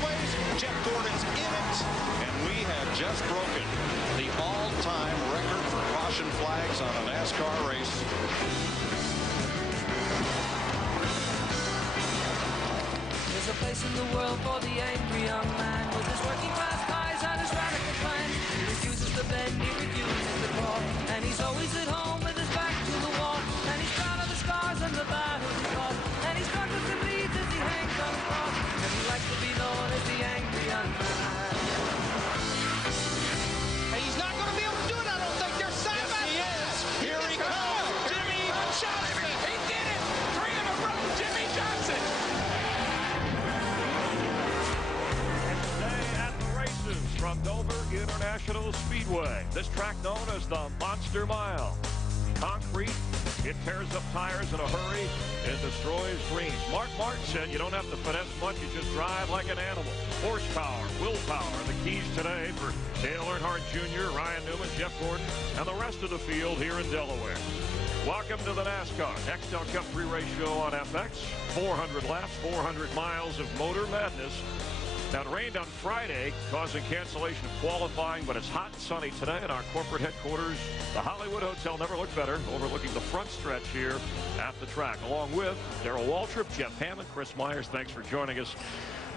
straightaways. Jeff Gordon's in it, and we have just broken the all-time record for caution flags on a NASCAR race. There's a place in the world for the angry young man with his working class ties and his radical plans. He refuses to bend, he refuses to crawl, and he's always at home with his back to the wall. And he's proud of the scars and the battles he fought, and he's struggles and bleeds as he hangs on the cross. And he likes to be known as the angry young man. And he's not going to be able to do it, I don't think. They're side by side. Here he comes, Jimmy Johnson. He did it. 3 in a row, Jimmy Johnson. From Dover International Speedway, this track known as the Monster Mile. Concrete, it tears up tires in a hurry and destroys dreams. Mark Martin said you don't have to finesse much, you just drive like an animal. Horsepower, willpower are the keys today for Dale Earnhardt Jr., Ryan Newman, Jeff Gordon, and the rest of the field here in Delaware. Welcome to the NASCAR Nextel Cup pre-race show on FX. 400 laps, 400 miles of motor madness. Now, it rained on Friday, causing cancellation of qualifying, but it's hot and sunny today at our corporate headquarters. The Hollywood Hotel never looked better, overlooking the front stretch here at the track. Along with Darrell Waltrip, Jeff Hammond, Chris Myers, thanks for joining us.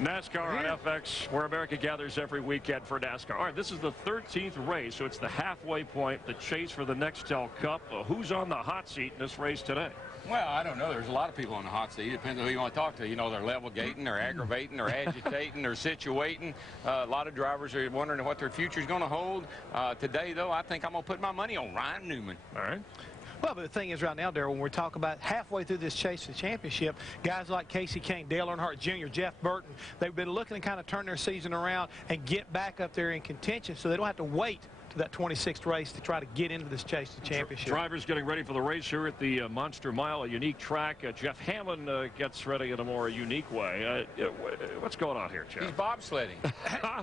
NASCAR on FX, where America gathers every weekend for NASCAR. All right, this is the 13th race, so it's the halfway point, the chase for the Nextel Cup. Who's on the hot seat in this race today? Well, I don't know. There's a lot of people on the hot seat. It depends on who you want to talk to. You know, they're level-gating, they're aggravating, they're agitating, they're situating. A lot of drivers are wondering what their future's going to hold. Today, though, I think I'm going to put my money on Ryan Newman. All right. Well, but the thing is right now, Darrell, when we're talking about halfway through this chase to the championship, guys like Casey Kane, Dale Earnhardt Jr., Jeff Burton, they've been looking to kind of turn their season around and get back up there in contention so they don't have to wait to that 26th race to try to get into this chase to championship. Drivers getting ready for the race here at the Monster Mile, a unique track. Jeff Hammond gets ready in a more unique way. What's going on here, Jeff? He's bobsledding.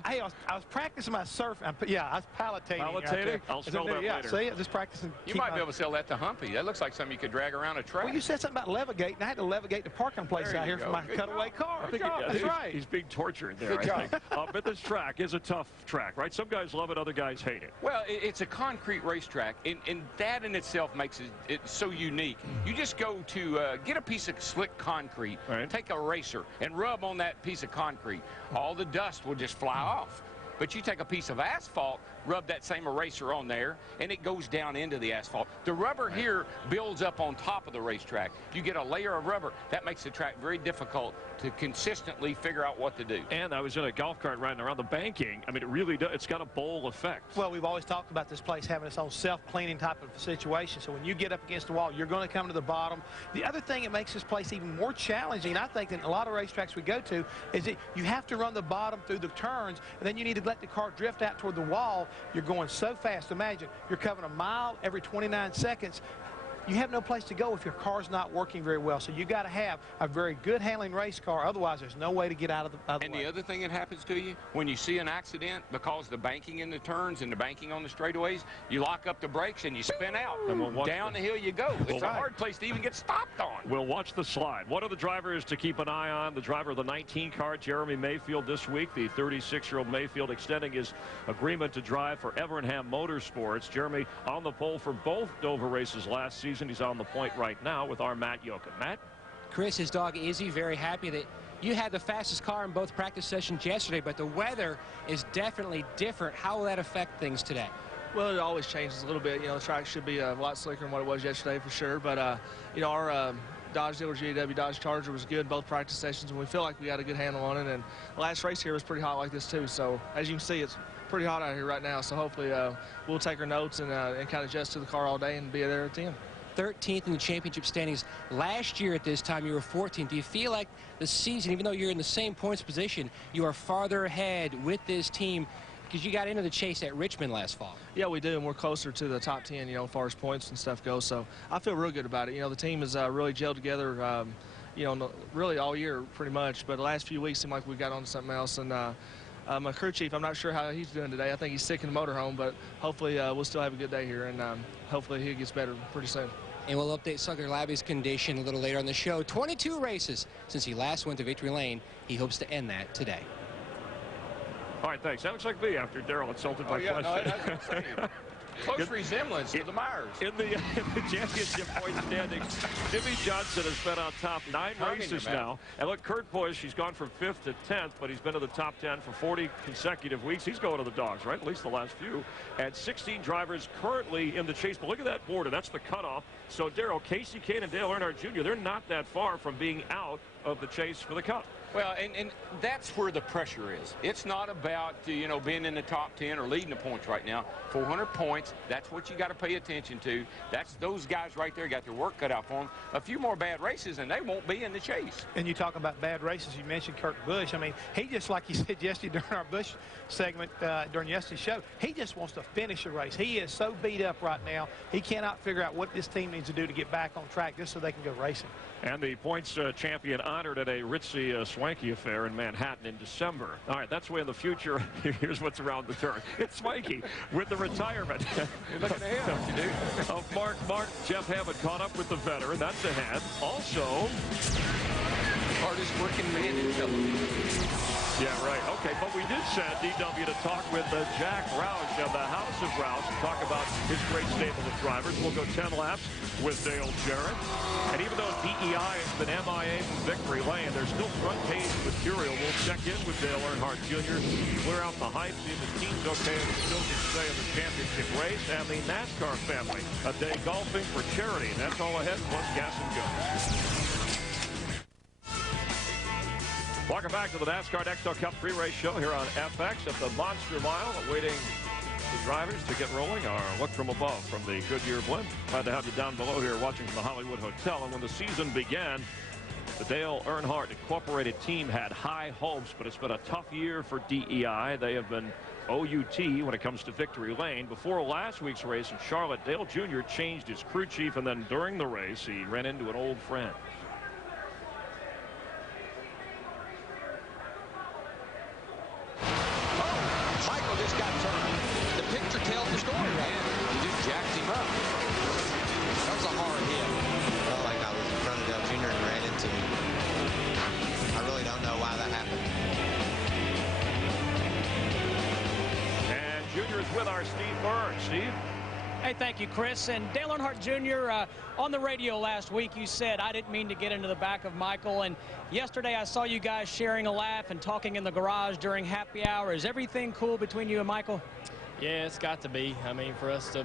Hey, I was practicing my surf. Yeah, I was paletating. Paletating? I'll spell that yeah, later. See, just practicing. You might be able to sell that to Humpy. That looks like something you could drag around a track. Well, you said something about levigate, and I had to levigate the parking place out here for my cutaway car. That's right. He's being tortured there, I think. But this track is a tough track, right? Some guys love it, other guys hate it. Well, it's a concrete racetrack, and that in itself makes it so unique. You just go to get a piece of slick concrete, take a eraser, and rub on that piece of concrete. All the dust will just fly off. But you take a piece of asphalt, rub that same eraser on there, and it goes down into the asphalt. The rubber here builds up on top of the racetrack. You get a layer of rubber. That makes the track very difficult to consistently figure out what to do. And I was in a golf cart riding around the banking. I mean, it really does. It's got a bowl effect. Well, we've always talked about this place having its own self-cleaning type of situation. So when you get up against the wall, you're going to come to the bottom. The other thing that makes this place even more challenging, I think, than a lot of racetracks we go to, is that you have to run the bottom through the turns, and then you need to let the car drift out toward the wall. You're going so fast. Imagine you're covering a mile every 29 seconds. You have no place to go if your car's not working very well. So you got to have a very good handling race car. Otherwise, there's no way to get out of the way. And the other thing that happens to you, when you see an accident, because the banking in the turns and the banking on the straightaways, you lock up the brakes and you spin out. And down the hill you go. It's a hard place to even get stopped on. We'll watch the slide. What are the drivers to keep an eye on? The driver of the 19 car, Jeremy Mayfield, this week. The 36-year-old Mayfield extending his agreement to drive for Evernham Motorsports. Jeremy on the pole for both Dover races last season. He's on the point right now with our Matt Yoakum. Matt? Chris, his dog Izzy, very happy that you had the fastest car in both practice sessions yesterday, but the weather is definitely different. How will that affect things today? Well, it always changes a little bit. You know, the track should be a lot slicker than what it was yesterday for sure. But, you know, our Dodge dealer GAW Dodge Charger was good in both practice sessions, and we feel like we got a good handle on it. And the last race here was pretty hot like this, too. So, as you can see, it's pretty hot out here right now. So, hopefully, we'll take our notes and kind of adjust to the car all day and be there at the end. 13th in the championship standings. Last year at this time, you were 14th. Do you feel like the season, even though you're in the same points position, you are farther ahead with this team because you got into the chase at Richmond last fall? Yeah, we do, and we're closer to the top 10, you know, as far as points and stuff goes. So I feel real good about it. You know, the team has really gelled together, you know, really all year pretty much. But the last few weeks seem like we got onto something else. And my crew chief, I'm not sure how he's doing today. I think he's sick in the motorhome, but hopefully we'll still have a good day here, and hopefully he gets better pretty soon. And we'll update Sugar Labby's condition a little later on the show. 22 races since he last went to Victory Lane. He hopes to end that today. All right, thanks. That looks like me after Darrell insulted my question. No, that's close resemblance to the Myers. In the championship point standings, Jimmy Johnson has been on top 9 races now. And look, Kurt Busch, he's gone from 5th to 10th, but he's been in the top 10 for 40 consecutive weeks. He's going to the dogs, right? At least the last few. And 16 drivers currently in the chase. But look at that border. That's the cutoff. So, Darrell, Casey Kane and Dale Earnhardt Jr., they're not that far from being out of the chase for the cup. Well, and that's where the pressure is. It's not about, you know, being in the top 10 or leading the points right now. 400 points, that's what you got to pay attention to. That's those guys right there got their work cut out for them. A few more bad races, and they won't be in the chase. And you talk about bad races. You mentioned Kurt Busch. I mean, he just, like he said yesterday during our Busch segment during yesterday's show, he just wants to finish a race. He is so beat up right now. He cannot figure out what this team needs to do to get back on track just so they can go racing. And the points champion honored at a ritzy, swanky affair in Manhattan in December. All right, that's way in the future. Here's what's around the turn. It's swanky with the retirement. You're looking ahead, aren't you, dude? Of Mark Martin. Jeff Hammond caught up with the veteran. That's ahead. Also, hardest working man in television. Yeah, right. Okay, but we did send DW to talk with Jack Roush of the House of Roush to talk about his great stable of drivers. We'll go 10 laps with Dale Jarrett. And even though DEI has been MIA from victory lane, there's still front page material. We'll check in with Dale Earnhardt Jr., clear out the hype, see if his team's okay and still can stay in the championship race. And the NASCAR family, a day golfing for charity. That's all ahead, plus gas and go. Welcome back to the NASCAR Nextel Cup pre-race show here on FX at the Monster Mile, awaiting the drivers to get rolling. Our look from above from the Goodyear blimp. Glad to have you down below here watching from the Hollywood Hotel. And when the season began, the Dale Earnhardt Incorporated team had high hopes, but it's been a tough year for DEI. They have been OUT when it comes to victory lane. Before last week's race in Charlotte, Dale Jr. changed his crew chief, and then during the race, he ran into an old friend. Just got turned. The picture tells the story, man. He just jacked him up. That was a hard hit. I felt like I was in front of Dale Jr. and ran into him. I really don't know why that happened. And Jr.'s with our Steve Burns. Steve? Hey, thank you, Chris. And Dale Earnhardt Jr., on the radio last week, you said, I didn't mean to get into the back of Michael. And yesterday I saw you guys sharing a laugh and talking in the garage during happy hour. Is everything cool between you and Michael? Yeah, it's got to be. I mean, for us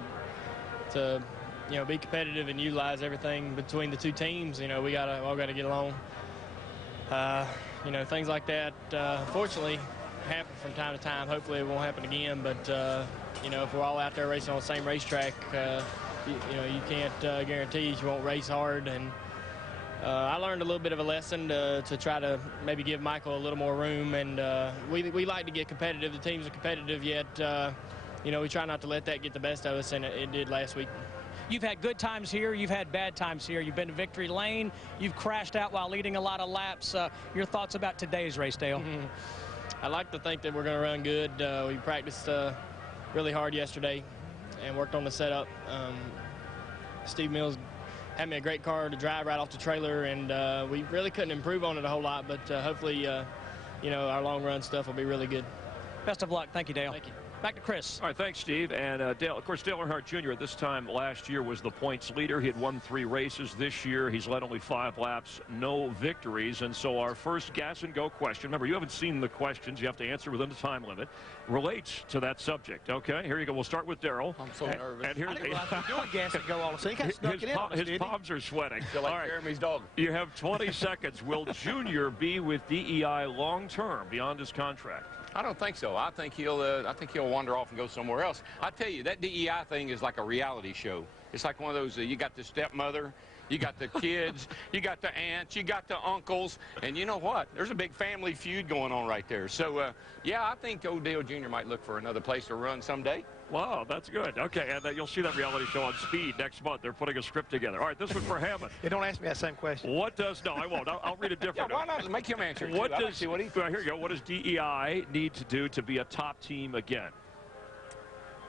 to you know, be competitive and utilize everything between the two teams, you know, we all got to get along. You know, things like that, fortunately, happen from time to time. Hopefully it won't happen again, but you know, if we're all out there racing on the same racetrack, you know, you can't guarantee you won't race hard. And I learned a little bit of a lesson to try to maybe give Michael a little more room. And we like to get competitive. The teams are competitive, yet you know, we try not to let that get the best of us, and it did last week. You've had good times here. You've had bad times here. You've been to victory lane. You've crashed out while leading a lot of laps. Your thoughts about today's race, Dale? I like to think that we're going to run good. We practiced really hard yesterday and worked on the setup. Steve Mills had me a great car to drive right off the trailer, and we really couldn't improve on it a whole lot, but hopefully, you know, our long run stuff will be really good. Best of luck. Thank you, Dale. Thank you. Back to Chris. All right, thanks, Steve. And Dale, of course, Dale Earnhardt Jr. at this time last year was the points leader. He had won 3 races. This year, he's led only 5 laps, no victories. And so our first gas and go question, remember, you haven't seen the questions. You have to answer within the time limit, relates to that subject. Okay, here you go. We'll start with Darrell. I'm so nervous. And here's doing gas and go all of a sudden. He snuck it in on us, his palms are sweating. Feel like all right. Jeremy's dog. You have 20 seconds. Will Junior be with DEI long term beyond his contract? I don't think so. I think he'll wander off and go somewhere else. I tell you, that DEI thing is like a reality show. It's like one of those, you got the stepmother, you got the kids, you got the aunts, you got the uncles, and you know what? There's a big family feud going on right there. So, yeah, I think old Dale Jr. might look for another place to run someday. Wow, that's good. Okay, and you'll see that reality show on Speed next month. They're putting a script together. All right, this one for Hammond. Yeah, don't ask me that same question. What does, no, I won't. I'll read it different. Yeah, why not? Make him answer. What does, here you go. What does DEI need to do to be a top team again?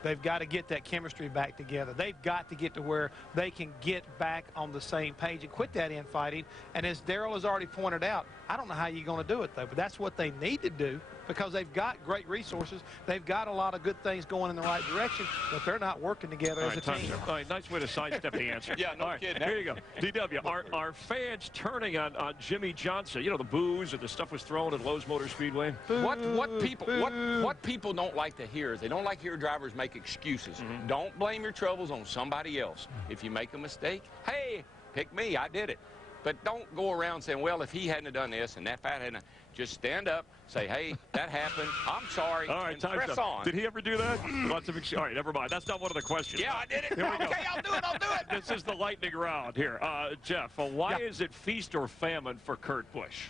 They've got to get that chemistry back together. They've got to get to where they can get back on the same page and quit that infighting. And as Darrell has already pointed out, I don't know how you're going to do it, though, but that's what they need to do because they've got great resources. They've got a lot of good things going in the right direction, but they're not working together as a team. All right, nice way to sidestep the answer. Yeah, no kidding. Here you go. DW, are fans turning on Jimmy Johnson? You know, the boos and the stuff was thrown at Lowe's Motor Speedway. What people don't like to hear is they don't like to hear drivers make excuses. Don't blame your troubles on somebody else. If you make a mistake, hey, pick me, I did it. But don't go around saying, well, if he hadn't have done this and that fat hadn't, just stand up, say, hey, that happened, I'm sorry, all right, and press on. Did he ever do that? Lots of all right, never mind. That's not one of the questions. Yeah, I did it. Here we go. Okay, I'll do it. This is the lightning round here. Jeff, why is it feast or famine for Kurt Busch?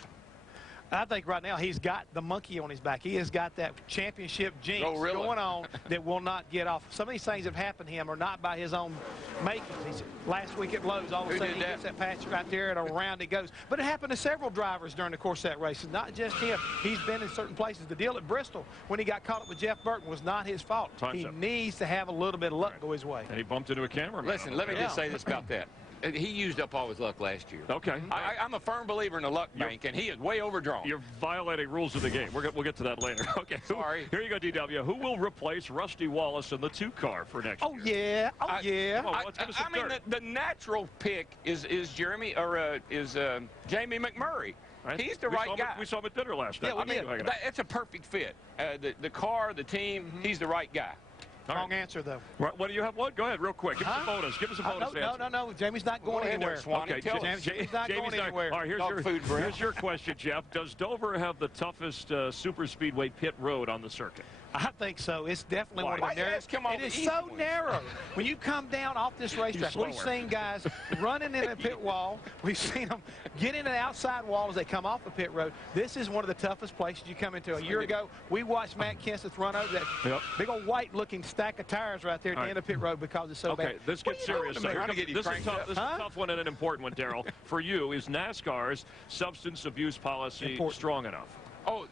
I think right now he's got the monkey on his back. He has got that championship jinx going on that will not get off. Some of these things have happened to him are not by his own making. Last week at Lowe's, all of a sudden he gets that patch right there and around it goes. But it happened to several drivers during the course of that race. It's not just him. He's been in certain places. The deal at Bristol when he got caught up with Jeff Burton was not his fault. He needs to have a little bit of luck go his way. And he bumped into a cameraman. Listen, let me just say this about that. He used up all his luck last year. Okay. I'm a firm believer in the luck bank, and he is way overdrawn. You're violating rules of the game. We'll get to that later. Okay. Sorry. Here you go, DW. Who will replace Rusty Wallace in the 2-car for next year? Yeah. I mean, the natural pick is Jamie McMurray. Right. He's the right guy. We saw him at dinner last night. Yeah, it's a perfect fit. The car, the team, he's the right guy. Wrong answer, though. Right, what do you have? What? Go ahead, real quick. Give us a bonus. Give us a bonus answer. No. Jamie's not going anywhere. Okay, Jamie's not going anywhere. All right, here's your question, Jeff. Does Dover have the toughest super speedway pit road on the circuit? I think so. It's definitely one of the narrowest. It is so narrow. When you come down off this racetrack, we've seen guys running in a pit wall. We've seen them get into the outside wall as they come off the pit road. This is one of the toughest places you come into. A year ago, we watched Matt Kenseth run over that big old white-looking stack of tires right there at the end of pit road because it's so bad. Okay, this gets serious. This is a tough one and an important one, Darrell. For you, is NASCAR's substance abuse policy strong enough? Oh,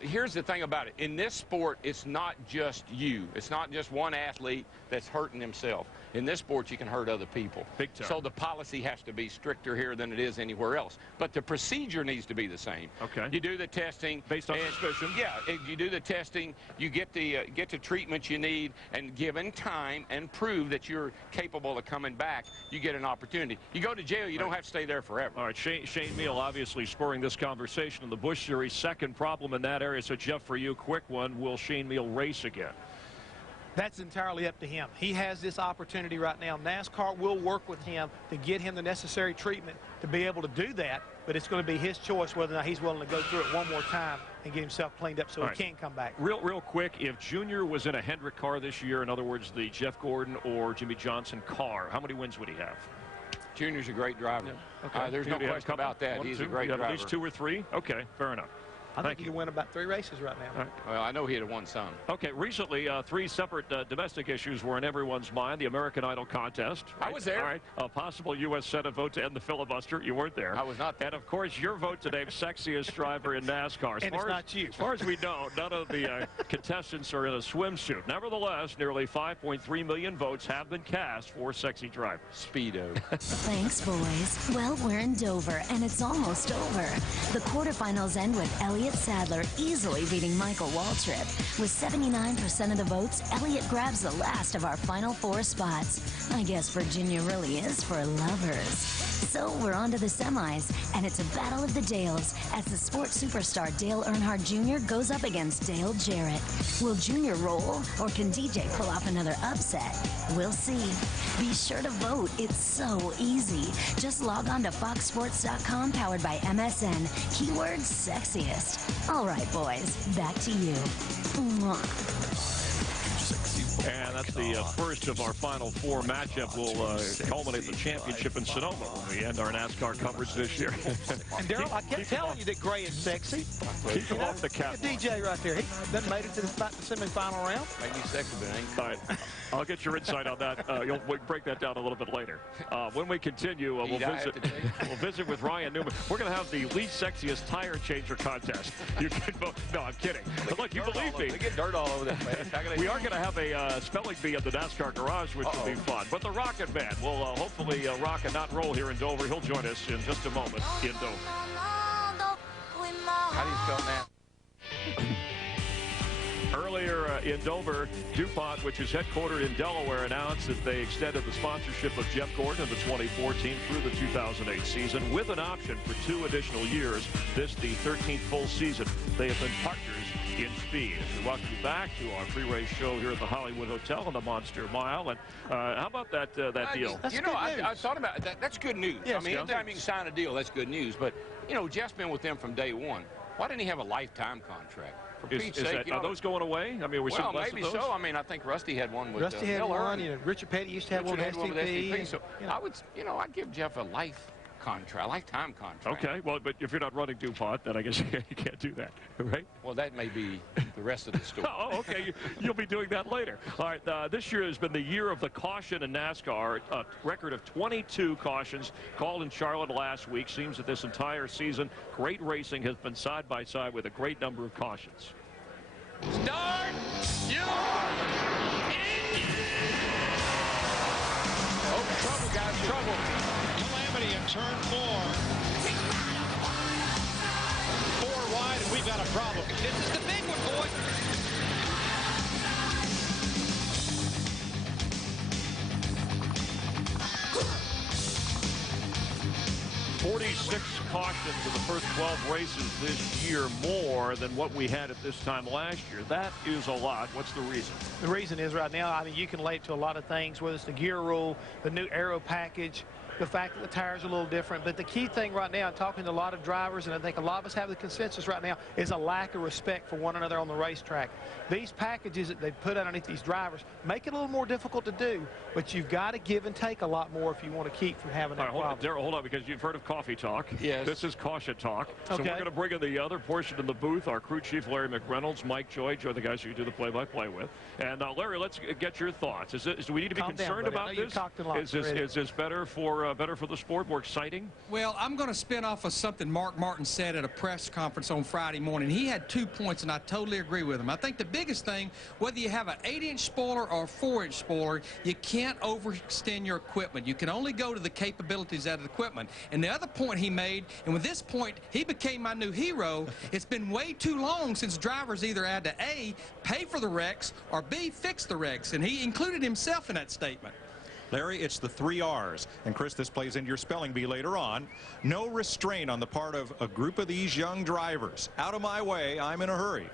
here's the thing about it. In this sport, it's not just you. It's not just one athlete that's hurting himself. In this sport, you can hurt other people. Big time. So the policy has to be stricter here than it is anywhere else. But the procedure needs to be the same. Okay. You do the testing. Based on suspicion. Yeah, you do the testing. You get the treatment you need, and given time and prove that you're capable of coming back, you get an opportunity. You go to jail, you don't have to stay there forever. All right, Shane Meal obviously spurring this conversation in the Busch Series. Second problem in that area. So, Jeff, for you, quick one. Will Shane Meal race again? That's entirely up to him. He has this opportunity right now. NASCAR will work with him to get him the necessary treatment to be able to do that, but it's going to be his choice whether or not he's willing to go through it one more time and get himself cleaned up so he can come back. Real quick, if Junior was in a Hendrick car this year, in other words, the Jeff Gordon or Jimmy Johnson car, how many wins would he have? Junior's a great driver. Yeah. Okay. There's no question about that. He's a great driver. At least 2 or 3? Okay, fair enough. I think he can win about 3 races right now. Right. Well, I know he had won some. Okay, recently, 3 separate domestic issues were in everyone's mind. The American Idol contest. Right? I was there. All right. A possible U.S. Senate vote to end the filibuster. You weren't there. I was not there. And, of course, your vote to name sexiest driver in NASCAR. And it's not you. As far as we know, none of the contestants are in a swimsuit. Nevertheless, nearly 5.3 million votes have been cast for sexy driver. Speedo. Thanks, boys. Well, we're in Dover, and it's almost over. The quarterfinals end with Elliott Sadler easily beating Michael Waltrip. With 79% of the votes, Elliott grabs the last of our final 4 spots. I guess Virginia really is for lovers. So we're on to the semis, and it's a battle of the Dales as the sports superstar Dale Earnhardt Jr. goes up against Dale Jarrett. Will Jr. roll, or can DJ pull off another upset? We'll see. Be sure to vote. It's so easy. Just log on to foxsports.com, powered by MSN. Keyword sexiest. All right, boys, back to you. Mwah. And that's the first of our final 4 matchup. Will culminate the championship in Sonoma when we end our NASCAR coverage this year. And Darrell, I kept telling you that Gray is sexy. Keep him off the cap. DJ right there. He done made it to the semifinal round. Maybe sexy, but ain't. All right. I'll get your insight on that. We'll break that down a little bit later. When we continue, we'll visit with Ryan Newman. We're going to have the least sexiest tire changer contest. You can vote. No, I'm kidding. But look, you believe me. They get dirt all over that place. We are going to have a spelling bee at the NASCAR garage, which will be fun. But the Rocket Man will hopefully rock and not roll here in Dover. He'll join us in just a moment in Dover. How do you spell that? Earlier in Dover, DuPont, which is headquartered in Delaware, announced that they extended the sponsorship of Jeff Gordon in the 2014 through the 2008 season with an option for 2 additional years. This the 13th full season. They have been partners in speed. We welcome you back to our pre-race show here at the Hollywood Hotel on the Monster Mile. And how about that deal? You know, I thought about that. That's good news. Yes, I mean, anytime you can sign a deal, that's good news. But, you know, Jeff's been with them from day one. Why didn't he have a lifetime contract? For Pete's sake, are those going away? I mean, we're well, maybe so. I mean, I think Rusty had one with Rusty had Miller. one. You know, Richard Petty used to have one with STP. So I would, you know, I'd give Jeff a lifetime contract. Okay, well, but if you're not running DuPont, then I guess you can't do that, right? Well, that may be the rest of the story. Oh, okay. You'll be doing that later. All right, this year has been the year of the caution in NASCAR. A record of 22 cautions called in Charlotte last week. Seems that this entire season, great racing has been side by side with a great number of cautions. Start your engine! Oh, trouble, guys, trouble. Calamity in turn 4. 4 wide, and we've got a problem. This is the big one, boys. 46 cautions in the first 12 races this year, more than what we had at this time last year. That is a lot. What's the reason? The reason is right now, I mean, you can relate to a lot of things, whether it's the gear rule, the new aero package, the fact that the tires are a little different. But the key thing right now, talking to a lot of drivers, and I think a lot of us have the consensus right now, is a lack of respect for one another on the racetrack. These packages that they put underneath these drivers make it a little more difficult to do, but you've got to give and take a lot more if you want to keep from having that problem. Darryl, hold on, because you've heard of coffee talk. Yes. This is caution talk. So Okay. we're going to bring in the other portion in the booth, our crew chief, Larry McReynolds, Mike Joy, the guys who you do the play-by-play with. And Do let's get your thoughts. Do we need to be concerned about this? Is this better for the sport, more exciting? Well, I'm going to spin off of something Mark Martin said at a press conference on Friday morning. He had 2 points, and I totally agree with him. I think the biggest thing, whether you have an 8-inch spoiler or a 4-inch spoiler, you can't overextend your equipment. You can only go to the capabilities of the equipment. And the other point he made, and with this point, he became my new hero. It's been way too long since drivers either had to A, pay for the wrecks, or B, fix the wrecks. And he included himself in that statement. Larry, it's the 3 R's. And, Chris, this plays into your spelling bee later on. No restraint on the part of a group of these young drivers. Out of my way, I'm in a hurry.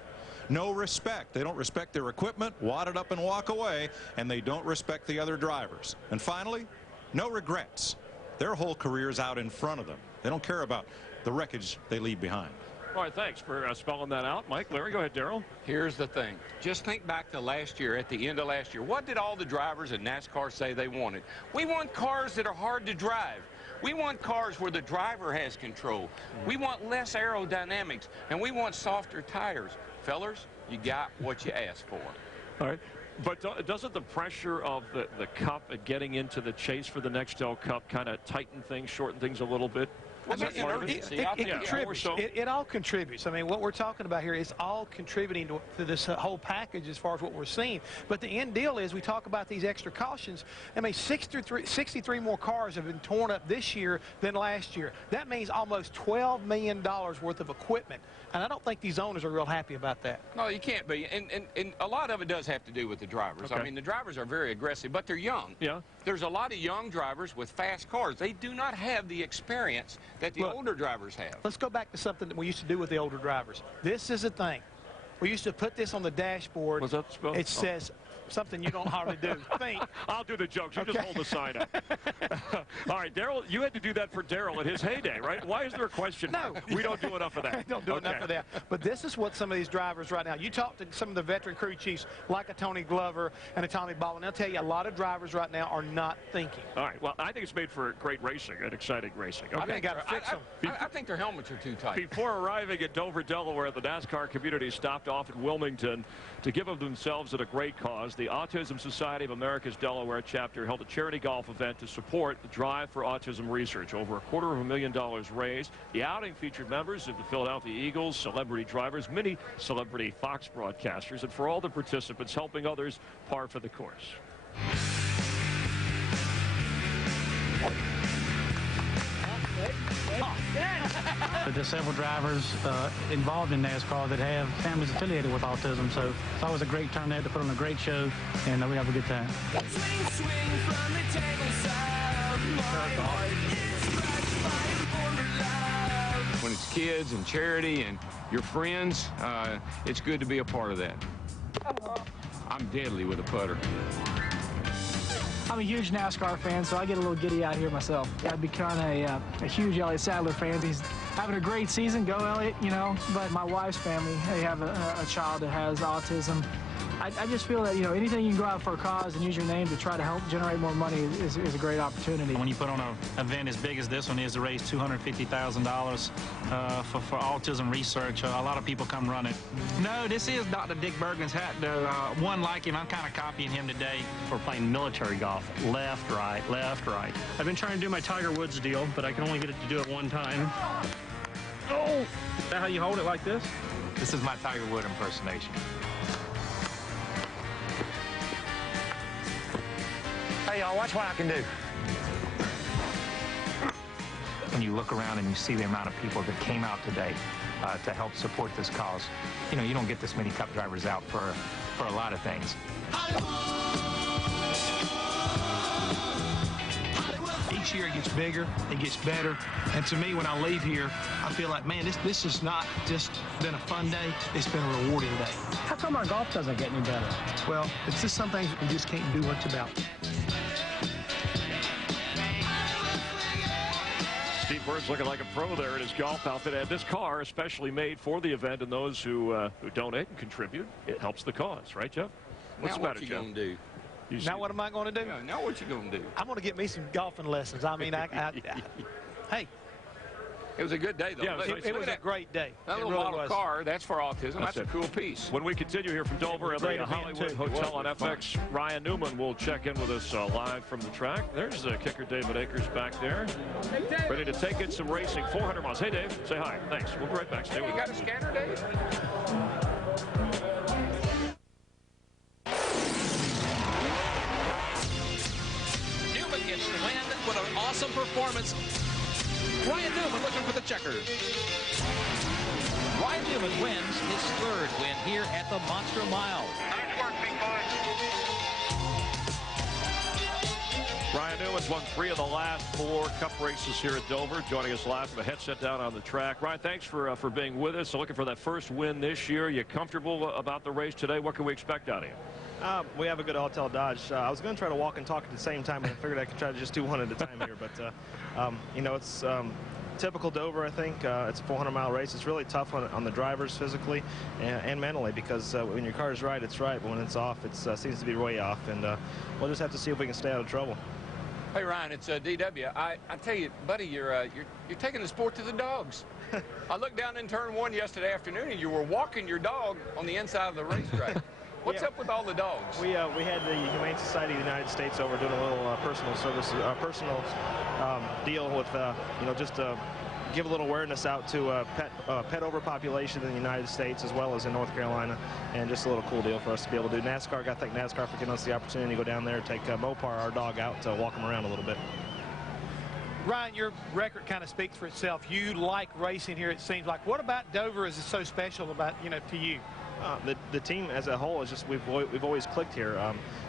No respect. They don't respect their equipment, wad it up and walk away, and they don't respect the other drivers. And finally, no regrets. Their whole career's out in front of them. They don't care about the wreckage they leave behind. All right, thanks for spelling that out. Mike, Larry, go ahead, Darryl. Here's the thing. Just think back to last year, at the end of last year. What did all the drivers in NASCAR say they wanted? We want cars that are hard to drive. We want cars where the driver has control. We want less aerodynamics, and we want softer tires. Fellers, you got what you asked for. All right. But doesn't the pressure of the Cup and getting into the chase for the Nextel Cup kind of tighten things, shorten things a little bit? I mean, it contributes. It all contributes. I mean, what we're talking about here is all contributing to this whole package as far as what we're seeing. But the end deal is we talk about these extra cautions. I mean, 63 more cars have been torn up this year than last year. That means almost $12 million worth of equipment. And I don't think these owners are real happy about that. No, you can't be. And a lot of it does have to do with the drivers. Okay. I mean, the drivers are very aggressive, but they're young. Yeah. There's a lot of young drivers with fast cars. They do not have the experience that the older drivers have. Let's go back to something that we used to do with the older drivers. This is a thing. We used to put this on the dashboard. Was that spelled? It says something you don't hardly do. Think. I'll do the jokes. You just hold the sign up. All right, Darryl, you had to do that for Darryl in his heyday, right? Why is there a question mark? We don't do enough of that. Don't do enough of that. But this is what some of these drivers right now, you talk to some of the veteran crew chiefs like a Tony Glover and a Tommy Ball, and they'll tell you a lot of drivers right now are not thinking. All right, well, I think it's made for great racing and exciting racing. Okay. I think got to fix them. I think their helmets are too tight. Before arriving at Dover, Delaware, the NASCAR community stopped off in Wilmington to give of themselves at a great cause. The Autism Society of America's Delaware chapter held a charity golf event to support the drive for autism research. Over $250,000 raised. The outing featured members of the Philadelphia Eagles, celebrity drivers, many celebrity Fox broadcasters, and for all the participants helping others par for the course. but there's several drivers involved in NASCAR that have families affiliated with autism. So it's always a great turn there to put on a great show, and we have a good time. Swing, swing from the table side. My heart is crushed by former love. When it's kids and charity and your friends, it's good to be a part of that. I'm deadly with a putter. I'm a huge NASCAR fan, so I get a little giddy out here myself. I've become a huge Elliott Sadler fan. He's having a great season. Go, Elliott, you know. But my wife's family, they have a child that has autism. I just feel that, you know, anything you can go out for a cause and use your name to try to help generate more money is a great opportunity. When you put on an event as big as this one is to raise $250,000 for autism research, a lot of people come run it. No, this is Dr. Dick Bergman's hat. One like him, I'm kind of copying him today. We're playing military golf, left, right, left, right. I've been trying to do my Tiger Woods deal, but I can only get it to do it one time. Oh! Is that how you hold it, like this? This is my Tiger Woods impersonation. Hey, y'all, watch what I can do. When you look around and you see the amount of people that came out today to help support this cause, you know, you don't get this many Cup drivers out for a lot of things. Each year it gets bigger, it gets better, and to me, when I leave here, I feel like, man, this has not just been a fun day, it's been a rewarding day. How come our golf doesn't get any better? Well, it's just some things we just can't do much about. Steve Bird's looking like a pro there in his golf outfit, and this car especially made for the event, and those who donate and contribute, it helps the cause, right, Jeff? What's the matter, Jeff? What you gonna do? Now what am I going to do? Yeah, now what you gonna do? I'm going to get me some golfing lessons. I mean, hey. It was a good day, though. Yeah, it was a great day. That little really model car, that's for autism. That's a cool piece. When we continue here from Dover at the Hollywood Hotel on FX, Ryan Newman will check in with us live from the track. There's kicker David Akers back there, ready to take in some racing. 400 miles. Hey, Dave, say hi. Thanks. We'll be right back. Stay with us. You got a scanner, Dave? Newman gets the win with an awesome performance. Ryan Newman looking for the checkers. Ryan Newman wins his third win here at the Monster Mile. Nice work, big boy. Ryan Newman's won 3 of the last 4 Cup races here at Dover. Joining us live from a headset down on the track. Ryan, thanks for being with us. So looking for that first win this year. You comfortable about the race today? What can we expect out of you? We have a good all-tail Dodge. I was going to try to walk and talk at the same time, and I figured I could try to just do one at a time here. But, you know, it's typical Dover, I think. It's a 400-mile race. It's really tough on the drivers physically and mentally because when your car is right, it's right. But when it's off, it seems to be way off. And we'll just have to see if we can stay out of trouble. Hey, Ryan, it's DW. I tell you, buddy, you're taking the sport to the dogs. I looked down in turn 1 yesterday afternoon, and you were walking your dog on the inside of the racetrack. What's up with all the dogs? We had the Humane Society of the United States over doing a little personal service, deal with, you know, just give a little awareness out to pet overpopulation in the United States as well as in North Carolina, and just a little cool deal for us to be able to do. NASCAR, got to thank NASCAR for giving us the opportunity to go down there and take Mopar, our dog, out to walk him around a little bit. Ryan, your record kind of speaks for itself. You like racing here, it seems like. What about Dover is so special about, you know, to you? The team as a whole is just we've always clicked here.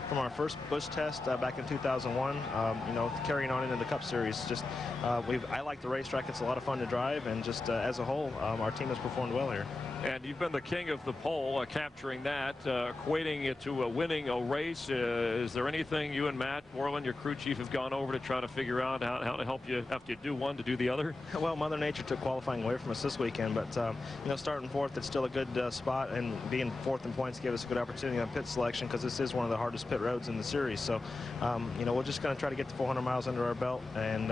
From our first Busch test back in 2001, you know, carrying on into the Cup Series, just I like the racetrack. It's a lot of fun to drive, and just as a whole, our team has performed well here. And you've been the king of the pole, capturing that, equating it to winning a race. Is there anything you and Matt Moreland, your crew chief, have gone over to try to figure out how to help you after you do one to do the other? Well, Mother Nature took qualifying away from us this weekend, but you know, starting 4th, it's still a good spot, and being 4th in points gave us a good opportunity on pit selection because this is one of the hardest pit roads in the series. So, you know, we're just going to try to get the 400 miles under our belt, and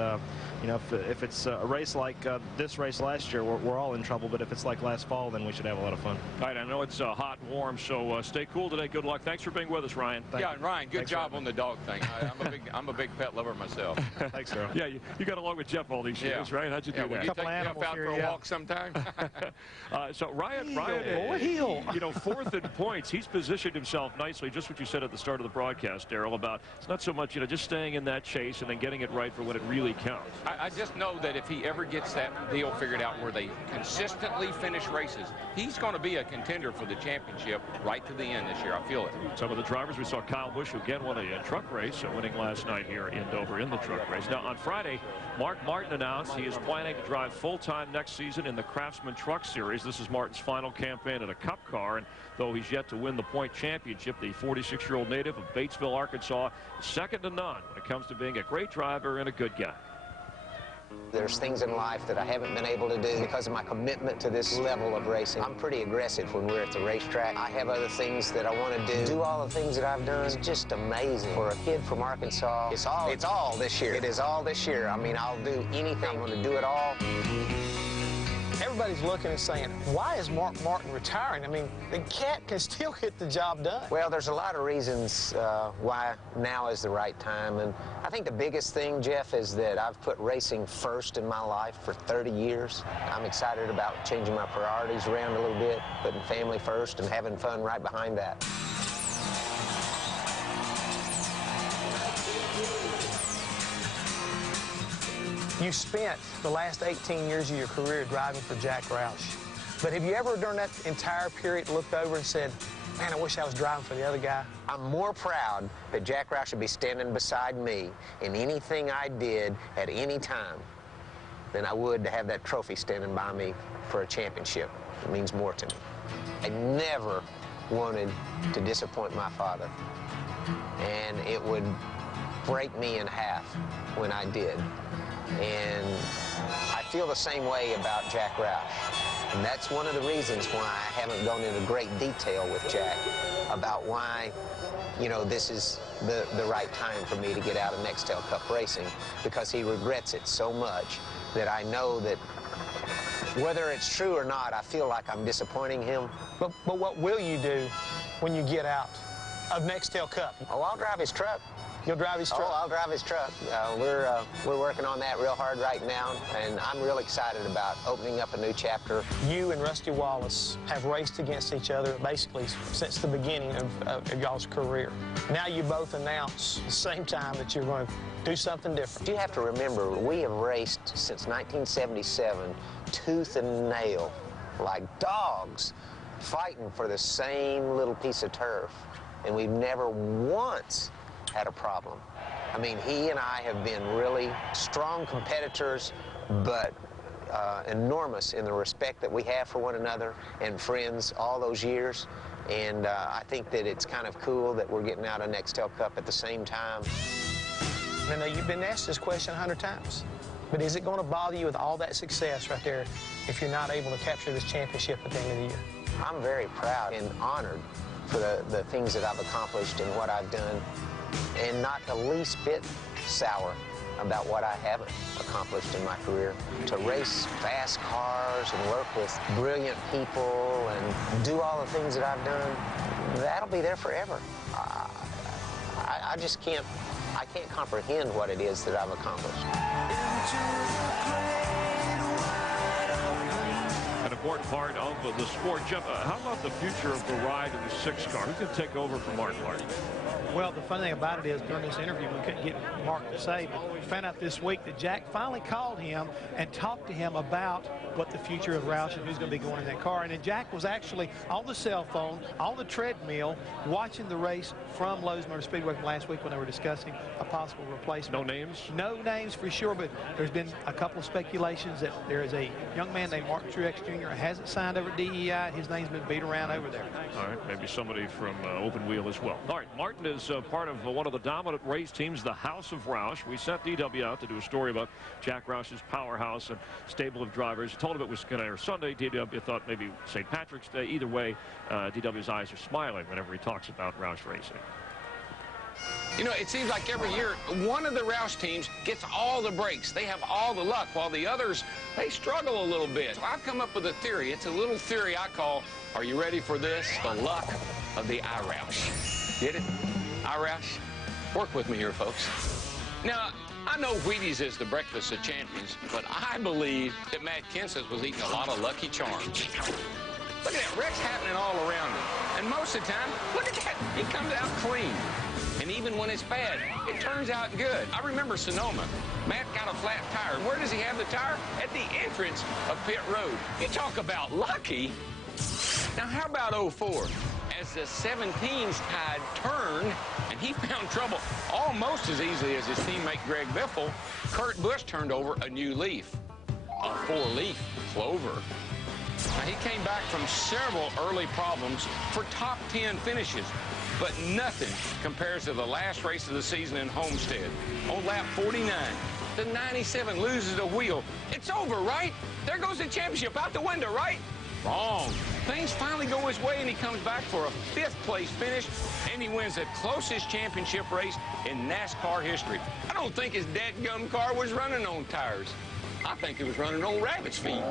you know, if it's a race like this race last year, we're all in trouble. But if it's like last fall, then we should have a lot of fun. All right, I know it's hot and warm, so stay cool today. Good luck. Thanks for being with us, Ryan. Yeah, and Ryan, good job on the dog thing. I'm a big pet lover myself. Thanks, Daryl. Yeah, you got along with Jeff all these years, right? How'd you do that? Will you take Jeff out for a walk sometime? So Ryan, you know, fourth in points. He's positioned himself nicely. Just what you said at the start of the broadcast, Daryl, about it's not so much, you know, just staying in that chase and then getting it right for when it really counts. I just know that if he ever gets that deal figured out where they consistently finish races, he's going to be a contender for the championship right to the end this year. I feel it. Some of the drivers, we saw Kyle Busch, who again won a truck race, winning last night here in Dover in the truck race. Now, on Friday, Mark Martin announced he is planning to drive full-time next season in the Craftsman Truck Series. This is Martin's final campaign in a Cup car, and though he's yet to win the point championship, the 46-year-old native of Batesville, Arkansas, is second to none when it comes to being a great driver and a good guy. There's things in life that I haven't been able to do because of my commitment to this level of racing. I'm pretty aggressive when we're at the racetrack. I have other things that I want to do all the things that I've done. It's just amazing. For a kid from Arkansas, it's all this year. It is all this year. I mean, I'll do anything. I'm going to do it all. Everybody's looking and saying, why is Mark Martin retiring? I mean, the cat can still get the job done. Well, there's a lot of reasons why now is the right time. And I think the biggest thing, Jeff, is that I've put racing first in my life for 30 years. I'm excited about changing my priorities around a little bit, putting family first and having fun right behind that. You spent the last 18 years of your career driving for Jack Roush. But have you ever, during that entire period, looked over and said, man, I wish I was driving for the other guy? I'm more proud that Jack Roush would be standing beside me in anything I did at any time than I would to have that trophy standing by me for a championship. It means more to me. I never wanted to disappoint my father, and it would break me in half when I did. And I feel the same way about Jack Roush. And that's one of the reasons why I haven't gone into great detail with Jack about why, you know, this is the right time for me to get out of Nextel Cup racing, because he regrets it so much that I know that whether it's true or not, I feel like I'm disappointing him. But what will you do when you get out of Nextel Cup? Oh, I'll drive his truck. You'll drive his truck? Oh, I'll drive his truck. We're working on that real hard right now, and I'm real excited about opening up a new chapter. You and Rusty Wallace have raced against each other basically since the beginning of y'all's career. Now you both announce at the same time that you're going to do something different. You have to remember, we have raced since 1977, tooth and nail, like dogs, fighting for the same little piece of turf, and we've never once had a problem. I mean, he and I have been really strong competitors, but enormous in the respect that we have for one another and friends all those years. And I think that it's kind of cool that we're getting out of Nextel Cup at the same time. I know you've been asked this question 100 times, but is it going to bother you with all that success right there if you're not able to capture this championship at the end of the year? I'm very proud and honored for the things that I've accomplished and what I've done, and not the least bit sour about what I haven't accomplished in my career. To race fast cars and work with brilliant people and do all the things that I've done, that'll be there forever. I just can't comprehend what it is that I've accomplished. An important part of the sport. Jeff, how about the future of the ride in the 6 car? Who's going to take over for Mark Martin? Well, the funny thing about it is during this interview, we couldn't get Mark to say, but we found out this week that Jack finally called him and talked to him about what the future of Roush and who's going to be going in that car. And then Jack was actually on the cell phone, on the treadmill, watching the race from Lowe's Motor Speedway from last week when they were discussing a possible replacement. No names? No names for sure, but there's been a couple of speculations that there is a young man named Mark Truex Jr. who hasn't signed over at DEI. His name's been beat around over there. All right, maybe somebody from Open Wheel as well. All right, Martin is part of one of the dominant race teams, the House of Roush. We sent DW out to do a story about Jack Roush's powerhouse and stable of drivers. Told him it was going to air Sunday. DW thought maybe St. Patrick's Day. Either way, DW's eyes are smiling whenever he talks about Roush racing. You know, it seems like every year, one of the Roush teams gets all the breaks. They have all the luck, while the others, they struggle a little bit. So I've come up with a theory. It's a little theory I call, are you ready for this? The luck of the iRoush. Get it? iRoush? Work with me here, folks. Now, I know Wheaties is the breakfast of champions, but I believe that Matt Kenseth was eating a lot of Lucky Charms. Look at that, wreck's happening all around him. And most of the time, look at that, he comes out clean. And even when it's bad, it turns out good. I remember Sonoma. Matt got a flat tire. Where does he have the tire? At the entrance of pit road. You talk about lucky. Now, how about 04? As the 17's tide turned, and he found trouble almost as easily as his teammate Greg Biffle, Kurt Busch turned over a new leaf, a 4-leaf clover. Now, he came back from several early problems for top 10 finishes, but nothing compares to the last race of the season in Homestead. On lap 49, the 97 loses a wheel. It's over, right? There goes the championship out the window, right? Wrong. Things finally go his way, and he comes back for a 5th place finish, and he wins the closest championship race in NASCAR history. I don't think his dadgum car was running on tires. I think it was running on rabbit's feet.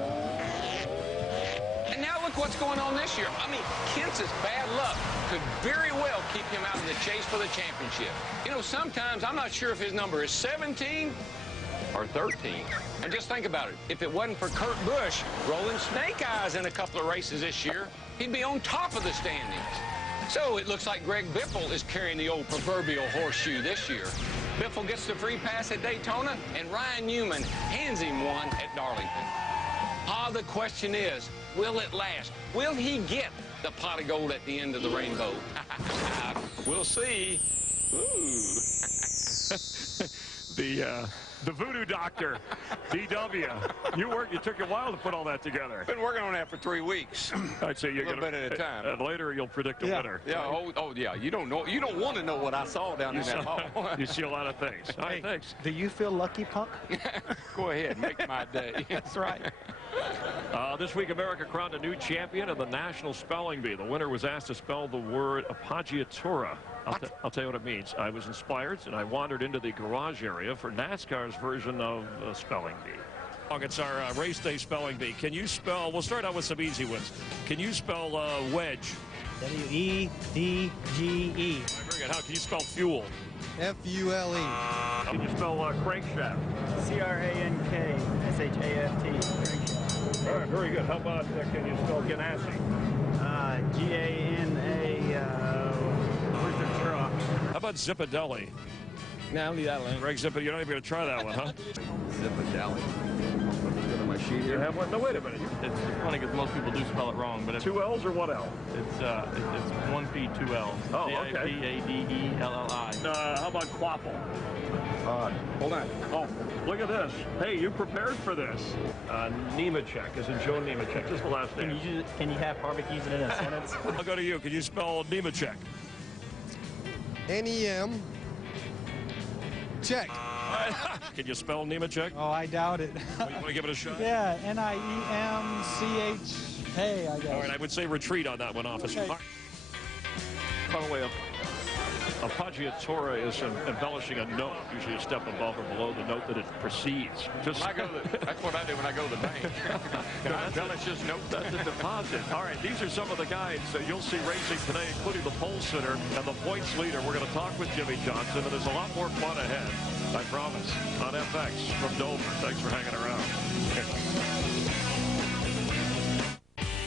And now look what's going on this year. I mean, Kenseth's bad luck could very well keep him out of the chase for the championship. You know, sometimes I'm not sure if his number is 17 or 13. And just think about it. If it wasn't for Kurt Busch rolling snake eyes in a couple of races this year, he'd be on top of the standings. So it looks like Greg Biffle is carrying the old proverbial horseshoe this year. Biffle gets the free pass at Daytona, and Ryan Newman hands him one at Darlington. The question is, will it last? Will he get the pot of gold at the end of the rainbow? We'll see. Ooh. The voodoo doctor, DW. You took a while to put all that together. Been working on that for 3 weeks. I'd say you a little bit at a time. And later you'll predict a winner. Yeah. Oh, yeah. You don't know. You don't want to know what I saw down in that hall. You see a lot of things. All right, thanks. Do you feel lucky, Punk? Go ahead, make my day. That's right. This week, America crowned a new champion of the National Spelling Bee. The winner was asked to spell the word appoggiatura. I'll tell you what it means. I was inspired, and I wandered into the garage area for NASCAR's version of spelling bee. It's our race day spelling bee. Can you spell? We'll start out with some easy ones. Can you spell wedge? W-E-D-G-E. Very good. How can you spell fuel? F-U-L-E. Can you spell crankshaft? C-R-A-N-K-S-H-A-F-T. All right, very good. How about can you spell Ganassi? G-A-N-A, where's the truck? How about Zipadelli? No, I'll leave that alone. Greg Zippa, you're not even going to try that one, huh? Zipadelli. Go to my sheet here. You have one? No, wait a minute. It's funny because most people do spell it wrong, but it's 2 L's or 1 L? It's 1 P, 2 L's. Oh, okay. C-I-P-A-D-E-L-L-I. How about quaffle? Hold on. Oh, look at this. Hey, you prepared for this. Nemechek, as in Joe Nemechek. Just the last name. Can you have Harvick use it in a sentence? I'll go to you. Can you spell Nemechek? N-E-M. Check. Can you spell Nemechek? Oh, I doubt it. You want to give it a shot? Yeah, N-I-E-M-C-H-A, I guess. All right, I would say retreat on that one, officer. Okay. By the way, appoggiatura is embellishing a note, usually a step above or below the note that it precedes. That's what I do when I go to the bank. Can I embellish this note? That's a deposit. All right, these are some of the guys that you'll see racing today, including the pole sitter and the points leader. We're going to talk with Jimmy Johnson, and there's a lot more fun ahead, I promise, on FX from Dover. Thanks for hanging around.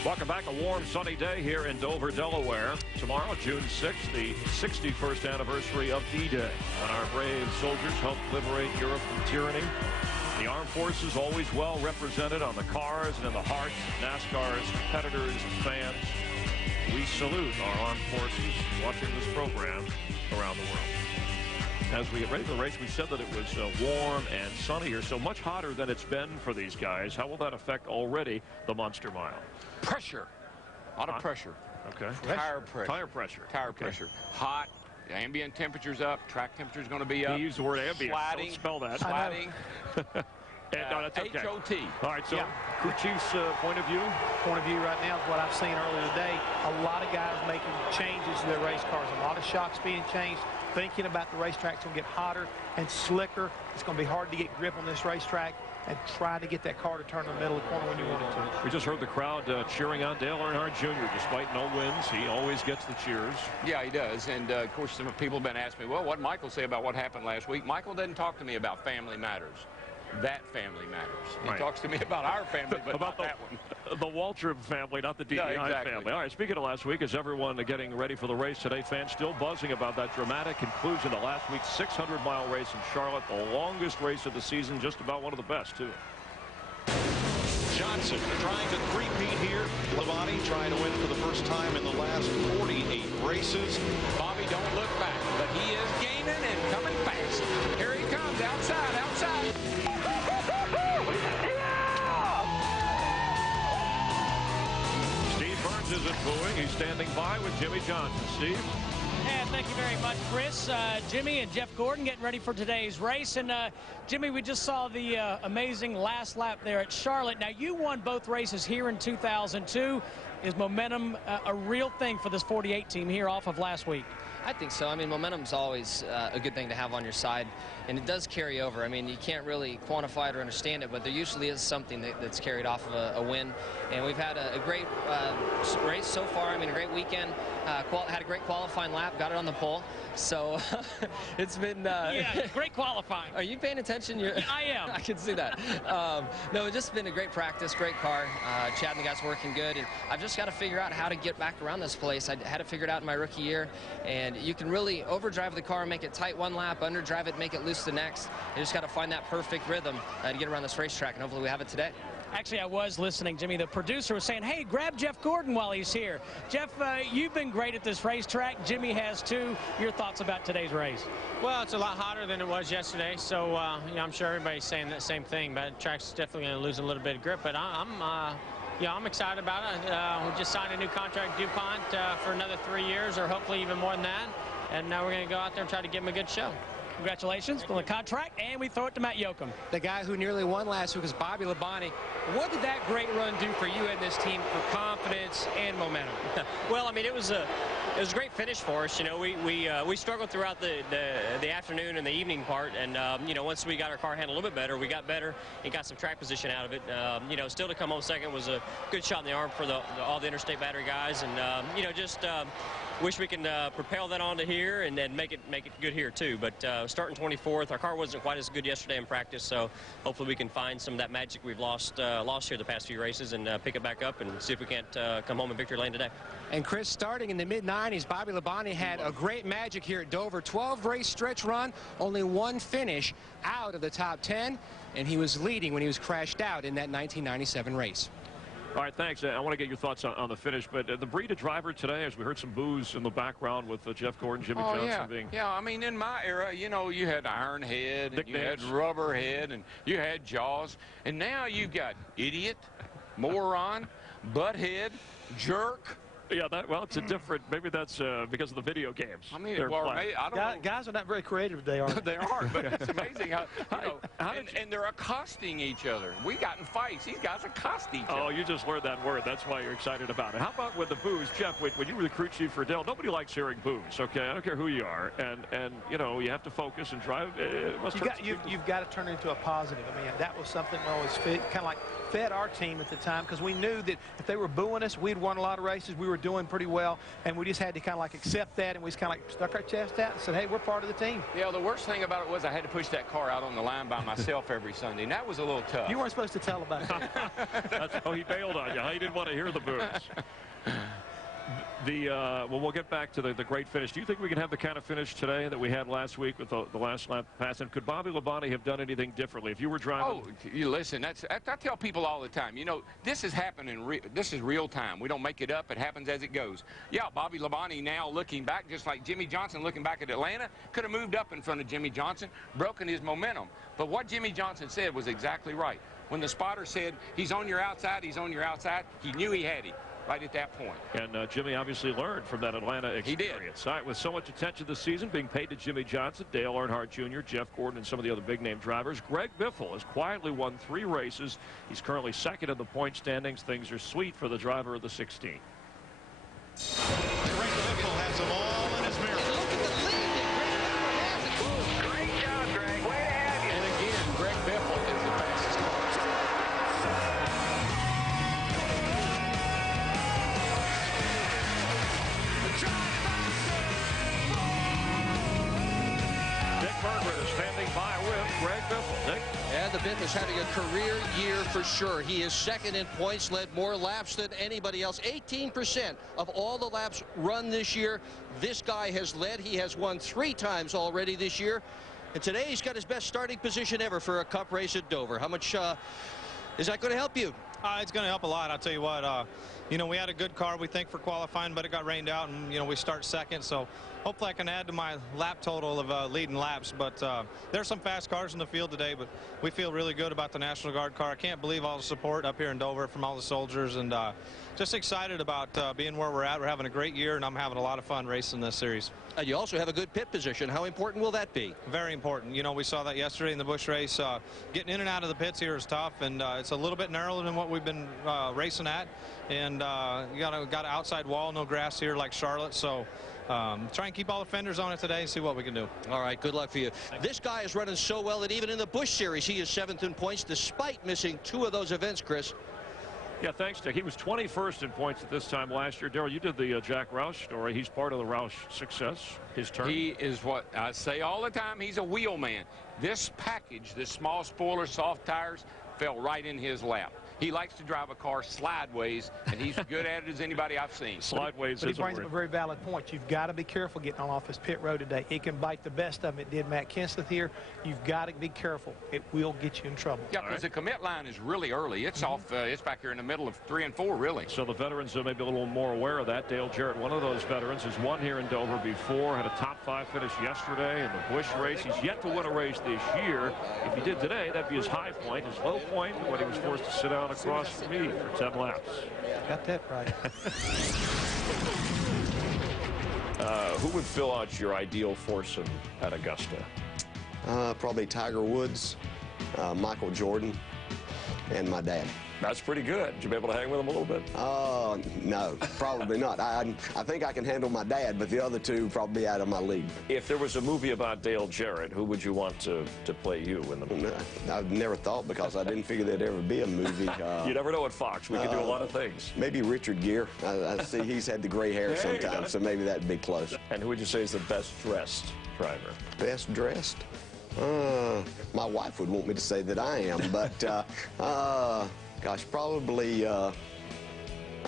Welcome back. A warm, sunny day here in Dover, Delaware. Tomorrow, June 6th, the 61st anniversary of D-Day, when our brave soldiers helped liberate Europe from tyranny. The armed forces always well represented on the cars and in the hearts of NASCAR's competitors and fans. We salute our armed forces watching this program around the world. As we get ready for the race, we said that it was warm and sunny here, so much hotter than it's been for these guys. How will that affect already the Monster Mile? Pressure. A lot of pressure. Okay. Tire pressure. Tire pressure. Tire pressure. Hot. The ambient temperature's up. Track temperature's going to be up. You use the word ambient. Sliding. Don't spell that. Sliding. No, that's okay. H-O-T. All right, so crew chief's point of view? Point of view right now is what I've seen earlier today. A lot of guys making changes to their race cars. A lot of shocks being changed. thinking about the racetrack's going to get hotter and slicker. It's going to be hard to get grip on this racetrack and try to get that car to turn in the middle of the corner when you want it to. We just heard the crowd cheering on Dale Earnhardt Jr. Despite no wins, he always gets the cheers. Yeah, he does. And, of course, some people have been asking me, well, what did Michael say about what happened last week? Michael doesn't talk to me about family matters. That family matters. He talks to me about our family, but about not that one. The Waltrip family, not the DEI family. All right, speaking of last week, as everyone getting ready for the race today, fans still buzzing about that dramatic conclusion to last week's 600-mile race in Charlotte, the longest race of the season, just about one of the best, too. Johnson trying to three-peat here. Labonte trying to win for the first time in the last 48 races. Bobby don't look back, but he is gaining and coming fast. Here he comes, outside, outside. Steve Burns isn't booing. He's standing by with Jimmy Johnson. Steve? Yeah, thank you very much, Chris. Jimmy and Jeff Gordon getting ready for today's race. And, Jimmy, we just saw the amazing last lap there at Charlotte. Now, you won both races here in 2002. Is momentum a real thing for this 48 team here off of last week? I think so. I mean, momentum's always a good thing to have on your side, and it does carry over. I mean, you can't really quantify it or understand it, but there usually is something that's carried off of a win. And we've had a great race so far. I mean, a great weekend. Had a great qualifying lap, got it on the pole. So it's been... yeah, great qualifying. Are you paying attention? I am. I can see that. No, it's just been a great practice, great car. Chad and the guys working good, and I've just got to figure out how to get back around this place. I had it figured out in my rookie year, and you can really overdrive the car, make it tight one lap, underdrive it, make it loose the next. You just got to find that perfect rhythm to get around this racetrack, and hopefully we have it today. Actually, I was listening, Jimmy. The producer was saying, hey, grab Jeff Gordon while he's here. Jeff, you've been great at this racetrack. Jimmy has too. Your thoughts about today's race? Well, it's a lot hotter than it was yesterday, so you know, I'm sure everybody's saying that same thing, but the track's definitely going to lose a little bit of grip, but I'm excited about it. We just signed a new contract with DuPont for another 3 years, or hopefully even more than that, and now we're going to go out there and try to give them a good show. Congratulations on the contract, and we throw it to Matt Yoakum. The guy who nearly won last week was Bobby Labonte. What did that great run do for you and this team for confidence and momentum? Well, I mean, it was a great finish for us. You know, we struggled throughout the afternoon and the evening part, and you know, once we got our car handled a little bit better, we got better and got some track position out of it. You know, still to come home second was a good shot in the arm for all the interstate battery guys, and you know, just wish we can propel that onto here and then make it good here too. But starting 24th, our car wasn't quite as good yesterday in practice, so hopefully we can find some of that magic we've lost here the past few races and pick it back up and see if we can't come home in victory lane today. And Chris, starting in the mid-90s, Bobby Labonte had a great magic here at Dover. 12-race stretch run, only one finish out of the top 10, and he was leading when he was crashed out in that 1997 race. All right, thanks. I want to get your thoughts on the finish, but the breed of driver today, as we heard some boos in the background with Jeff Gordon, Jimmy Johnson being... Yeah, I mean, in my era, you know, you had Iron Head, and you had Rubber Head, and you had Jaws, and now you've got Idiot, Moron, Butthead, Jerk. Yeah, well, it's a different, maybe that's because of the video games. I mean, well, I don't know. Guys are not very creative, they are. They are, but it's amazing how, you know, and they're accosting each other. We got in fights. These guys accost each other. Oh, you just learned that word. That's why you're excited about it. How about with the boos? Jeff, when you were the crew chief for Dale, nobody likes hearing boos, okay? I don't care who you are. And you know, you have to focus and drive. You've got to turn it into a positive. I mean, that was something that always kind of like fed our team at the time, because we knew that if they were booing us, we'd won a lot of races. We were doing pretty well, and we just had to kind of like accept that, and we just kind of like stuck our chest out and said, hey, we're part of the team. Yeah, the worst thing about it was I had to push that car out on the line by myself every Sunday, and that was a little tough. You weren't supposed to tell about that. That's how he bailed on you. He didn't want to hear the boos. Well, we'll get back to the great finish. Do you think we can have the kind of finish today that we had last week with the last lap pass? And could Bobby Labonte have done anything differently if you were driving? Oh, you listen. I tell people all the time. You know, this is happening. This is real time. We don't make it up. It happens as it goes. Yeah, Bobby Labonte now looking back, just like Jimmy Johnson looking back at Atlanta, could have moved up in front of Jimmy Johnson, broken his momentum. But what Jimmy Johnson said was exactly right. When the spotter said he's on your outside, he's on your outside, he knew he had him. Right at that point. And Jimmy obviously learned from that Atlanta experience. He did. All right, with so much attention this season being paid to Jimmy Johnson, Dale Earnhardt Jr., Jeff Gordon, and some of the other big-name drivers, Greg Biffle has quietly won 3 races. He's currently second in the point standings. Things are sweet for the driver of the 16. Greg Biffle has them all in his mirror. careful, Nick. And the Bip is having a career year for sure. He is second in points, led more laps than anybody else. 18% of all the laps run this year, this guy has led. He has won 3 times already this year. And today he's got his best starting position ever for a Cup race at Dover. How much is that going to help you? It's going to help a lot. I'll tell you what, you know, we had a good car, we think, for qualifying, but it got rained out, and, you know, we start second. So hopefully I can add to my lap total of leading laps. But there's some fast cars in the field today, but we feel really good about the National Guard car. I can't believe all the support up here in Dover from all the soldiers, and just excited about being where we're at. We're having a great year, and I'm having a lot of fun racing this series. And you also have a good pit position. How important will that be? Very important. You know, we saw that yesterday in the Busch race. Getting in and out of the pits here is tough, and it's a little bit narrower than what we've been racing at. And you got an outside wall, no grass here like Charlotte. So try and keep all the fenders on it today and see what we can do. All right, good luck for you. This guy is running so well that even in the Busch series, he is 7th in points despite missing 2 of those events, Chris. Yeah, thanks, Dick. He was 21st in points at this time last year. Darrell, you did the Jack Roush story. He's part of the Roush success. His turn. He is what I say all the time. He's a wheel man. This package, this small spoiler, soft tires, fell right in his lap. He likes to drive a car slideways, and he's good at it as anybody I've seen. Slideways. But he brings up a very valid point. You've got to be careful getting on off this pit road today. It can bite the best of them. It did Matt Kenseth here. You've got to be careful. It will get you in trouble. Yeah, because the commit line is really early. It's off. It's back here in the middle of 3 and 4, really. So the veterans are maybe a little more aware of that. Dale Jarrett, one of those veterans, has won here in Dover before, had a top 5 finish yesterday in the Busch race. He's yet to win a race this year. If he did today, that'd be his high point, his low point, when he was forced to sit down across from me for 10 laps. Got that right. Who would fill out your ideal foursome at Augusta? Probably Tiger Woods, Michael Jordan, and my dad. That's pretty good. Did you be able to hang with him a little bit? No, probably not. I think I can handle my dad, but the other two probably out of my league. If there was a movie about Dale Jarrett, who would you want to play you in the movie? I've never thought, because I didn't figure there'd ever be a movie. You never know at Fox. We could do a lot of things. Maybe Richard Gere. I see he's had the gray hair sometimes, so maybe that'd be close. And who would you say is the best dressed driver? Best dressed? My wife would want me to say that I am, but gosh, probably, I'll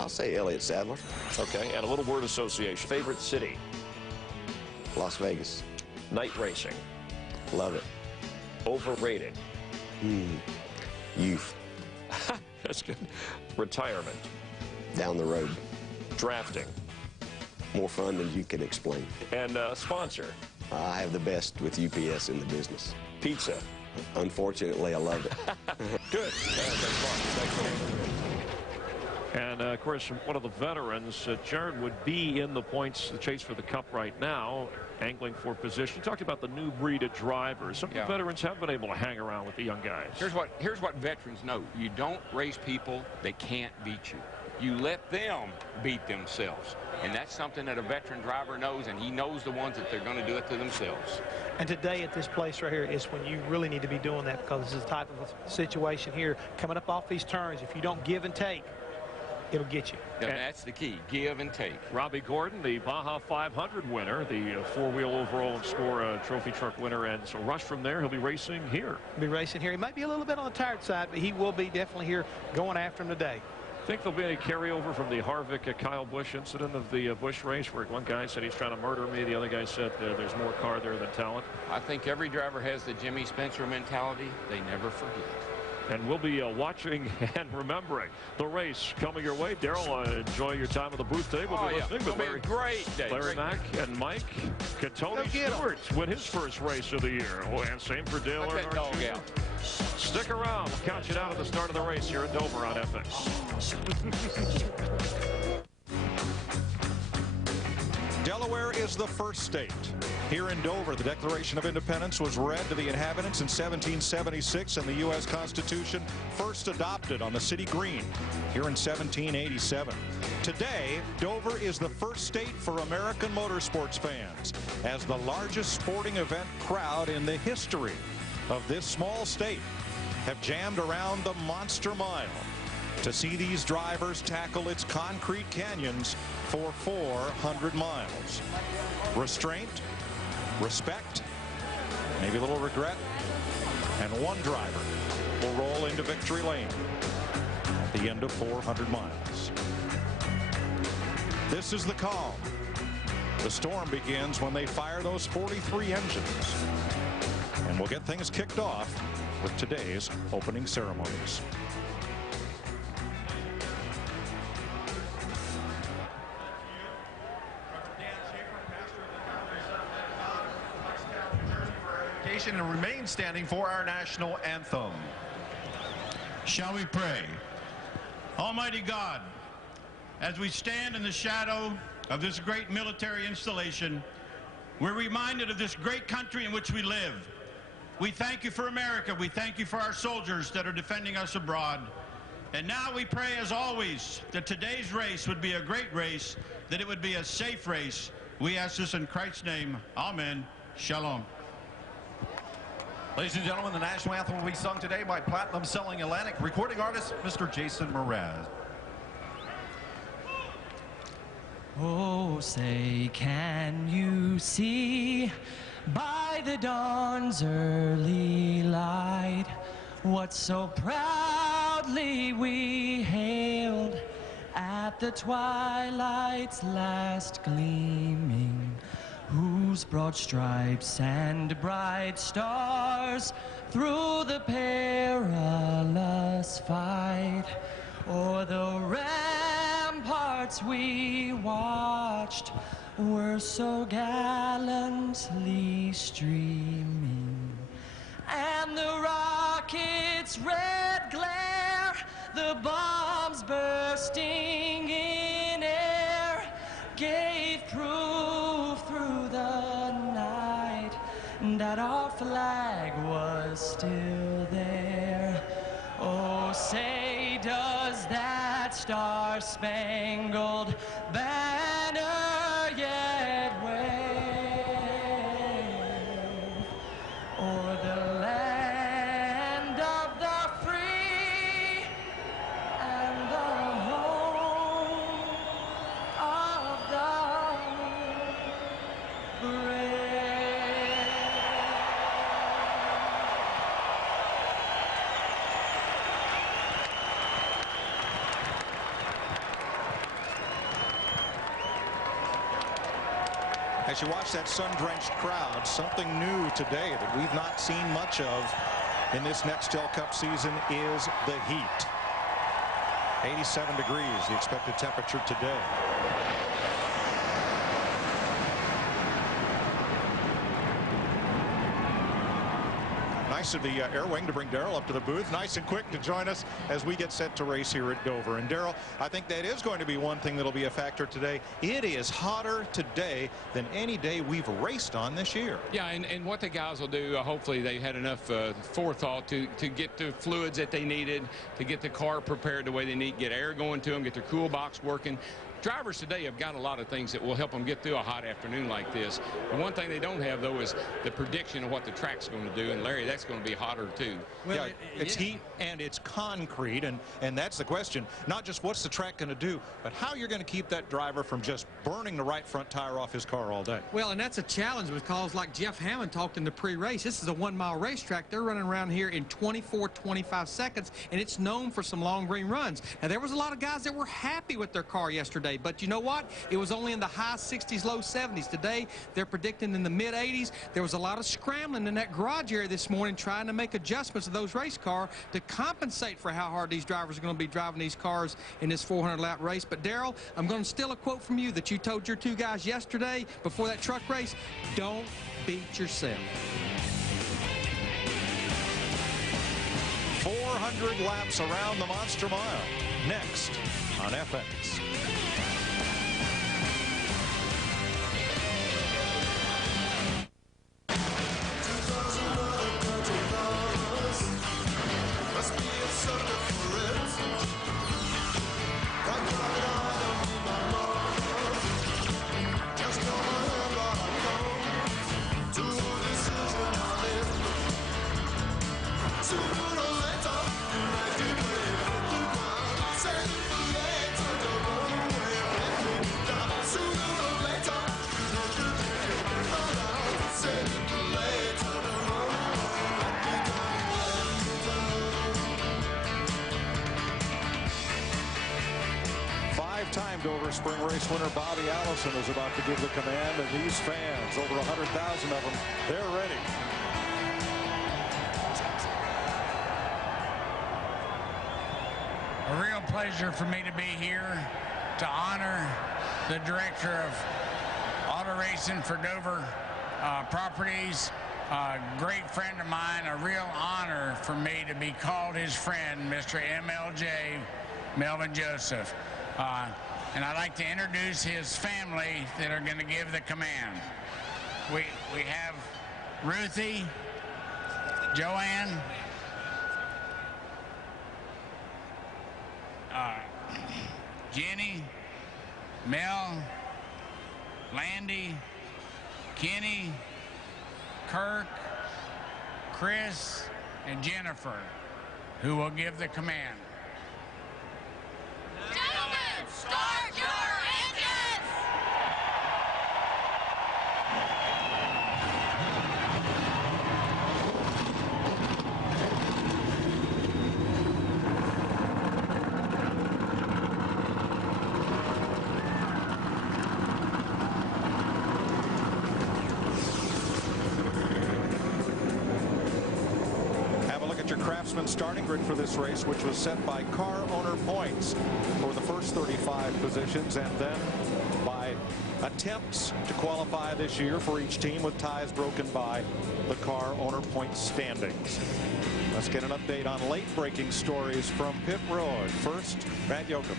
say Elliott Sadler. Okay, and a little word association. Favorite city? Las Vegas. Night racing? Love it. Overrated? Youth. That's good. Retirement? Down the road. Drafting? More fun than you can explain. And sponsor? I have the best with UPS in the business. Pizza? Unfortunately, I love it. Good. That's fun. And, of course, one of the veterans, Jared would be in the points, the chase for the Cup right now, angling for position. You talked about the new breed of drivers. Some of the veterans have been able to hang around with the young guys. Here's what veterans know. You don't race people that can't beat you. You let them beat themselves. And that's something that a veteran driver knows, and he knows the ones that they're going to do it to themselves. And today at this place right here is when you really need to be doing that, because this is the type of situation here. Coming up off these turns, if you don't give and take, it'll get you. Yeah, that's the key, give and take. Robbie Gordon, the Baja 500 winner, the four-wheel overall score trophy truck winner, and so rush from there, he'll be racing here. He'll be racing here. He might be a little bit on the tired side, but he will be definitely here going after him today. Think there'll be any carryover from the Harvick-Kyle Busch incident of the Busch race, where one guy said he's trying to murder me, the other guy said there's more car there than talent? I think every driver has the Jimmy Spencer mentality. They never forget. And we'll be watching and remembering the race coming your way. Darrell, enjoy your time at the booth today. We'll be listening to Larry, great day. Larry Mack and Mike. Can Tony Stewart win his first race of the year? Oh, and same for Dale Earnhardt Jr. Stick around. We'll count you down at the start of the race here in Dover on FX. Delaware is the first state. Here in Dover, the Declaration of Independence was read to the inhabitants in 1776, and the U.S. Constitution first adopted on the city green here in 1787. Today, Dover is the first state for American motorsports fans, as the largest sporting event crowd in the history of this small state have jammed around the Monster Mile to see these drivers tackle its concrete canyons for 400 miles. Restraint, respect, maybe a little regret, And one driver will roll into victory lane at the end of 400 miles. This is the calm. The storm begins when they fire those 43 engines. And we'll get things kicked off with today's opening ceremonies. And remain standing for our national anthem. Shall we pray? Almighty God, as we stand in the shadow of this great military installation, we're reminded of this great country in which we live. We thank you for America. We thank you for our soldiers that are defending us abroad. And now we pray, as always, that today's race would be a great race, that it would be a safe race. We ask this in Christ's name. Amen. Shalom. Ladies and gentlemen, the national anthem will be sung today by platinum-selling Atlantic recording artist, Mr. Jason Mraz. Oh, say, can you see by the dawn's early light what so proudly we hailed at the twilight's last gleaming, whose broad stripes and bright stars through the perilous fight o'er the ramparts we watched were so gallantly streaming, and the rocket's red glare, the bombs bursting in air, gave proof through the night that our flag was still there. Oh, say, does that star-spangled banner yet wave o'er the land of the free and the home of the brave? As you watch that sun-drenched crowd, something new today that we've not seen much of in this Nextel Cup season is the heat. 87 degrees, the expected temperature today. Nice of the air wing to bring Darrell up to the booth. Nice and quick to join us as we get set to race here at Dover. And Darrell, I think that is going to be one thing that'll be a factor today. It is hotter today than any day we've raced on this year. Yeah, and what the guys will do, hopefully they had enough forethought to get the fluids that they needed, to get the car prepared the way they need, get air going to them, get their cool box working. Drivers today have got a lot of things that will help them get through a hot afternoon like this. The one thing they don't have, though, is the prediction of what the track's going to do. And, Larry, that's going to be hotter, too. Well, yeah, it's heat and it's concrete, and that's the question. Not just what's the track going to do, but how you're going to keep that driver from just burning the right front tire off his car all day. Well, and that's a challenge because, like Jeff Hammond talked in the pre-race, this is a 1-mile racetrack. They're running around here in 24, 25 seconds, and it's known for some long green runs. Now, there was a lot of guys that were happy with their car yesterday, but you know what? It was only in the high 60s, low 70s. Today, they're predicting in the mid 80s. There was a lot of scrambling in that garage area this morning trying to make adjustments to those race cars to compensate for how hard these drivers are going to be driving these cars in this 400-lap race. But, Darrell, I'm going to steal a quote from you that you told your two guys yesterday before that truck race. Don't beat yourself. 400 laps around the Monster Mile. Next on FX. Two-time Dover Spring Race winner Bobby Allison is about to give the command, and these fans, over 100,000 of them, they're ready. A real pleasure for me to be here to honor the director of auto racing for Dover Properties, a great friend of mine. A real honor for me to be called his friend, Mr. MLJ, Melvin Joseph. And I'd like to introduce his family that are going to give the command. We have Ruthie, Joanne, Jenny, Mel, Landy, Kenny, Kirk, Chris, and Jennifer, who will give the command. Gentlemen, start your engines! Craftsman starting grid for this race, which was set by car owner points for the first 35 positions, and then by attempts to qualify this year for each team, with ties broken by the car owner point standings. Let's get an update on late breaking stories from pit road. First, Matt Yoakum.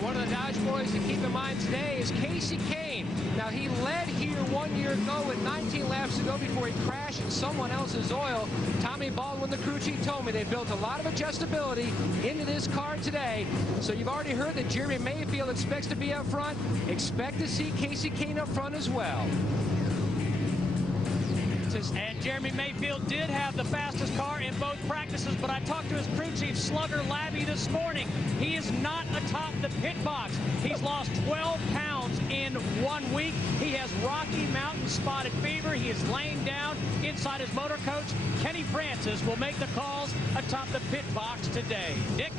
One of the Dodge boys to keep in mind today is Casey Kane. Now, he led here 1 year ago with 19 laps to go before he crashed in someone else's oil. Tommy Baldwin, the crew chief, told me they built a lot of adjustability into this car today. So you've already heard that Jeremy Mayfield expects to be up front. Expect to see Casey Kane up front as well. And Jeremy Mayfield did have the fastest car in both practices, but I talked to his crew chief, Slugger Labby, this morning. He is not atop the pit box. He's lost 12 pounds in 1 week. He has Rocky Mountain spotted fever. He is laying down inside his motor coach. Kenny Francis will make the calls atop the pit box today. Dick?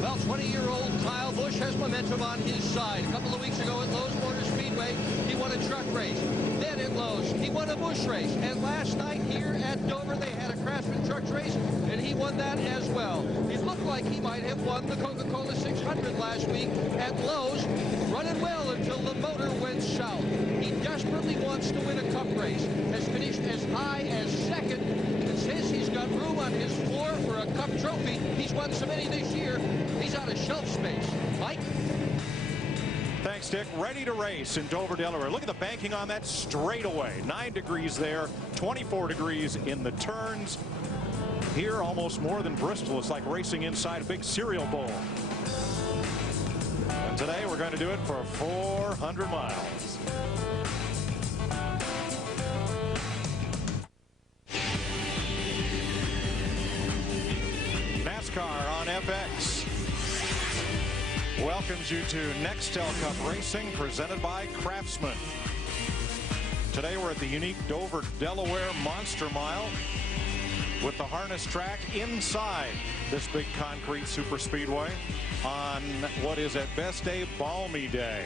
Well, 20-year-old Kyle Busch has momentum on his side. A couple of weeks ago at Lowe's Motor Speedway, he won a truck race. Then at Lowe's, he won a Busch race. And last night here at Dover, they had a Craftsman Trucks race, and he won that as well. He looked like he might have won the Coca-Cola 600 last week at Lowe's, running well until the motor went south. He desperately wants to win a cup race, has finished as high as second, and says he's got room on his floor for a cup trophy. He's won so many this year, he's out of shelf space. Mike? Thanks, Dick. Ready to race in Dover, Delaware. Look at the banking on that straightaway. 9 degrees there, 24 degrees in the turns. Here, almost more than Bristol. It's like racing inside a big cereal bowl. And today, we're going to do it for 400 miles. NASCAR on FX welcomes you to Nextel Cup Racing, presented by Craftsman. Today we're at the unique Dover, Delaware Monster Mile with the harness track inside this big concrete super speedway on what is at best a balmy day.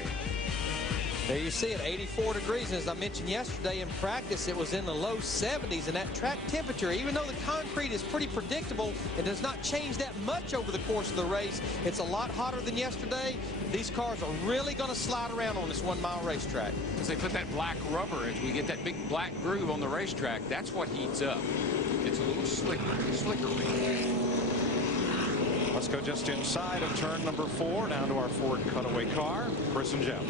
There you see it, 84 degrees. And as I mentioned yesterday in practice, it was in the low 70s. And that track temperature, even though the concrete is pretty predictable, it does not change that much over the course of the race. It's a lot hotter than yesterday. These cars are really going to slide around on this 1 mile racetrack. As they put that black rubber, as we get that big black groove on the racetrack, that's what heats up. It's a little slicker. Let's go just inside of turn number 4, down to our Ford cutaway car. Chris and Jeff.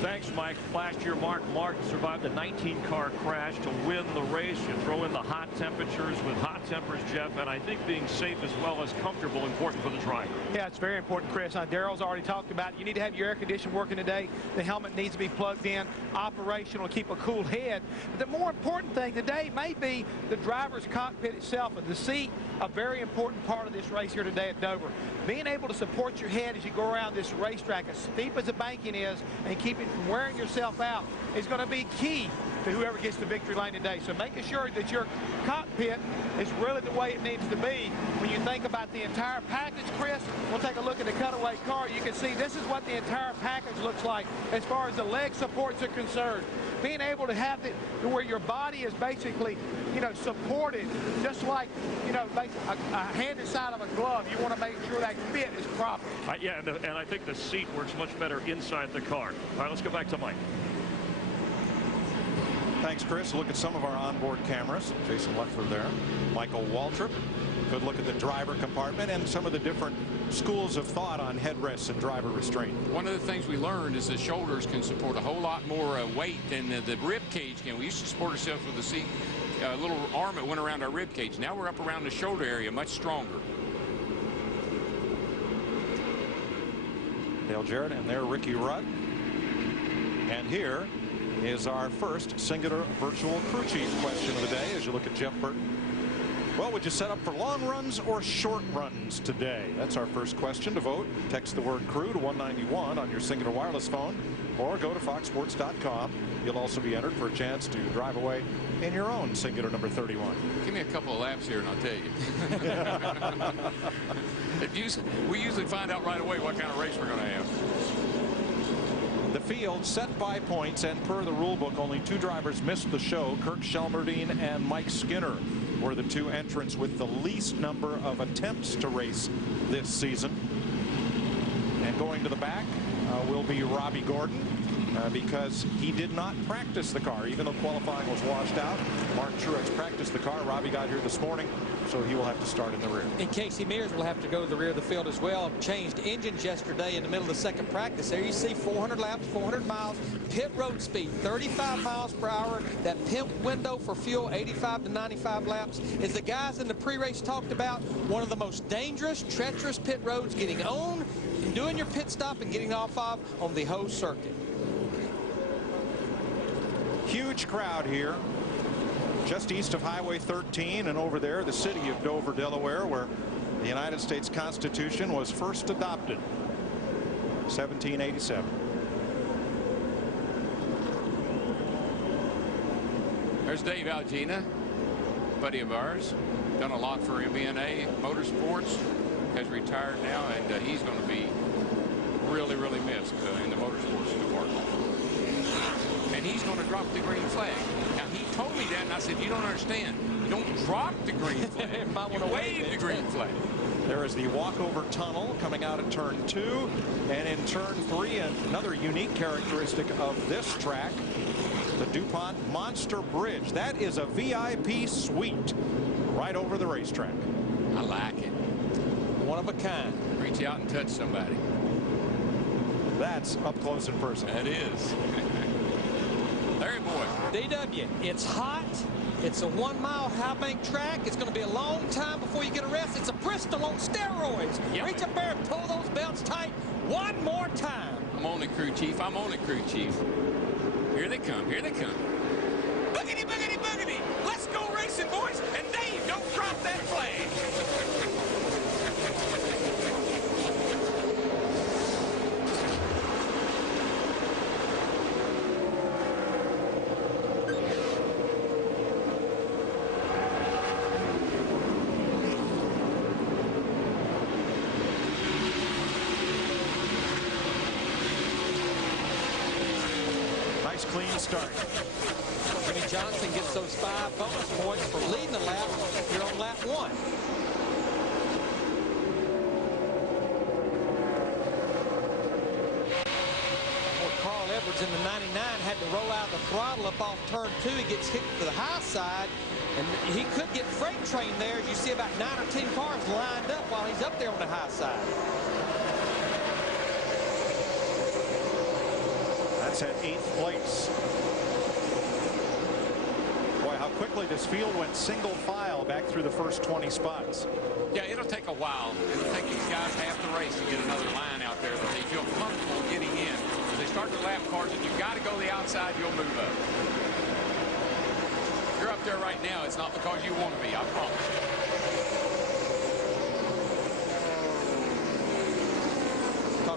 Thanks, Mike. Last year, Mark Martin survived a 19-car crash to win the race. You throw in the hot temperatures with hot tempers, Jeff, and I think being safe as well as comfortable important for the driver. Yeah, it's very important, Chris. Daryl's already talked about it. You need to have your air conditioning working today. The helmet needs to be plugged in, operational, to keep a cool head. But the more important thing today may be the driver's cockpit itself, and the seat, a very important part of this race here today at Dover. Being able to support your head as you go around this racetrack, as steep as the banking is, and keep it from wearing yourself out, is going to be key to whoever gets the victory lane today. So making sure that your cockpit is really the way it needs to be. When you think about the entire package, Chris, we'll take a look at the cutaway car. You can see this is what the entire package looks like as far as the leg supports are concerned. Being able to have it to where your body is basically, you know, supported, just like, you know, a hand inside of a glove. You want to make sure that fit is proper. Yeah, and I think the seat works much better inside the car. All right, let's go back to Mike. Thanks, Chris. Look at some of our onboard cameras. Jason Leffler there. Michael Waltrip. Good look at the driver compartment and some of the different schools of thought on headrests and driver restraint. One of the things we learned is the shoulders can support a whole lot more weight than the rib cage can. We used to support ourselves with the seat, a little arm that went around our rib cage. Now we're up around the shoulder area, much stronger. Dale Jarrett and there Ricky Rudd. And here is our first singular virtual crew chief question of the day as you look at Jeff Burton. Well, would you set up for long runs or short runs today? That's our first question. To vote, text the word crew to 191 on your Singular wireless phone or go to foxsports.com. You'll also be entered for a chance to drive away in your own Singular number 31. Give me a couple of laps here and I'll tell you. We usually find out right away what kind of race we're going to have. The field set by points, and per the rule book, only 2 drivers missed the show. Kirk Shelmerdine and Mike Skinner were the 2 entrants with the least number of attempts to race this season. And going to the back will be Robbie Gordon because he did not practice the car, even though qualifying was washed out. Mark Truex practiced the car. Robbie got here this morning, so he will have to start in the rear. And Casey Mears will have to go to the rear of the field as well. Changed engines yesterday in the middle of the second practice. There you see 400 laps, 400 miles, pit road speed, 35 miles per hour. That pit window for fuel, 85 to 95 laps, is the guys in the pre-race talked about one of the most dangerous, treacherous pit roads, getting on and doing your pit stop and getting off of on the whole circuit. Huge crowd here just east of Highway 13 and over there the city of Dover, Delaware, where the United States Constitution was first adopted, 1787. There's Dave Algina, buddy of ours, done a lot for MBNA Motorsports, has retired now, and he's going to be really, really missed in the motorsports department. And he's going to drop the green flag. Now, he told me that, and I said, you don't understand. You don't drop the green flag. You wave the green flag. There is the walkover tunnel coming out of turn 2, and in turn 3, another unique characteristic of this track, the DuPont Monster Bridge. That is a VIP suite right over the racetrack. I like it. One of a kind. Reach out and touch somebody. That's up close and personal. That is. Larry Boy. DW, it's hot. It's a 1-mile high bank track. It's going to be a long time before you get a rest. It's a Bristol on steroids. Yep. Reach up there and pull those belts tight one more time. I'm on it, crew chief. I'm on it, crew chief. Here they come. Here they come. Boogity, boogity, boogity. Let's go racing, boys. And Dave, don't drop that flag. Clean start. Jimmy Johnson gets those 5 bonus points for leading the lap here on lap 1. Well, Carl Edwards in the 99 had to roll out the throttle up off turn 2. He gets hit to the high side, and he could get freight train there. As you see about 9 or 10 cars lined up while he's up there on the high side. That's at 8th place. Boy, how quickly this field went single file back through the first 20 spots. Yeah, it'll take a while. It'll take these guys half the race to get another line out there that they feel comfortable getting in. As they start to lap cars, if you've got to go the outside, you'll move up. If you're up there right now, it's not because you want to be, I promise.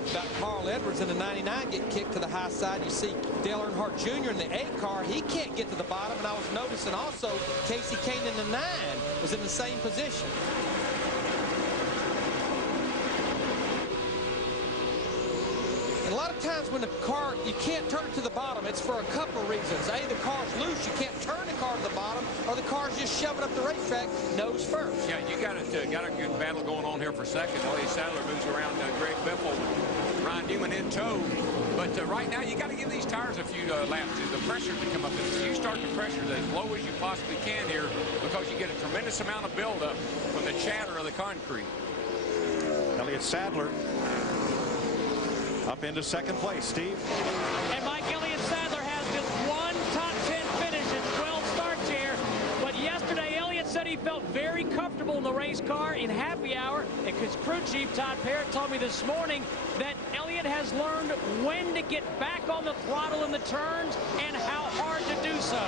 talked about Carl Edwards in the 99 get kicked to the high side. You see Dale Earnhardt Jr. in the 8 car. He can't get to the bottom. And I was noticing also Casey Kane in the 9 was in the same position. And a lot of times when the car, you can't turn it to the bottom, it's for a couple of reasons. A, the car's loose, you can't turn the car to the bottom, or the car's just shoving up the racetrack nose first. Yeah, you got a good battle going on here for second. Elliott Sadler moves around Greg Biffle, Ryan Newman in tow. But right now, you got to give these tires a few laps. The pressure to come up. You start the pressure as low as you possibly can here because you get a tremendous amount of buildup from the chatter of the concrete. Elliott Sadler up into second place, Steve. And Mike, Elliott Sadler has just one top 10 finish in 12 starts here. But yesterday, Elliott said he felt very comfortable in the race car in happy hour. And his crew chief, Todd Parrott, told me this morning that Elliott has learned when to get back on the throttle in the turns and how hard to do so.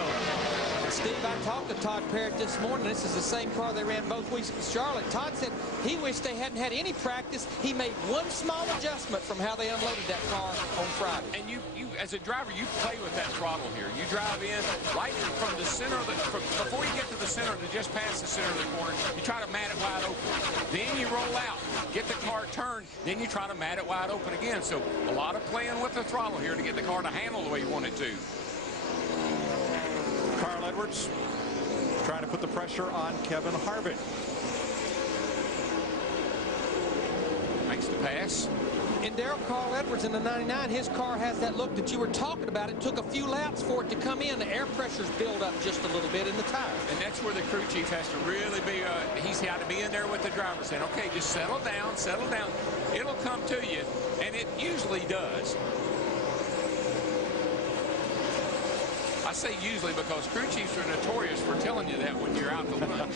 Steve, I talked to Todd Parrott this morning. This is the same car they ran both weeks at Charlotte. Todd said he wished they hadn't had any practice. He made one small adjustment from how they unloaded that car on Friday. And you as a driver, you play with that throttle here. You drive in right from the center of the, before you get to the center, to just past the center of the corner, you try to mat it wide open. Then you roll out, get the car turned, then you try to mat it wide open again. So a lot of playing with the throttle here to get the car to handle the way you want it to. Carl Edwards trying to put the pressure on Kevin Harvick. Makes the pass. And Darrell, Carl Edwards in the 99, his car has that look that you were talking about. It took a few laps for it to come in. The air pressure's build up just a little bit in the tire. And that's where the crew chief has to really be, he's got to be in there with the driver saying, okay, just settle down, settle down. It'll come to you, and it usually does. I say usually because crew chiefs are notorious for telling you that when you're out to lunch.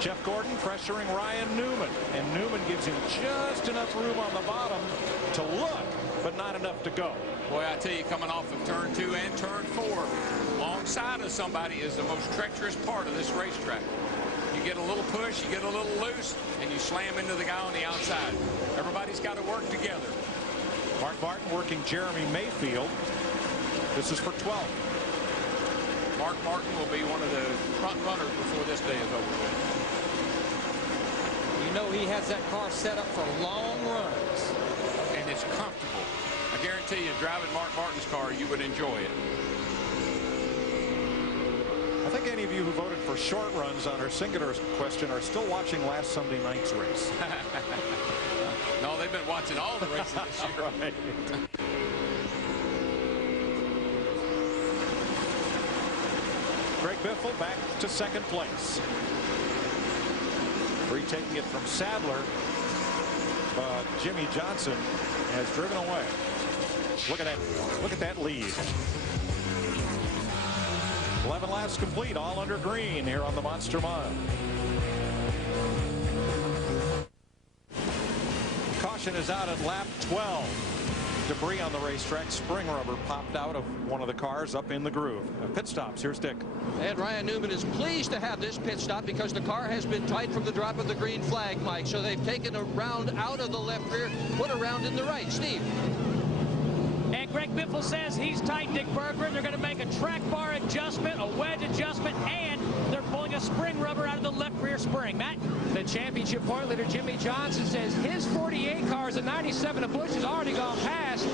Jeff Gordon pressuring Ryan Newman, and Newman gives him just enough room on the bottom to look, but not enough to go. Boy, I tell you, coming off of turn 2 and turn 4, alongside of somebody is the most treacherous part of this racetrack. You get a little push, you get a little loose, and you slam into the guy on the outside. Everybody's got to work together. Mark Martin working Jeremy Mayfield. This is for 12th. Mark Martin will be one of the front runners before this day is over. You know he has that car set up for long runs. And it's comfortable. I guarantee you, driving Mark Martin's car, you would enjoy it. I think any of you who voted for short runs on our singular question are still watching last Sunday night's race. No, they've been watching all the races this year. Right. Greg Biffle back to second place. Retaking it from Sadler, but Jimmy Johnson has driven away. Look at that lead. 11 laps complete, all under green here on the Monster Mile. Caution is out at lap 12. Debris on the racetrack. Spring rubber popped out of one of the cars up in the groove. Pit stops. Here's Dick. And Ryan Newman is pleased to have this pit stop because the car has been tight from the drop of the green flag, Mike. So they've taken a round out of the left rear, put a round in the right. Steve. And Greg Biffle says he's tight, Dick Berggren. They're going to make a track bar adjustment, a wedge adjustment, and they're pulling a spring rubber out of the left rear spring. Matt? The championship point leader, Jimmy Johnson, says his 48 cars, the 97 of Busch has already gone past,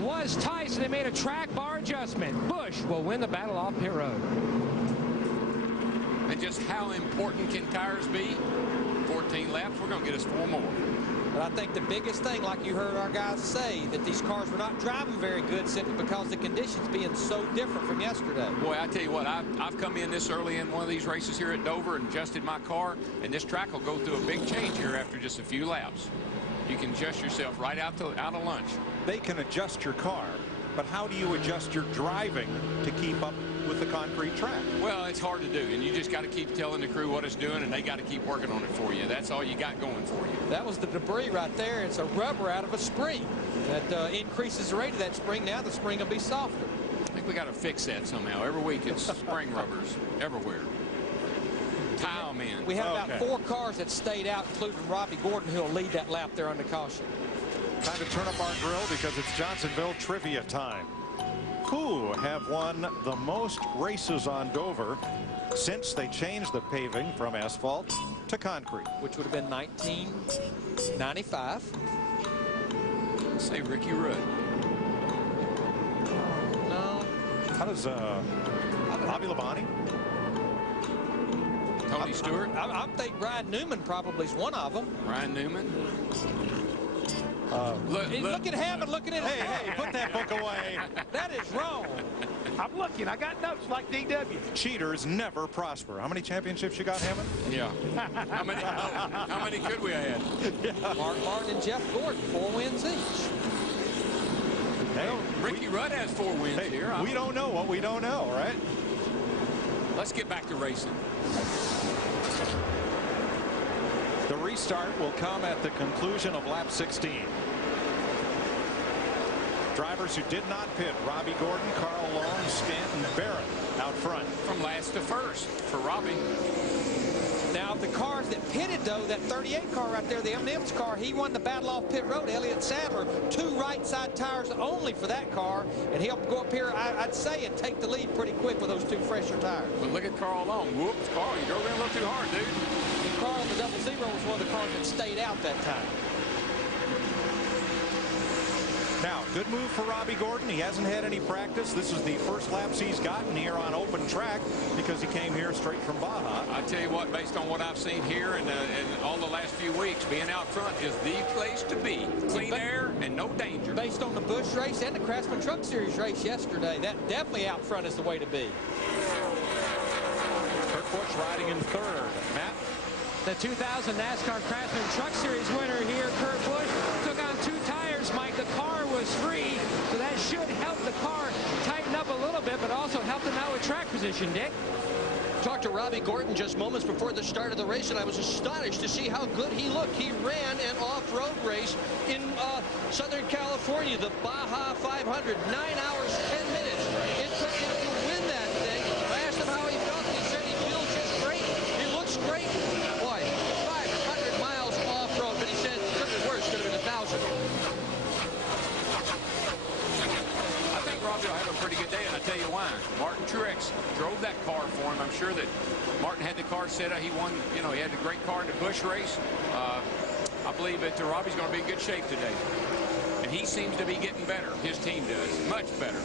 was tight, so they made a track bar adjustment. Busch will win the battle off pit road. And just how important can tires be? 14 laps, we're going to get us 4 more. But I think the biggest thing, like you heard our guys say, that these cars were not driving very good simply because the conditions being so different from yesterday. Boy, I tell you what, I've come in this early in one of these races here at Dover and adjusted my car, and this track will go through a big change here after just a few laps. You can adjust yourself right out of lunch. They can adjust your car, but how do you adjust your driving to keep up with the concrete track? Well, it's hard to do, and you just got to keep telling the crew what it's doing, and they got to keep working on it for you. That's all you got going for you. That was the debris right there. It's a rubber out of a spring that increases the rate of that spring. Now the spring will be softer. I think we got to fix that somehow. Every week it's spring rubbers everywhere. tie them in. We had about 4 cars that stayed out, including Robbie Gordon, who will lead that lap there under caution. Time to turn up our grill because it's Johnsonville trivia time. Who have won the most races on Dover since they changed the paving from asphalt to concrete? Which would have been 1995. Say Ricky Rudd. No. How does Bobby Labonte? Tony Stewart? I think Ryan Newman probably is one of them. Ryan Newman? Look at Hammond looking at Hey, hey, put that book away. That is wrong. I'm looking. I got notes like DW. Cheaters never prosper. How many championships you got, Hammond? Yeah. How many could we have had? Mark Martin and Jeff Gordon, 4 wins each. Hey, Ricky Rudd has 4 wins here. We don't know what we don't know, right? Let's get back to racing. The restart will come at the conclusion of lap 16. Drivers who did not pit: Robbie Gordon, Carl Long, Stanton Barrett out front. From last to first for Robbie. Now, the cars that pitted, though, that 38 car right there, the M&M's car, he won the battle off pit road. Elliott Sadler, 2 right side tires only for that car, and he'll go up here, I'd say, and take the lead pretty quick with those 2 fresher tires. But look at Carl Long. Whoops, Carl, you drove in a little too hard, dude. And Carl, the 00 was one of the cars that stayed out that time. Now, good move for Robbie Gordon. He hasn't had any practice. This is the first laps he's gotten here on open track because he came here straight from Baja. I tell you what, based on what I've seen here and all the last few weeks, being out front is the place to be. Clean air and no danger. Based on the Busch race and the Craftsman Truck Series race yesterday, that definitely out front is the way to be. Kurt Busch riding in 3rd. Matt? The 2000 NASCAR Craftsman Truck Series winner here, Kurt Busch, took on 2 tires, Mike. The car was free, so that should help the car tighten up a little bit, but also help them out with track position, Dick. Talked to Robbie Gordon just moments before the start of the race, and I was astonished to see how good he looked. He ran an off-road race in Southern California, the Baja 500, 9 hours, 10 minutes. It took him to win that thing. I asked him how he felt. He said he feels just great. He looks great. Boy, 500 miles off-road, but he said it could have been worse. Could have been 1,000. I think Robbie will have a pretty good day, and I tell you why. Martin Truex drove that car for him. I'm sure that Martin had the car set up. He won, you know, he had a great car in the Busch race. I believe that Robbie's going to be in good shape today. And he seems to be getting better. His team does. Much better.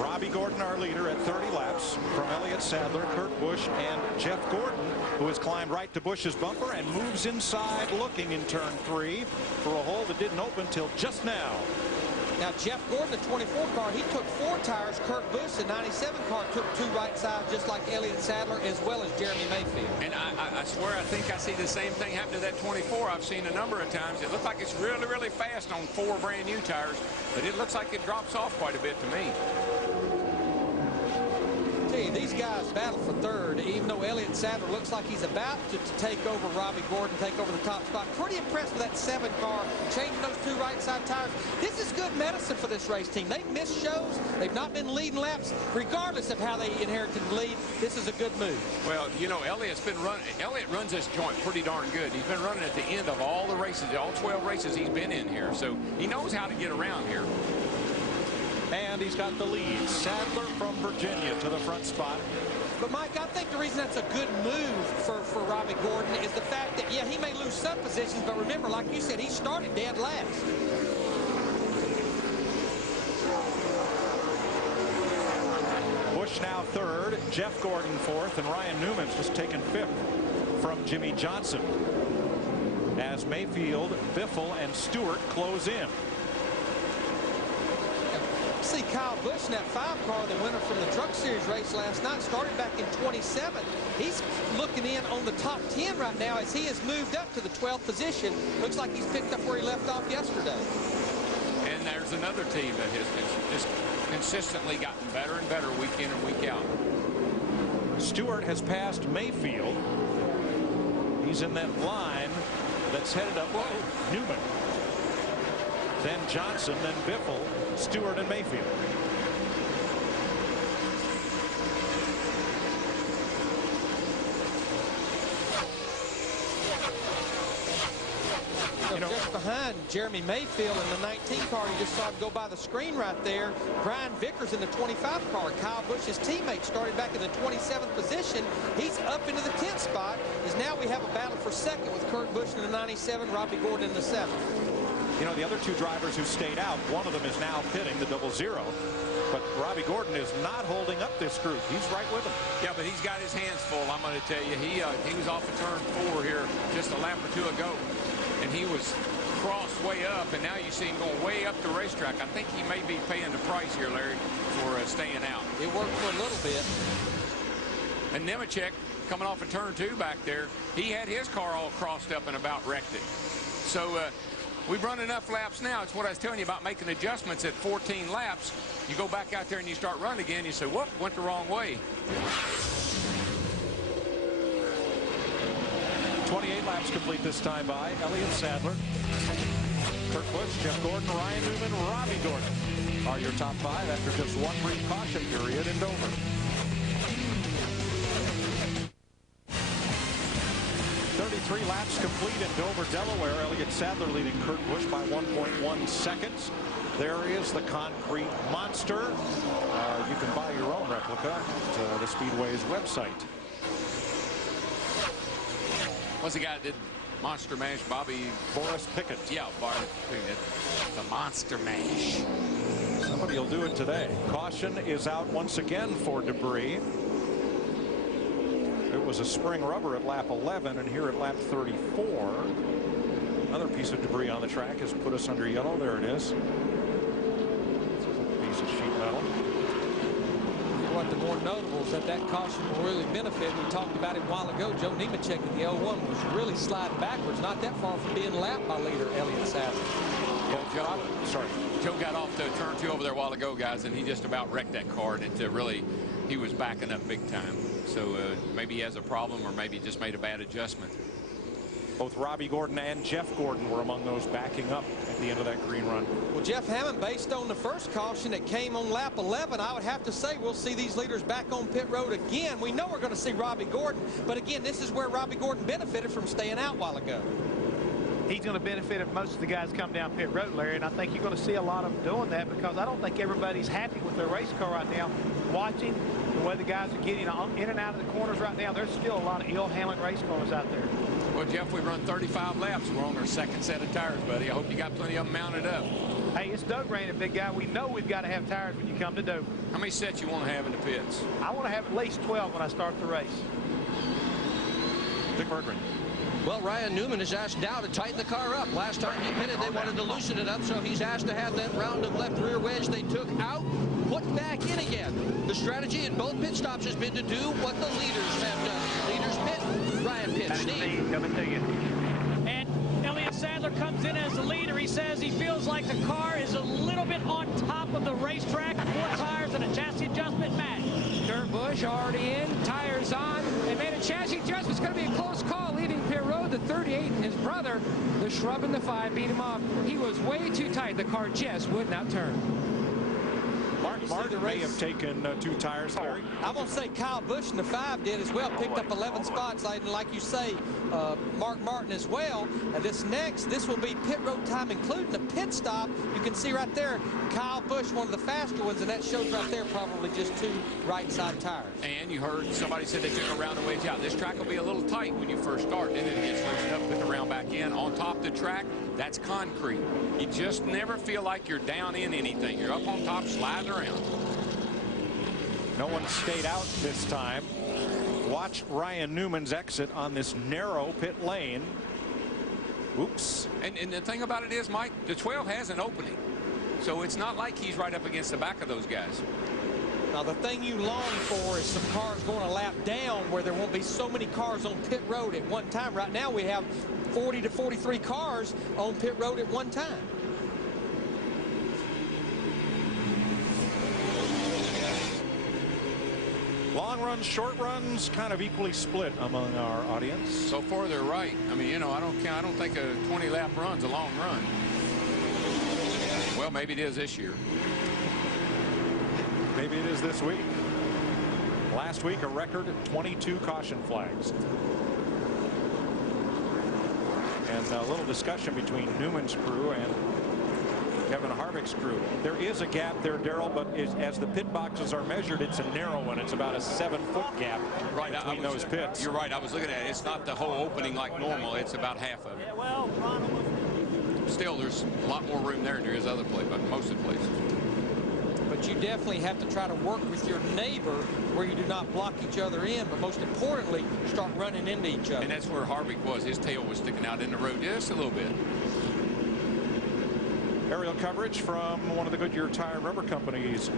Robbie Gordon, our leader, at 30 laps from Elliott Sadler, Kurt Busch, and Jeff Gordon, who has climbed right to Busch's bumper and moves inside looking in turn 3 for a hole that didn't open till just now. Now, Jeff Gordon, the 24 car, he took 4 tires. Kurt Busch, the 97 car, took 2 right sides, just like Elliott Sadler, as well as Jeremy Mayfield. And I swear, I think I see the same thing happen to that 24. I've seen a number of times. It looks like it's really, really fast on 4 brand new tires, but it looks like it drops off quite a bit to me. These guys battle for 3rd, even though Elliott Sadler looks like he's about to take over Robbie Gordon, take over the top spot. Pretty impressed with that 7 car, changing those 2 right side tires. This is good medicine for this race team. They've missed shows. They've not been leading laps. Regardless of how they inherited the lead, this is a good move. Well, you know, Elliott's been running. Elliott runs this joint pretty darn good. He's been running at the end of all the races, all 12 races he's been in here. So he knows how to get around here. And he's got the lead. Sadler from Virginia to the front spot. But, Mike, I think the reason that's a good move for Robbie Gordon is the fact that, yeah, he may lose some positions, but remember, like you said, he started dead last. Busch now 3rd, Jeff Gordon 4th, and Ryan Newman's just taken 5th from Jimmy Johnson as Mayfield, Biffle, and Stewart close in. See Kyle Busch in that 5 car, the winner from the Truck Series race last night, started back in 27. He's looking in on the top 10 right now as he has moved up to the 12th position. Looks like he's picked up where he left off yesterday. And there's another team that has just consistently gotten better and better week in and week out. Stewart has passed Mayfield. He's in that line that's headed up. Whoa, Newman. Then Johnson, then Biffle, Stewart, and Mayfield. behind Jeremy Mayfield in the 19 car. You just saw him go by the screen right there. Brian Vickers in the 25 car. Kyle Busch's teammate started back in the 27th position. He's up into the 10th spot, as now we have a battle for second with Kurt Busch in the 97, Robbie Gordon in the 7th. You know, the other two drivers who stayed out, one of them is now pitting the 00. But Robbie Gordon is not holding up this group. He's right with him. Yeah, but he's got his hands full, I'm going to tell you. He was off of turn 4 here just a lap or two ago, and he was crossed way up, and now you see him going way up the racetrack. I think he may be paying the price here, Larry, for staying out. It worked for a little bit. And Nemechek, coming off of turn 2 back there, he had his car all crossed up and about wrecked it. So we've run enough laps now. It's what I was telling you about making adjustments at 14 laps. You go back out there and you start running again, you say, whoop, went the wrong way. 28 laps complete this time by Elliott Sadler, Kurt Busch, Jeff Gordon, Ryan Newman, Robbie Gordon are your top 5 after just one brief caution period in Dover. 33 laps complete in Dover, Delaware. Elliott Sadler leading Kurt Busch by 1.1 seconds. There is the concrete monster. You can buy your own replica at the Speedway's website. What's the guy that did Monster Mash? Boris Pickett. Yeah, Boris Pickett. The Monster Mash. Somebody will do it today. Caution is out once again for debris. It was a spring rubber at lap 11, and here at lap 34, another piece of debris on the track has put us under yellow. There it is. Piece of sheet metal. What the more notable is that caution will really benefit. We talked about it a while ago. Joe Nemechek in the 01 was really sliding backwards, not that far from being lapped by leader Elliott Sadler. Well, Joe got off to turn 2 over there a while ago, guys, and he just about wrecked that car, and it really, he was backing up big time. So maybe he has a problem, or maybe just made a bad adjustment. Both Robbie Gordon and Jeff Gordon were among those backing up at the end of that green run. Well, Jeff Hammond, based on the first caution that came on lap 11, I would have to say we'll see these leaders back on pit road again. We know we're going to see Robbie Gordon, but again, this is where Robbie Gordon benefited from staying out a while ago. He's going to benefit if most of the guys come down pit road, Larry, and I think you're going to see a lot of them doing that, because I don't think everybody's happy with their race car right now. Watching the way the guys are getting in and out of the corners right now, there's still a lot of ill-handled race cars out there. Well, Jeff, we run 35 laps. We're on our second set of tires, buddy. I hope you got plenty of them mounted up. Hey, it's Doug raining, big guy. We know we've got to have tires when you come to Dover. How many sets you want to have in the pits? I want to have at least 12 when I start the race. Dick Berggren. Well, Ryan Newman is asked now to tighten the car up. Last time he pitted, they wanted to loosen it up, so he's asked to have that round of left rear wedge they took out put back in again. The strategy in both pit stops has been to do what the leaders have done. Leaders pit, Ryan pits. Steve. Coming to you. And Elliott Sadler comes in as the leader. He says he feels like the car is a little bit on top of the racetrack. 4 tires and a chassis adjustment match. Kurt Busch already in, tires on. They made a chassis adjustment. It's going to be a close call leaving pit road. The 38 and his brother, the Shrub and the 5, beat him off. He was way too tight. The car just would not turn. Martin may have taken 2 tires, Larry. I won't say Kyle Busch in the 5 did as well, picked up 11 spots, and like you say, Mark Martin as well. This will be pit road time, including the pit stop. You can see right there, Kyle Busch, one of the faster ones, and that shows right there probably just 2 right side tires. And you heard somebody said they took a round of wedge out. This track will be a little tight when you first start, and then it gets loosened up, put the round back in. On top of the track, that's concrete. You just never feel like you're down in anything. You're up on top, sliding around. No one stayed out this time. Watch Ryan Newman's exit on this narrow pit lane. Oops. And the thing about it is, Mike, the 12 has an opening. So it's not like he's right up against the back of those guys. Now, the thing you long for is some cars going a lap down where there won't be so many cars on pit road at one time. Right now, we have 40 to 43 cars on pit road at one time. Long runs, short runs, kind of equally split among our audience. So far, they're right. I mean, you know, I don't think a 20-lap run's a long run. Well, maybe it is this year. Maybe it is this week. Last week, a record 22 caution flags. and a little discussion between Newman's crew and Kevin Harvick's crew. There is a gap there, Darrell, but as the pit boxes are measured, it's a narrow one. It's about a 7-foot gap between those pits. You're right. I was looking at it. It's not the whole opening like normal. It's about half of it. Still, there's a lot more room there than there is other places, but most of the places. But you definitely have to try to work with your neighbor where you do not block each other in, but most importantly, start running into each other. And that's where Harvick was. His tail was sticking out in the road just a little bit. Aerial coverage from one of the Goodyear Tire and Rubber Company's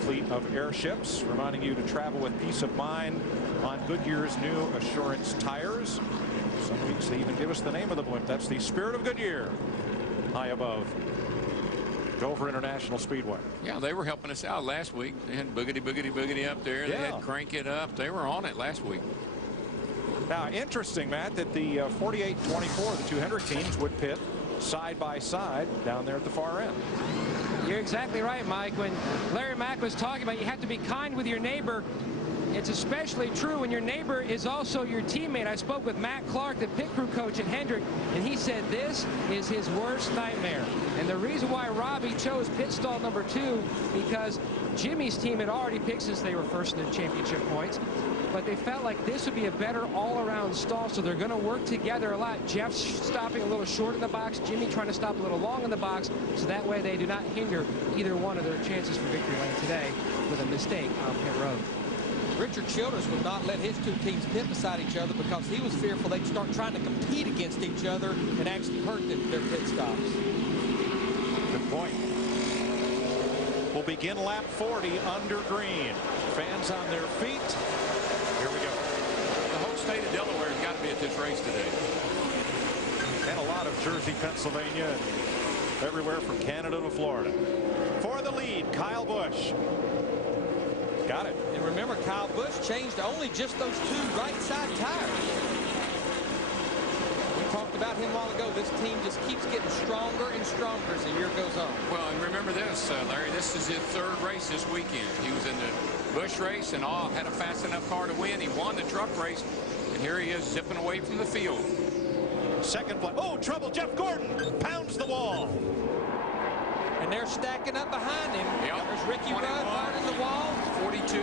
fleet of airships, reminding you to travel with peace of mind on Goodyear's new Assurance tires. Some weeks they even give us the name of the blimp. That's the Spirit of Goodyear, high above Dover International Speedway. Yeah, they were helping us out last week. They had boogity, boogity, boogity up there. They had Crank It Up. They were on it last week. Now, interesting, Matt, that the 48-24, the 2 Hendrick teams would pit side by side down there at the far end. You're exactly right, Mike. When Larry Mack was talking about you have to be kind with your neighbor, it's especially true when your neighbor is also your teammate. I spoke with Matt Clark, the pit crew coach at Hendrick, and he said this is his worst nightmare. And the reason why Robbie chose pit stall number 2, because Jimmy's team had already picked since they were first in the championship points. But they felt like this would be a better all-around stall, so they're going to work together a lot. Jeff's stopping a little short in the box, Jimmy trying to stop a little long in the box, so that way they do not hinder either one of their chances for victory lane today with a mistake on pit road. Richard Childress would not let his 2 teams pit beside each other because he was fearful they'd start trying to compete against each other and actually hurt their pit stops. Good point. We'll begin lap 40 under green. Fans on their feet. Here we go. The whole state of Delaware has got to be at this race today. And a lot of Jersey, Pennsylvania, and everywhere from Canada to Florida. For the lead, Kyle Busch. Got it. And remember, Kyle Busch changed only just those 2 right side tires. We talked about him a while ago. This team just keeps getting stronger and stronger as the year goes on. Well, and remember this, Larry, this is his 3rd race this weekend. He was in the Busch race and had a fast enough car to win. He won the truck race, and here he is zipping away from the field. Second place. Oh, trouble. Jeff Gordon pounds the wall. And they're stacking up behind him. Yep. There's Ricky Rudd hard in the wall. 42.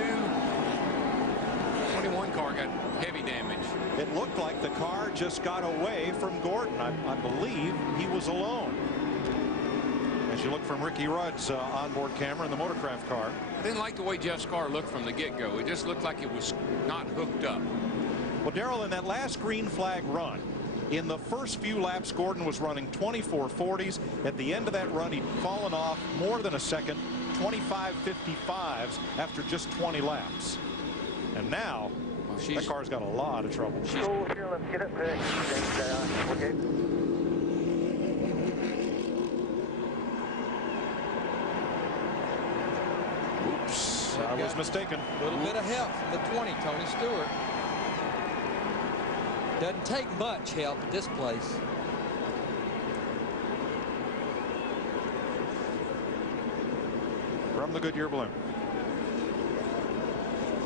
21 car got heavy damage. It looked like the car just got away from Gordon. I believe he was alone. As you look from Ricky Rudd's onboard camera in the motorcraft car. I didn't like the way Jeff's car looked from the get-go. It just looked like it was not hooked up. Well, Darrell, in that last green flag run, in the first few laps, Gordon was running 24.40s. At the end of that run, he'd fallen off more than a second, 25.55s after just 20 laps. And now, that car's got a lot of trouble. Cool, here, let's get it fixed. And, okay. Oops, I was mistaken. A little bit of help from the 20, Tony Stewart. Doesn't take much help at this place. From the Goodyear blimp.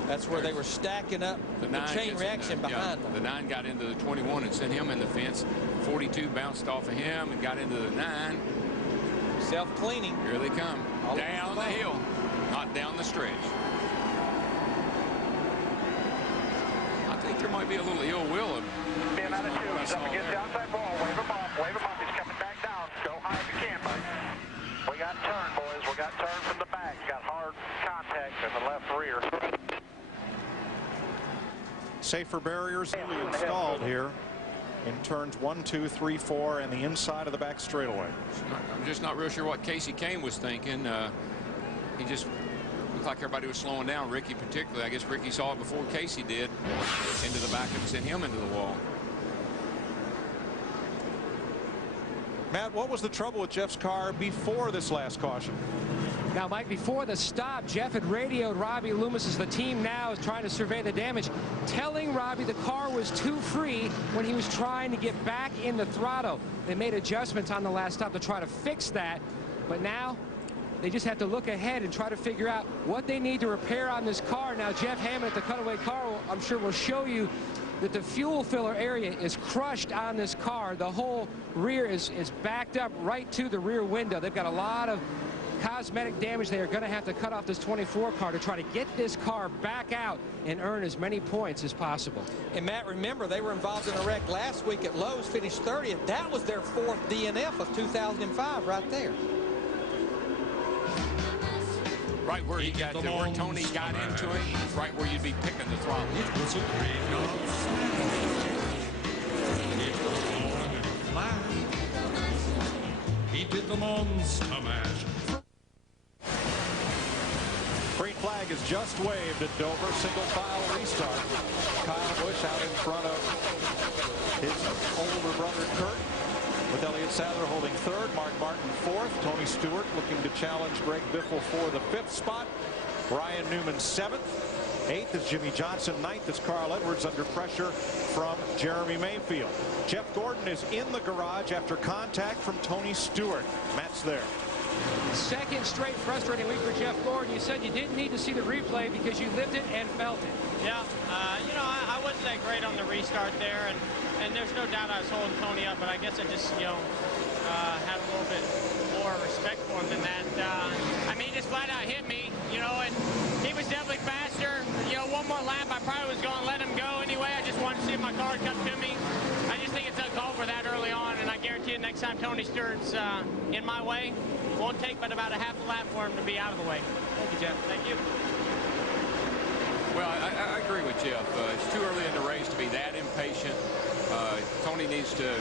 That's where they were stacking up the chain reaction behind them. The 9 got into the 21 and sent him in the fence. 42 bounced off of him and got into the 9. Self-cleaning. Here they come. Down the hill, not down the stretch. I think there might be a little ill will of being out of 2. He's up against the outside wall. Wave him off. Wave him off. He's coming back down. Go high if you can, buddy. We got turn, boys. We got turn from the back. Got hard contact in the left rear. Safer barriers installed here in turns 1, 2, 3, 4, and the inside of the back straightaway. I'm just not real sure what Casey Kane was thinking. He just looked like everybody was slowing down. Ricky particularly. I guess Ricky saw it before Casey did. Into the back and sent him into the wall. Matt, what was the trouble with Jeff's car before this last caution? Now, Mike, before the stop, Jeff had radioed Robbie Loomis as the team now is trying to survey the damage, telling Robbie the car was too free when he was trying to get back in the throttle. They made adjustments on the last stop to try to fix that, but now they just have to look ahead and try to figure out what they need to repair on this car. Now, Jeff Hammond at the cutaway car, I'm sure, will show you that the fuel filler area is crushed on this car. The whole rear is backed up right to the rear window. They've got a lot of cosmetic damage. They are going to have to cut off this 24 car to try to get this car back out and earn as many points as possible. And Matt, remember, they were involved in a wreck last week at Lowe's, finished 30th. That was their 4th DNF of 2005 right there. Right where he got to, where Tony got into it, right where you'd be picking the throttle. It was a he did the monster mash. Green flag is just waved at Dover. Single file restart. Kyle Busch out in front of his older brother Kurt, with Elliott Sadler holding third, Mark Martin fourth, Tony Stewart looking to challenge Greg Biffle for the 5th spot, Ryan Newman 7th, 8th is Jimmy Johnson, 9th is Carl Edwards under pressure from Jeremy Mayfield. Jeff Gordon is in the garage after contact from Tony Stewart. Matt's there. Second straight frustrating week for Jeff Gordon. You said you didn't need to see the replay because you lived it and felt it. Yeah, you know, I wasn't that great on the restart there, and there's no doubt I was holding Tony up, but I guess I just, you know, had a little bit more respect for him than that. I mean, he just flat out hit me, you know, and he was definitely faster. You know, one more lap, I probably was going to let him go anyway. I just wanted to see if my car would come to me. I just think it's uncalled for that early on, and I guarantee you next time Tony Stewart's in my way, it won't take but about a half a lap for him to be out of the way. Thank you, Jeff. Thank you. Well, I agree with Jeff. It's too early in the race to be that impatient. Tony needs to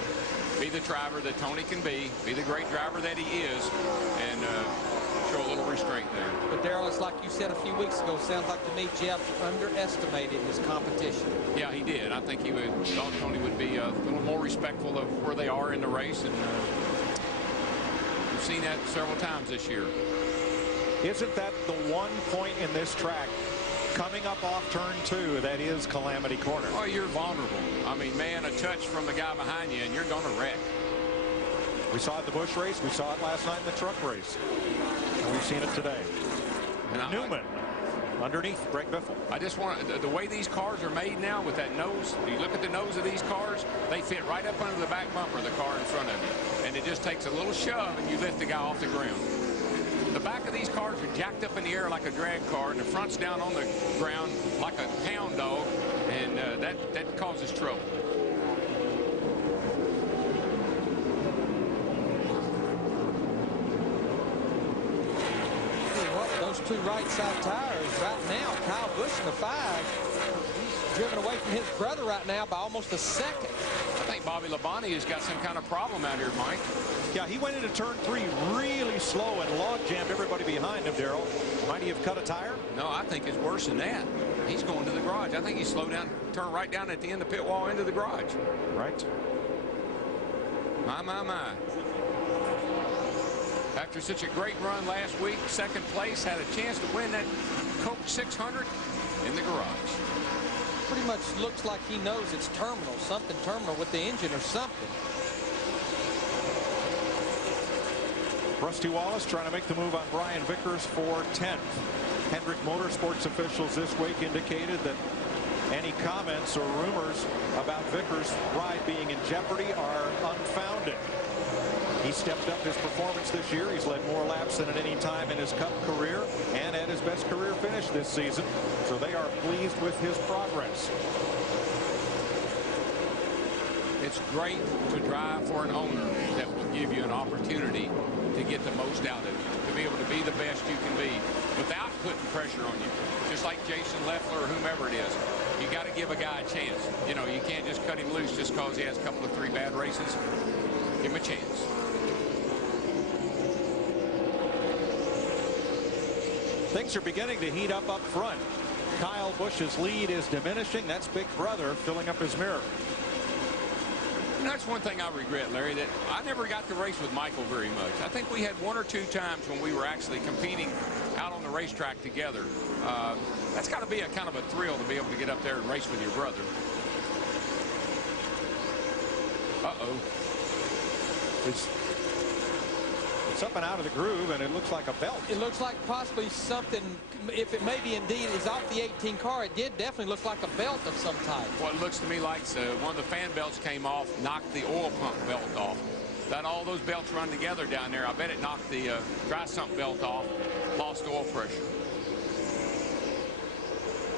be the driver that Tony can be the great driver that he is, and show a little restraint there. But Darrell, it's like you said a few weeks ago, sounds like to me Jeff underestimated his competition. Yeah, he did. I think he thought Tony would be a little more respectful of where they are in the race, and we've seen that several times this year. Isn't that the one point in this track coming up off turn 2 that is Calamity Corner? Oh, you're vulnerable. I mean, man, a touch from the guy behind you and you're going to wreck. We saw it in the Busch race. We saw it last night in the truck race. And we've seen it today. And Newman underneath Greg Biffle. I just want the way these cars are made now with that nose. You look at the nose of these cars, they fit right up under the back bumper of the car in front of you. And it just takes a little shove and you lift the guy off the ground. The back of these cars are jacked up in the air like a drag car, and the front's down on the ground like a hound dog, and that causes trouble. Those two right side tires right now, Kyle Busch in the 5. He's driven away from his brother right now by almost a second. I think Bobby Labonte has got some kind of problem out here, Mike. Yeah, he went into turn 3 really slow and log jammed everybody behind him, Darrell. Might he have cut a tire? No, I think it's worse than that. He's going to the garage. I think he slowed down, turned right down at the end of the pit wall into the garage. Right. My. After such a great run last week, second place, had a chance to win that Coke 600 in the garage. Pretty much looks like he knows it's terminal, something terminal with the engine or something. Rusty Wallace trying to make the move on Brian Vickers for 10th. Hendrick Motorsports officials this week indicated that any comments or rumors about Vickers' ride being in jeopardy are unfounded. He stepped up his performance this year. He's led more laps than at any time in his Cup career and had his best career finish this season. So they are pleased with his progress. It's great to drive for an owner that will give you an opportunity to get the most out of you, to be able to be the best you can be without putting pressure on you. Just like Jason Leffler or whomever it is, you got to give a guy a chance. You know, you can't just cut him loose just because he has a couple of 3 bad races. Give him a chance. Things are beginning to heat up front. Kyle Busch's lead is diminishing. That's Big Brother filling up his mirror. And that's one thing I regret, Larry, that I never got to race with Michael very much. I think we had 1 or 2 times when we were actually competing out on the racetrack together. That's got to be a kind of a thrill to be able to get up there and race with your brother. Uh-oh. It's It's up and out of the groove, and it looks like a belt. It looks like possibly something, if it maybe indeed is off the 18 car, it did definitely look like a belt of some type. What it looks to me like one of the fan belts came off, knocked the oil pump belt off. Let all those belts run together down there. I bet it knocked the dry sump belt off, lost oil pressure.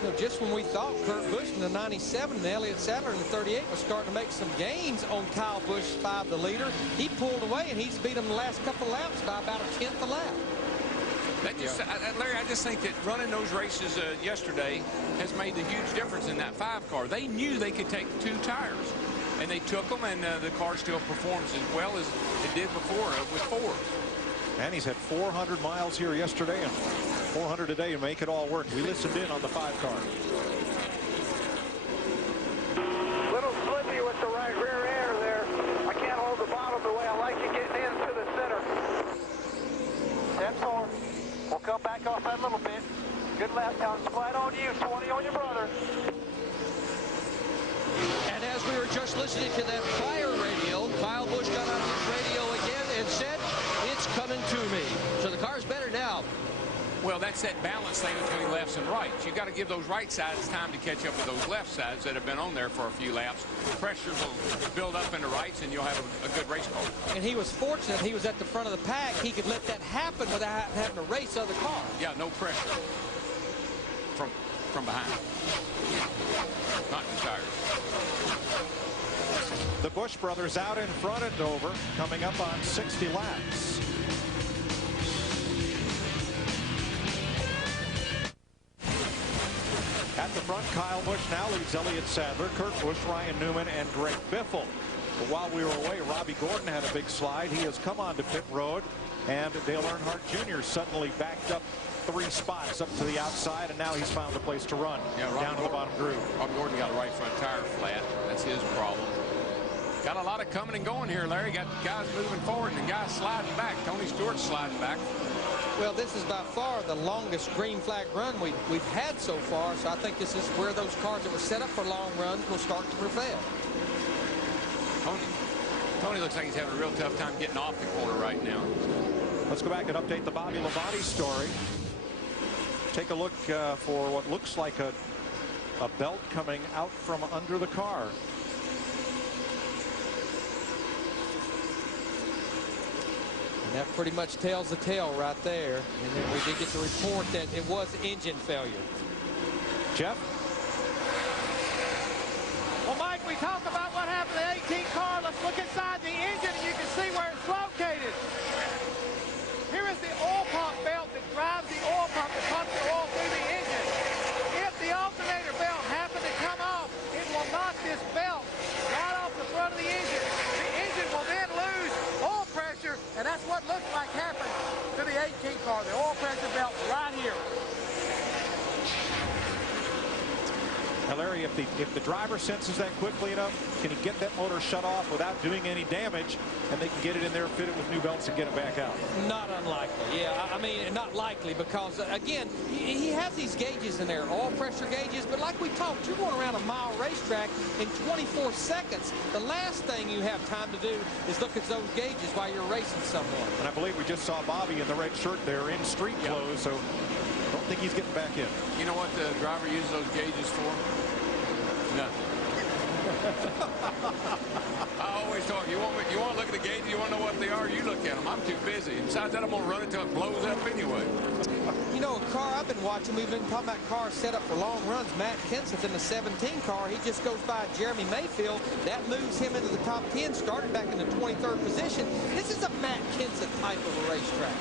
You know, just when we thought Kurt Busch in the 97 and Elliott Sadler in the 38 was starting to make some gains on Kyle Busch, 5 the leader, he pulled away, and he's beat him the last couple of laps by about a 10th a lap. That just, Larry, I just think that running those races yesterday has made a huge difference in that 5 car. They knew they could take 2 tires, and they took them, and the car still performs as well as it did before with 4. And he's had 400 miles here yesterday and 400 today to make it all work. We listened in on the 5 car. Little slippy with the right rear air there. I can't hold the bottom the way I like it getting into the center. 10-4. We'll come back off that little bit. Good lap down. Flat on you. 20 on your brother. And as we were just listening to that prior radio, Kyle Busch got on his radio again and said, "It's coming to me." So the car's better now. Well, that's that balance thing between lefts and rights. You got to give those right sides time to catch up with those left sides that have been on there for a few laps. Pressures will build up in the rights, and you'll have a good race car. And he was fortunate he was at the front of the pack. He could let that happen without having to race other cars. Yeah, no pressure from behind. Not the tires. The Busch brothers out in front at Dover, coming up on 60 laps. At the front, Kyle Busch now leads Elliott Sadler, Kurt Busch, Ryan Newman, and Greg Biffle. But while we were away, Robbie Gordon had a big slide. He has come on to pit road, and Dale Earnhardt Jr. suddenly backed up 3 spots up to the outside, and now he's found a place to run down to the bottom groove. Robbie Gordon got a right front tire flat. That's his problem. Got a lot of coming and going here, Larry. Got guys moving forward and guys sliding back. Tony Stewart's sliding back. Well, this is by far the longest green flag run we've had so far, so I think this is where those cars that were set up for long runs will start to prevail. Tony looks like he's having a real tough time getting off the corner right now. Let's go back and update the Bobby Labonte story. Take a look for what looks like a belt coming out from under the car. And that pretty much tells the tale right there. And then we did get the report that it was engine failure. Jeff? Well, Mike, we talk about what happened to the 18 car. Let's look inside the engine, and you can see where it's located. Here is the oil pump belt that drives the oil pump that pumps the oil through the engine. If the alternator belt happened to come off, it will knock this belt right off the front of the engine. The engine will then lose oil pressure, and that's what looks like happened to the 18 car. The oil pressure belt right here. Now, Larry, if the driver senses that quickly enough, can he get that motor shut off without doing any damage, and they can get it in there, fit it with new belts, and get it back out? Not unlikely. Yeah, I mean, not likely because, again, he has these gauges in there, oil pressure gauges, but like we talked, you're going around a mile racetrack in 24 seconds. The last thing you have time to do is look at those gauges while you're racing someone. And I believe we just saw Bobby in the red shirt there in street clothes, so I don't think he's getting back in. You know what the driver uses those gauges for? Nothing. I always talk, you want to look at the gauges, you want to know what they are, you look at them. I'm too busy. Besides that, I'm going to run it until it blows up anyway. You know, a car I've been watching, we've been talking about cars set up for long runs. Matt Kenseth in the 17 car, he just goes by Jeremy Mayfield. That moves him into the top 10, started back in the 23rd position. This is a Matt Kenseth type of a racetrack.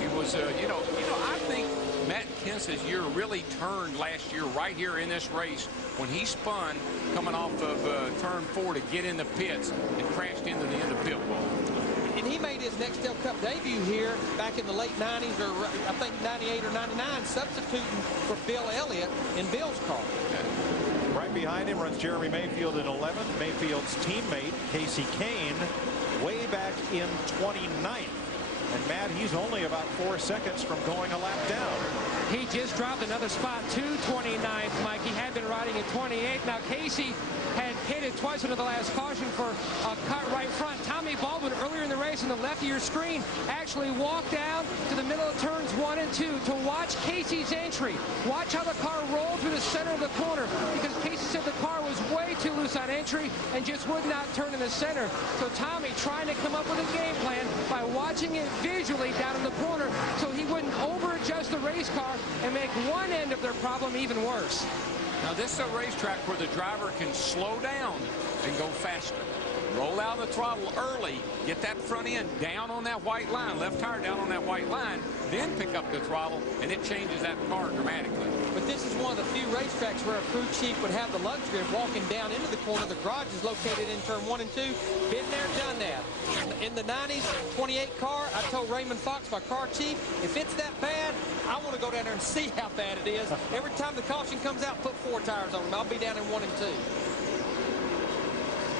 He was, you know, I think Matt Kenseth's year really turned last year right here in this race when he spun coming off of turn 4 to get in the pits and crashed into the end of pit wall. And he made his Nextel Cup debut here back in the late 90s, or I think 98 or 99, substituting for Bill Elliott in Bill's car. Right behind him runs Jeremy Mayfield in 11th. Mayfield's teammate, Casey Kane, way back in 29th. And Matt, he's only about 4 seconds from going a lap down. He just dropped another spot to 29th, Mike. He had been riding in 28th. Now, Casey had hit it twice under the last caution for a cut right front. Tommy Baldwin, earlier in the race on the left of your screen, actually walked down to the middle of turns 1 and 2 to watch Casey's entry. Watch how the car rolled through the center of the corner, because Casey said the car was way too loose on entry and just would not turn in the center. So Tommy trying to come up with a game plan by watching it visually down in the corner so he wouldn't over-adjust the race car and make one end of their problem even worse. Now this is a racetrack where the driver can slow down and go faster. Roll out the throttle early, get that front end down on that white line, left tire down on that white line, then pick up the throttle, and it changes that car dramatically. But this is one of the few racetracks where a crew chief would have the luxury of walking down into the corner. The garage is located in turn 1 and 2. Been there, done that. In the 90s, 28 car, I told Raymond Fox, my car chief, if it's that bad, I want to go down there and see how bad it is. Every time the caution comes out, put 4 tires on them. I'll be down in 1 and 2.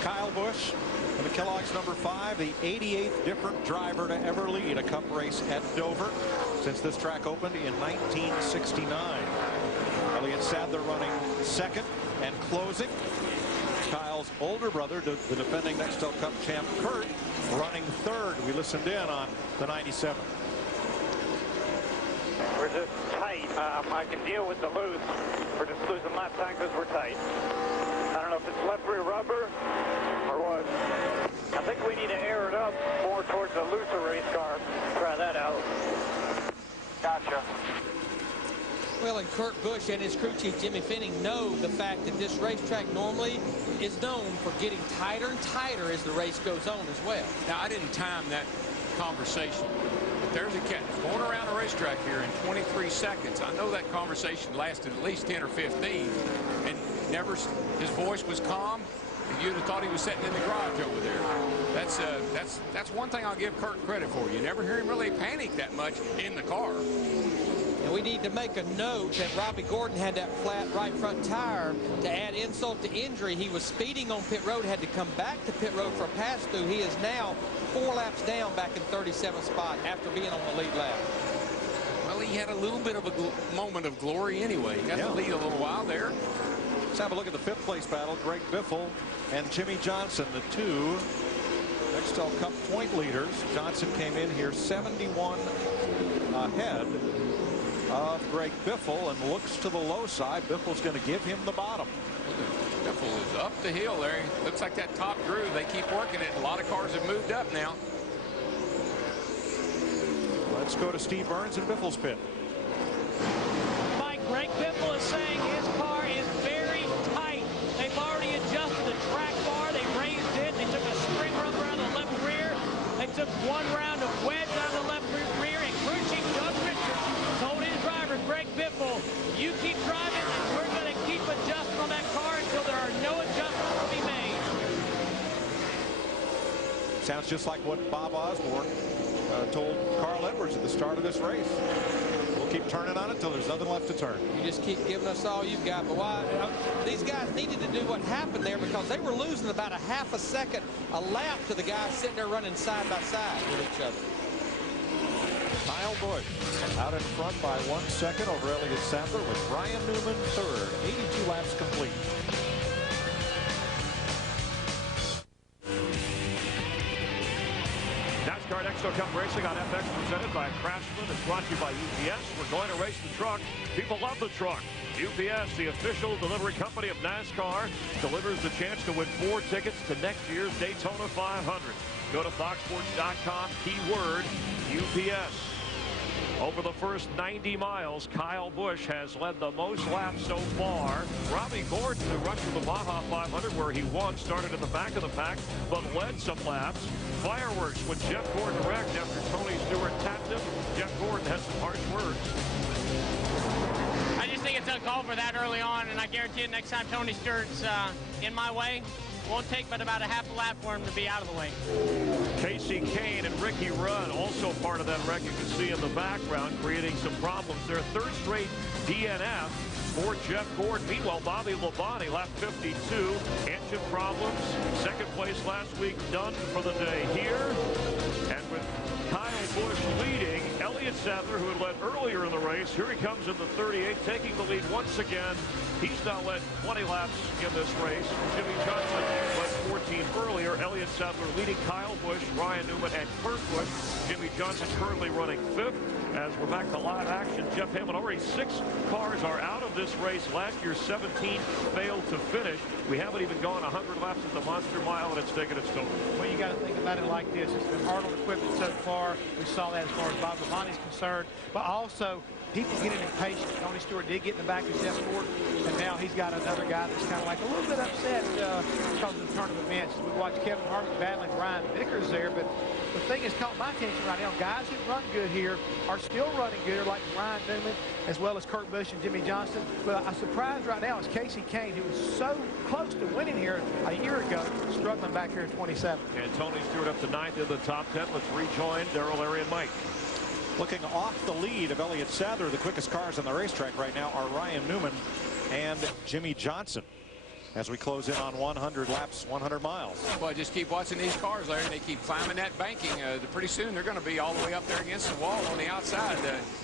Kyle Busch for the Kellogg's number 5, the 88th different driver to ever lead a Cup race at Dover since this track opened in 1969. Elliott Sadler running second and closing. Kyle's older brother, the defending Nextel Cup champ Kurt, running third. We listened in on the 97. We're just tight. I can deal with the loose. We're just losing lap time because we're tight. I don't know if it's left rear rubber or what. I think we need to air it up more towards a looser race car. Try that out. Gotcha. Well, and Kurt Busch and his crew chief Jimmy Finning know the fact that this racetrack normally is known for getting tighter and tighter as the race goes on as well. Now, I didn't time that conversation, but there's a cat going around the racetrack here in 23 seconds. I know that conversation lasted at least 10 or 15, and never, his voice was calm. You'd have thought he was sitting in the garage over there. That's one thing I'll give Kurt credit for. You never hear him really panic that much in the car. And we need to make a note that Robbie Gordon had that flat right front tire. To add insult to injury, he was speeding on pit road, had to come back to pit road for a pass through. He is now 4 laps down, back in 37th spot after being on the lead lap. Well, he had a little bit of a moment of glory anyway. He got the lead a little while there. Let's have a look at the 5th place battle. Greg Biffle and Jimmy Johnson, the 2 Nextel Cup point leaders. Johnson came in here 71 ahead of Greg Biffle and looks to the low side. Biffle's going to give him the bottom. Biffle is up the hill there. Looks like that top groove. They keep working it. A lot of cars have moved up now. Let's go to Steve Burns in Biffle's pit. Mike, Greg Biffle is saying his car is very tight. They've already adjusted the track bar. They raised it. They took a spring rubber out of the left rear. They took 1 round of wedge out of the left rear. And crew chief Doug Richards told his driver, Greg Biffle, you keep driving, and we're going to keep adjusting on that car until there are no adjustments to be made. Sounds just like what Bob Osborne told Carl Edwards at the start of this race. We'll keep turning on it until there's nothing left to turn. You just keep giving us all you've got. But why? These guys needed to do what happened there, because they were losing about a half a second a lap to the guys sitting there running side by side with each other. Kyle Busch out in front by 1 second over Elliott Sadler, with Brian Newman third. 82 laps complete. NASCAR Nextel Cup Racing on FX, presented by Craftsman, is brought to you by UPS. We're going to race the truck. People love the truck. UPS, the official delivery company of NASCAR, delivers the chance to win 4 tickets to next year's Daytona 500. Go to foxsports.com, keyword UPS. Over the first 90 miles, Kyle Busch has led the most laps so far. Robbie Gordon, who rushed for the Baja 500, where he won, started in the back of the pack, but led some laps. Fireworks when Jeff Gordon wrecked after Tony Stewart tapped him. Jeff Gordon has some harsh words. I just think it's uncalled for that early on, and I guarantee you next time Tony Stewart's in my way, won't take but about a half a lap for him to be out of the way. Casey Kane and Ricky Rudd, also part of that wreck, you can see in the background, creating some problems. Their 3rd straight DNF for Jeff Gordon. Meanwhile, Bobby Labonte, lap 52, engine problems. 2nd place last week, done for the day here. And with Kyle Busch leading, Elliott Sadler, who had led earlier in the race. Here he comes in the 38, taking the lead once again. He's now led 20 laps in this race. Jimmy Johnson led 14 earlier. Elliott Sadler leading Kyle Busch, Ryan Newman, and Kurt Busch. Jimmy Johnson currently running 5th. As we're back to live action, Jeff Hammond, already 6 cars are out of this race. Last year, 17 failed to finish. We haven't even gone 100 laps at the Monster Mile, and it's taken its toll. Well, you got to think about it like this. It's been hard on equipment so far. We saw that as far as Bob Labonte's concerned. But also, people getting impatient. Tony Stewart did get in the back of Jeff Gordon, and now he's got another guy that's kind of like a little bit upset because of the turn of events. We watched Kevin Harvick battling Ryan Vickers there, but the thing that's caught my attention right now, guys who run good here are still running good, like Ryan Newman, as well as Kurt Busch and Jimmy Johnson. But I'm surprised right now is Casey Kane, who was so close to winning here a year ago, struggling back here at 27. And Tony Stewart up to 9th in the top 10. Let's rejoin Darrell, Larry, and Mike. Looking off the lead of Elliott Sadler, the quickest cars on the racetrack right now are Ryan Newman and Jimmy Johnson. As we close in on 100 laps, 100 miles. Well, just keep watching these cars, Larry. They keep climbing that banking. Pretty soon they're going to be all the way up there against the wall on the outside.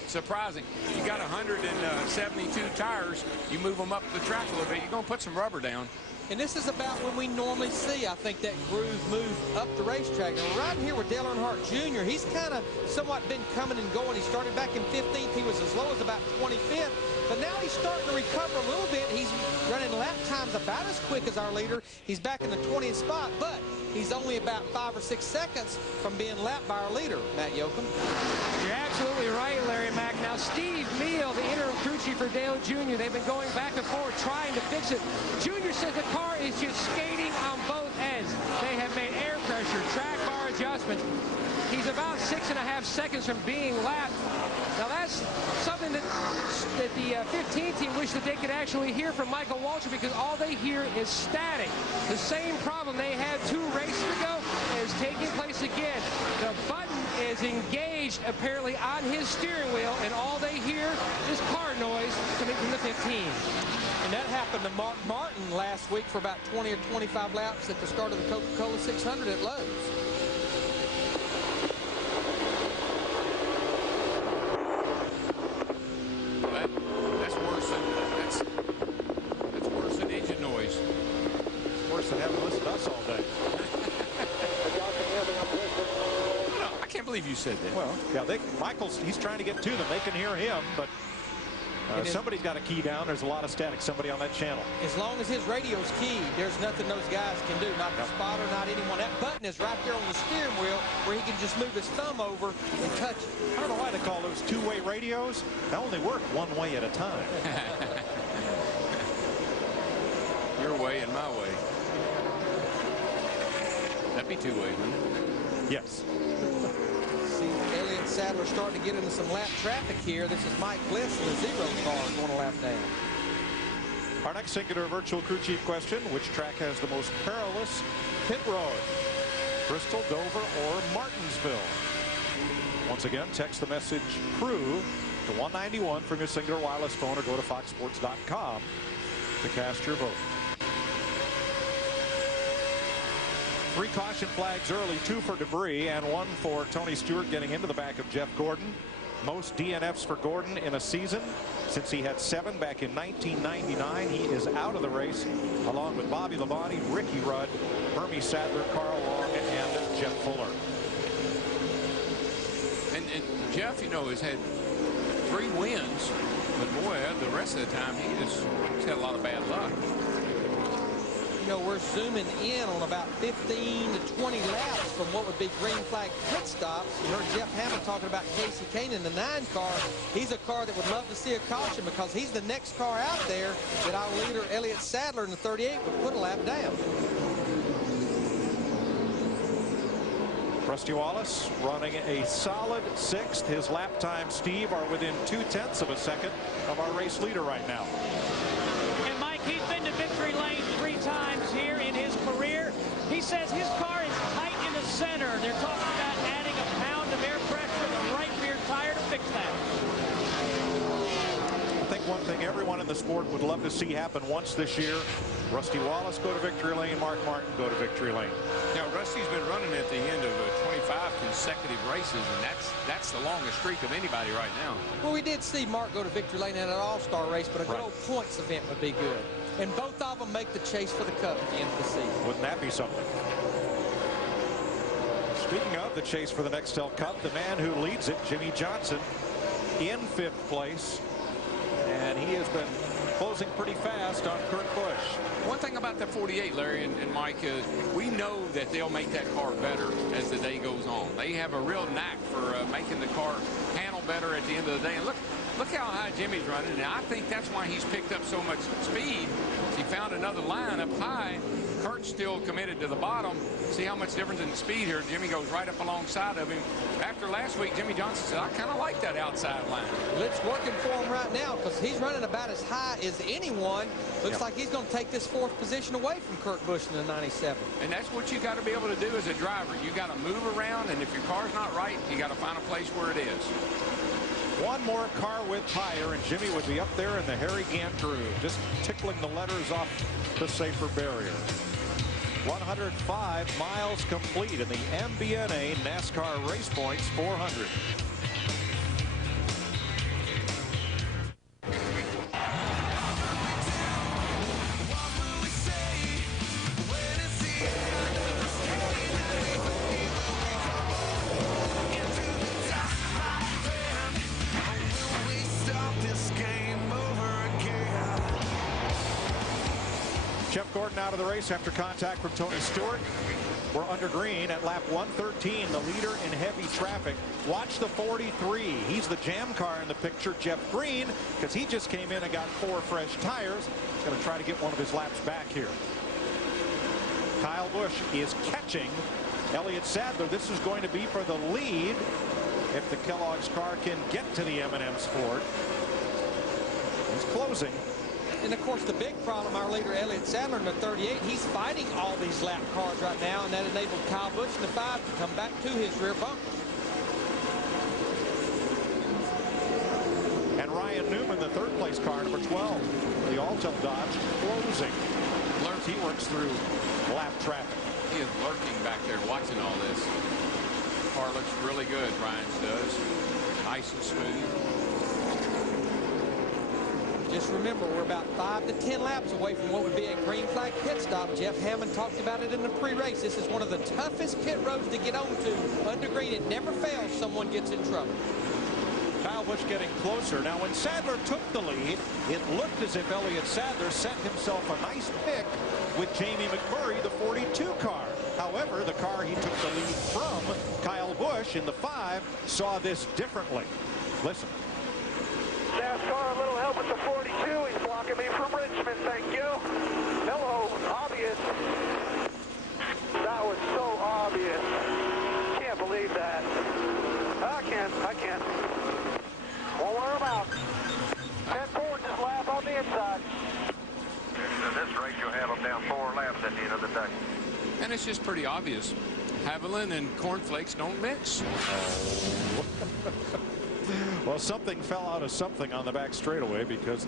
Surprising. You got 172 tires. You move them up the track a little bit. You're going to put some rubber down. And this is about when we normally see, I think, that groove move up the racetrack. Now, we're riding here with Dale Earnhardt Jr. He's kind of somewhat been coming and going. He started back in 15th. He was as low as about 25th. But now he's starting to recover a little bit. He's running lap times about as quick as our leader. He's back in the 20th spot, but he's only about 5 or 6 seconds from being lapped by our leader, Matt Yoakum. You're absolutely right, Larry Mack. Now, Steve Meal, the interim crew chief for Dale Jr., they've been going back and forth trying to fix it. Jr. says the car is just skating on both ends. They have made air pressure, track bar adjustments. He's about 6.5 seconds from being lapped. Now that's something that the 15 team wish that they could actually hear from Michael Waltrip, because all they hear is static. The same problem they had 2 races ago is taking place again. The button is engaged apparently on his steering wheel, and all they hear is car noise coming from the 15. And that happened to Mark Martin last week for about 20 or 25 laps at the start of the Coca-Cola 600 at Lowe's. That's worse than engine noise. It's worse than having listened to us all day. No, I can't believe you said that. Well, yeah, Michael's, he's trying to get to them. They can hear him, but somebody's got a key down. There's a lot of static. Somebody on that channel. As long as his radio's keyed, there's nothing those guys can do. Not the spotter, not anyone. That button is right there on the steering wheel where he can just move his thumb over and touch it. I don't know why they call those two-way radios. They only work one way at a time. Your way and my way. That'd be 2 ways, wouldn't it? Yes. See, Elliott Sadler starting to get into some lap traffic here. This is Mike Bliss in the 0 car going a lap down. Our next singular virtual crew chief question: which track has the most perilous pit road? Bristol, Dover, or Martinsville? Once again, text the message crew to 191 from your singular wireless phone, or go to foxsports.com to cast your vote. 3 caution flags early, 2 for debris and 1 for Tony Stewart getting into the back of Jeff Gordon. Most DNFs for Gordon in a season since he had 7 back in 1999. He is out of the race along with Bobby Labonte, Ricky Rudd, Hermie Sadler, Carl Long, and Jeff Fuller. And Jeff, you know, has had 3 wins, but boy, the rest of the time he's had a lot of bad luck. You know, we're zooming in on about 15 to 20 laps from what would be green flag pit stops. You heard Jeff Hammond talking about Casey Kane in the 9 car. He's a car that would love to see a caution, because he's the next car out there that our leader, Elliott Sadler, in the 38 would put a lap down. Rusty Wallace running a solid 6th. His lap time, Steve, are within 0.2 of a second of our race leader right now. And Mike, he's been to victory lane 3 times here in his career. He says his car is tight in the center. They're talking about adding a pound of air pressure in the right rear tire to fix that. I think one something everyone in the sport would love to see happen once this year. Rusty Wallace go to victory lane, Mark Martin go to victory lane. Now, Rusty's been running at the end of 25 consecutive races, and that's the longest streak of anybody right now. Well, we did see Mark go to victory lane in an all-star race, but a good old points event would be good. And both of them make the chase for the Cup at the end of the season. Wouldn't that be something? Speaking of the chase for the Nextel Cup, the man who leads it, Jimmy Johnson, in 5th place. And he has been closing pretty fast on Kurt Busch. One thing about the 48, Larry and Mike, is we know that they'll make that car better as the day goes on. They have a real knack for making the car handle better at the end of the day. And look how high Jimmy's running, and I think that's why he's picked up so much speed. He found another line up high. Kurt's still committed to the bottom. See how much difference in speed here. Jimmy goes right up alongside of him. After last week, Jimmy Johnson said, I kind of like that outside line. Well, it's working for him right now because he's running about as high as anyone. Looks like he's going to take this 4th position away from Kurt Busch in the 97. And that's what you got to be able to do as a driver. You got to move around, and if your car's not right, you got to find a place where it is. One more car width higher, and Jimmy would be up there in the Harry Gant groove, just tickling the letters off the safer barrier. 105 miles complete in the MBNA NASCAR RacePoints 400. Jeff Gordon out of the race after contact from Tony Stewart. We're under green at lap 113, the leader in heavy traffic. Watch the 43. He's the jam car in the picture, Jeff Green, because he just came in and got 4 fresh tires. He's going to try to get one of his laps back here. Kyle Busch is catching Elliott Sadler. This is going to be for the lead if the Kellogg's car can get to the M&M's Ford. He's closing. And, of course, the big problem, our leader, Elliott Sadler, in the 38, he's fighting all these lap cars right now, and that enabled Kyle Busch in the 5 to come back to his rear bumper. And Ryan Newman, the 3rd place car, number 12, the Altum Dodge, closing. He works through lap traffic. He is lurking back there watching all this. The car looks really good, Ryan's does. Nice and smooth. Just remember, we're about 5 to 10 laps away from what would be a green flag pit stop. Jeff Hammond talked about it in the pre-race. This is one of the toughest pit roads to get onto. Under green, it never fails. Someone gets in trouble. Kyle Busch getting closer. Now, when Sadler took the lead, it looked as if Elliott Sadler set himself a nice pick with Jamie McMurray, the 42 car. However, the car he took the lead from, Kyle Busch in the 5, saw this differently. Listen. NASCAR, a little help with the 42. He's blocking me from Richmond. Thank you. Hello. Obvious. That was so obvious. Can't believe that. I can't. Won't wear them out. 10 forward, just lap on the inside. In this race, you'll have them down 4 laps at the end of the day. And it's just pretty obvious. Haviland and cornflakes don't mix. Well, something fell out of something on the back straightaway because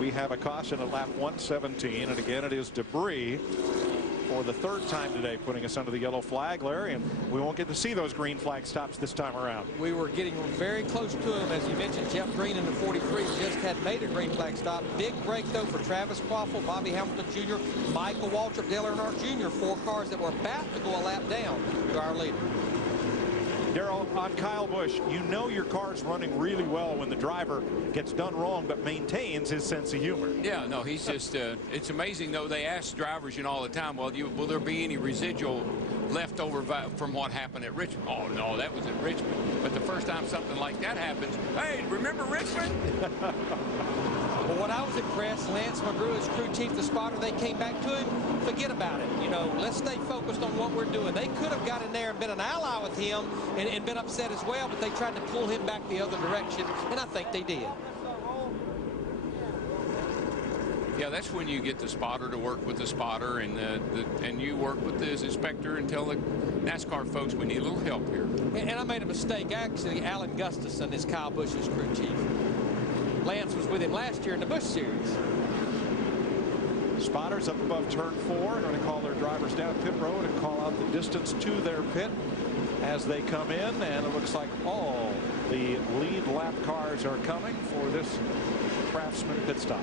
we have a caution at lap 117, and again it is debris for the 3rd time today, putting us under the yellow flag, Larry, and we won't get to see those green flag stops this time around. We were getting very close to him. As you mentioned, Jeff Green in the 43 just had made a green flag stop. Big break, though, for Travis Quaffle, Bobby Hamilton Jr., Michael Waltrip, Dale Earnhardt Jr., 4 cars that were about to go a lap down to our leader. Darrell, on Kyle Busch, you know your car's running really well when the driver gets done wrong but maintains his sense of humor. Yeah, no, he's just, it's amazing, though. They ask drivers, you know, all the time, well, will there be any residual left over from what happened at Richmond? Oh, no, that was at Richmond. But the first time something like that happens, hey, remember Richmond? Well, when I was impressed, Lance McGrew, his crew chief, the spotter, they came back to him. Forget about it. You know, let's stay focused on what we're doing. They could have got in there and been an ally with him and been upset as well, but they tried to pull him back the other direction, and I think they did. Yeah, that's when you get the spotter to work with the spotter, and you work with the inspector and tell the NASCAR folks we need a little help here. And I made a mistake. Actually, Alan Gustafson is Kyle Busch's crew chief. Lance was with him last year in the Busch Series. Spotters up above turn 4 are going to call their drivers down pit road and call out the distance to their pit as they come in, and it looks like all the lead lap cars are coming for this Craftsman pit stop.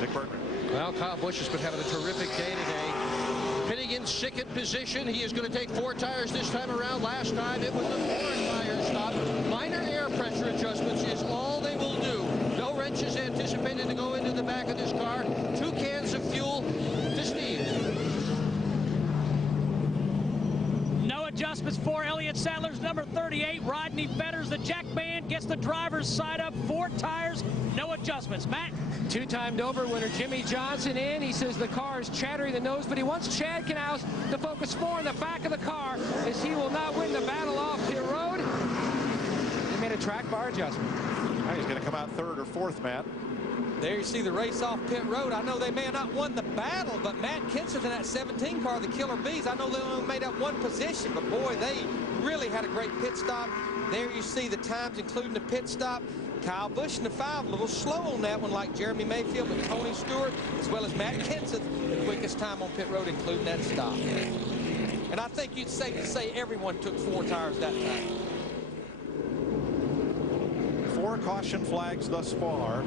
Dick Bergman. Well, Kyle Busch has been having a terrific day today. Pitting in second position. He is going to take 4 tires this time around. Last time it was the 4-tire stop. Minor air pressure adjustments is all they will do. No wrenches anticipated to go into the back of this car. 2 cans of fuel to Steve. No adjustments for Elliott Sadler's number 38. Rodney Fetters, the jack band, gets the driver's side up. 4 tires, no adjustments. Matt? 2-time Dover winner Jimmy Johnson in. He says the car is chattering the nose, but he wants Chad Knaus to focus more on the back of the car as he will not win the battle off pit road. They made a track bar adjustment. Now he's going to come out 3rd or 4th, Matt. There you see the race off pit road. I know they may have not won the battle, but Matt Kenseth in that 17 car, the Killer Bees, I know they only made up 1 position, but boy, they really had a great pit stop. There you see the times, including the pit stop. Kyle Busch in the 5, a little slow on that one, like Jeremy Mayfield, but Tony Stewart, as well as Matt Kenseth, the quickest time on pit road, including that stop. And I think you'd safe to say everyone took 4 tires that time. 4 caution flags thus far.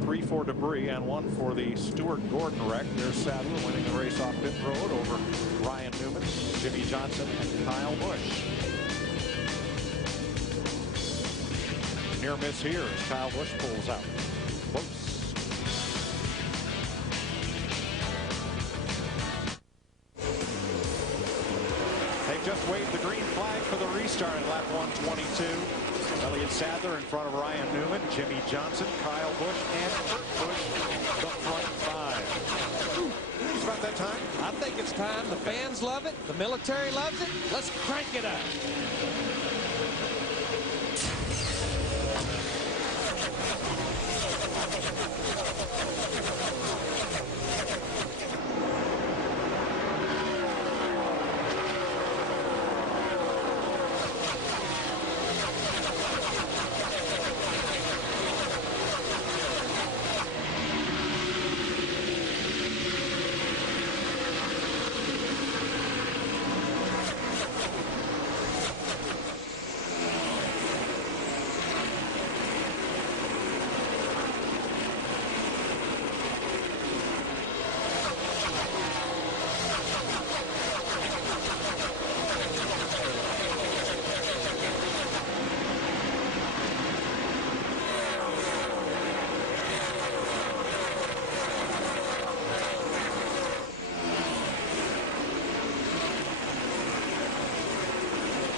3 for debris and 1 for the Stewart-Gordon wreck. There's Sadler winning the race off pit road over Ryan Newman, Jimmy Johnson, and Kyle Busch. Near miss here as Kyle Busch pulls out. Close. They've just waved the green flag for the restart at lap 122. Elliott Sadler in front of Ryan Newman, Jimmy Johnson, Kyle Busch, and Kurt Busch, the front 5. It's about that time. I think it's time. The fans love it. The military loves it. Let's crank it up.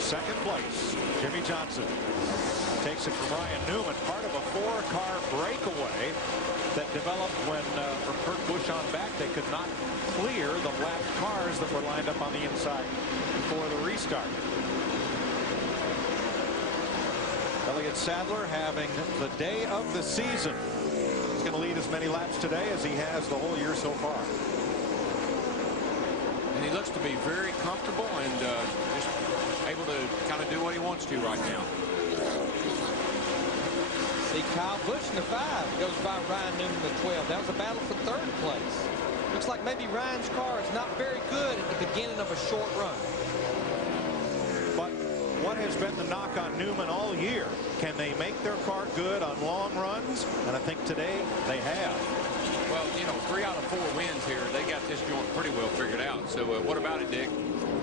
Second place, Jimmy Johnson takes it from Ryan Newman, part of a 4-car breakaway that developed when, from Kurt Busch on back, they could not clear the lapped cars that were lined up on the inside for the restart. Elliott Sadler having the day of the season. He's going to lead as many laps today as he has the whole year so far. And he looks to be very comfortable and just able to kind of do what he wants to right now. See, Kyle Busch in the 5 goes by Ryan Newman in the 12. That was a battle for 3rd place. Looks like maybe Ryan's car is not very good at the beginning of a short run. But what has been the knock on Newman all year? Can they make their car good on long runs? And I think today they have. Well, you know, 3 out of 4 wins here. They got this joint pretty well figured out. So what about it, Dick?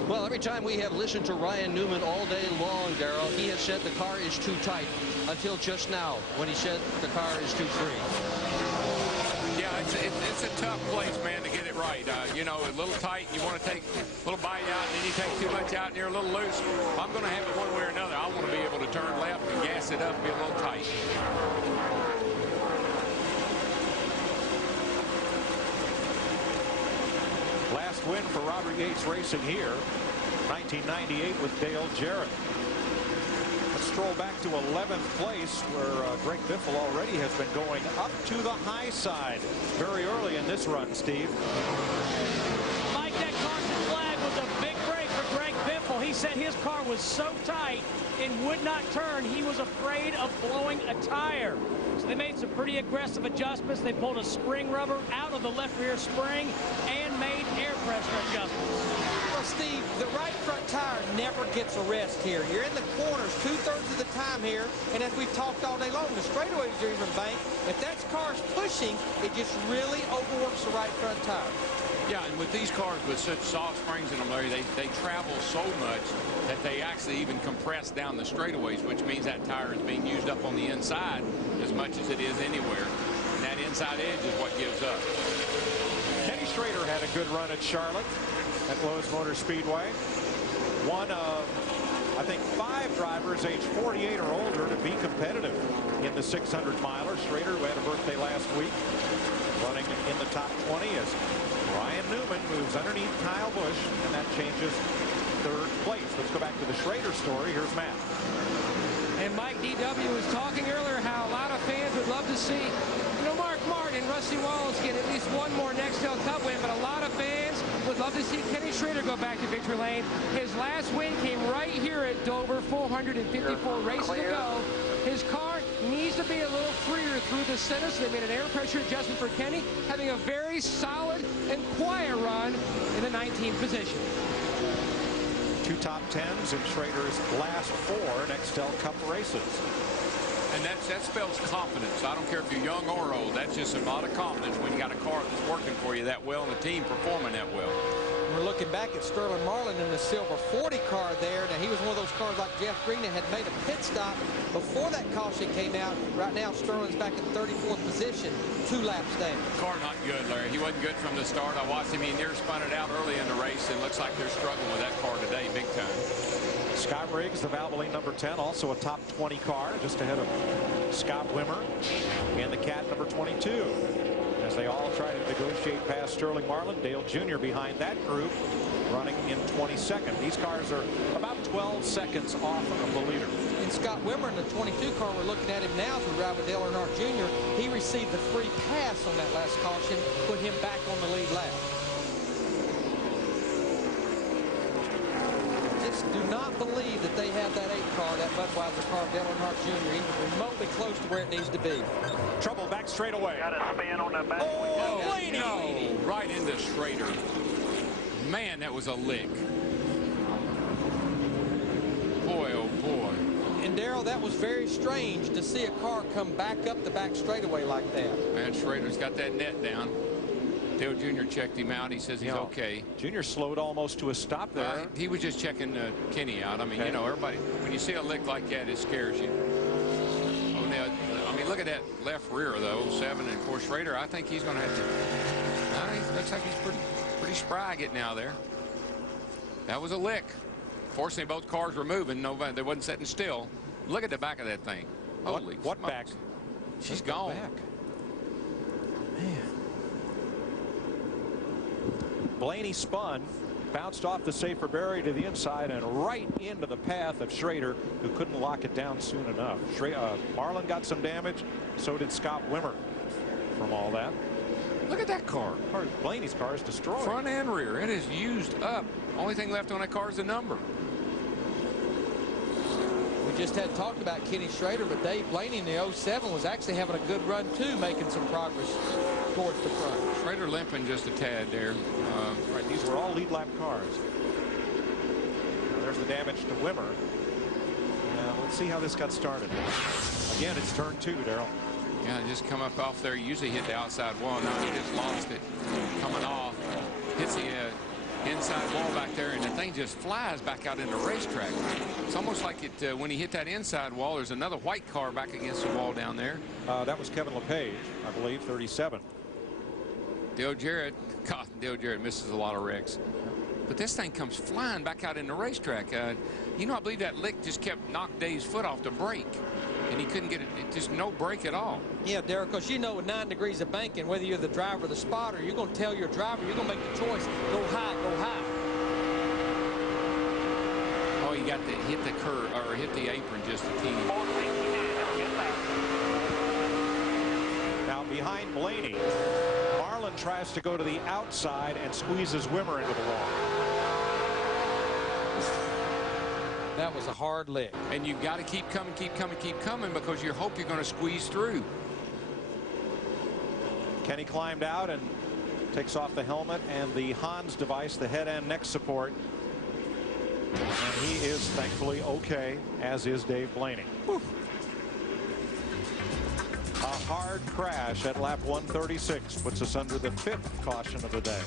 Well, every time we have listened to Ryan Newman all day long, Darrell, he has said the car is too tight until just now when he said the car is too free. Yeah, it's a tough place, man, to get it right. You know, a little tight, you want to take a little bite out, and then you take too much out, and you're a little loose. If I'm going to have it one way or another, I want to be able to turn left and gas it up and be a little tight. Last win for Robert Yates Racing here, 1998 with Dale Jarrett. Let's stroll back to 11th place where Greg Biffle already has been going up to the high side very early in this run, Steve. Mike, that caution flag was a big break for Greg Biffle. He He said his car was so tight and would not turn, he was afraid of blowing a tire. So they made some pretty aggressive adjustments. They pulled a spring rubber out of the left rear spring and made air pressure adjustments. Well, Steve, the right front tire never gets a rest here. You're in the corners 2/3 of the time here, and as we've talked all day long, the straightaways are even banked. If that car's pushing, it just really overworks the right front tire. Yeah, and with these cars with such soft springs in them, Larry, they travel so much that they actually even compress down the straightaways, which means that tire is being used up on the inside as much as it is anywhere. And that inside edge is what gives up. Kenny Schrader had a good run at Charlotte at Lowe's Motor Speedway. One of, I think, 5 drivers age 48 or older to be competitive in the 600 miler. Schrader, who had a birthday last week, running in the top 20 as Ryan Newman moves underneath Kyle Busch, and that changes 3rd place. Let's go back to the Schrader story. Here's Matt. And Mike D.W. was talking earlier how a lot of fans would love to see, you know, Mark Martin and Rusty Wallace get at least one more Nextel Cup win, but a lot of fans would love to see Kenny Schrader go back to victory lane. His last win came right here at Dover, 454 races to go. His car needs to be a little freer through the center, so they made an air pressure adjustment for Kenny, having a very solid and quiet run in the 19th position. 2 top 10s in Schrader's last 4 Nextel Cup races. And that spells confidence. I don't care if you're young or old. That's just a lot of confidence when you got a car that's working for you that well and the team performing that well. We're looking back at Sterling Marlin in the silver 40 car there. Now, he was one of those cars like Jeff Green that had made a pit stop before that caution came out. Right now, Sterling's back in 34th position, 2 laps down. Car not good, Larry. He wasn't good from the start. I watched him. He near spun it out early in the race. It looks like they're struggling with that car today big time. Scott Riggs, the Valvoline number 10, also a top 20 car, just ahead of Scott Wimmer and the Cat number 22. As they all try to negotiate past Sterling Marlin, Dale Jr. behind that group, running in 22nd. These cars are about 12 seconds off of the leader. And Scott Wimmer in the 22 car, we're looking at him now as we ride with Dale Earnhardt Jr. He received the free pass on that last caution, put him back on the lead lap. Just do not believe that they have that 8 car, that Budweiser car, Dale Earnhardt Jr. even remotely close to where it needs to be. Trouble back straight away. Got a spin on that back. Oh, no, right into Schrader. Man, that was a lick. Boy, oh boy. And Darrell, that was very strange to see a car come back up the back straightaway like that. Man, Schrader's got that net down. Dale Jr. checked him out. He says he's okay. Jr. slowed almost to a stop there. He was just checking Kenny out. I mean, you know, everybody, when you see a lick like that, it scares you. Oh, now, I mean, look at that left rear, though, 7. And, of course, Schrader, I think he's going to have to. He looks like he's pretty spry getting out there. That was a lick. Fortunately, both cars were moving. Nobody, they wasn't sitting still. Look at the back of that thing. Holy what back? She's gone. Back. Man. Blaney spun, bounced off the safer barrier to the inside and right into the path of Schrader, who couldn't lock it down soon enough. Marlin got some damage. So did Scott Wimmer from all that. Look at that car. Blaney's car is destroyed. Front and rear. It is used up. Only thing left on that car is the number. We just had talked about Kenny Schrader, but Dave Blaney in the 07 was actually having a good run, too, making some progress towards the front. Schrader limping just a tad there. Right, these were all lead lap cars. Now there's the damage to Wimmer. Now let's see how this got started. Again, it's turn 2, Darrell. Yeah, just come up off there. Usually hit the outside wall. Now he just lost it. Coming off. Hits the inside wall back there, and the thing just flies back out into the racetrack. It's almost like it when he hit that inside wall, there's another white car back against the wall down there. That was Kevin LePage, I believe, 37. Dale Jarrett, God, Dale Jarrett misses a lot of wrecks. But this thing comes flying back out in the racetrack. You know, I believe that lick just kept knocked Dave's foot off the brake. And he couldn't get it, just no brake at all. Yeah, Derek, because you know with 9 degrees of banking, whether you're the driver or the spotter, you're going to tell your driver, you're going to make the choice, go high, go high. Oh, he got to hit the curve, or hit the apron just a teeny. Now behind Blaney, Marlin tries to go to the outside and squeezes Wimmer into the wall. That was a hard lick. And you've got to keep coming, because you hope you're going to squeeze through. Kenny climbed out and takes off the helmet and the Hans device, the head and neck support. And he is thankfully okay, as is Dave Blaney. Whew. A hard crash at lap 136 puts us under the 5th caution of the day.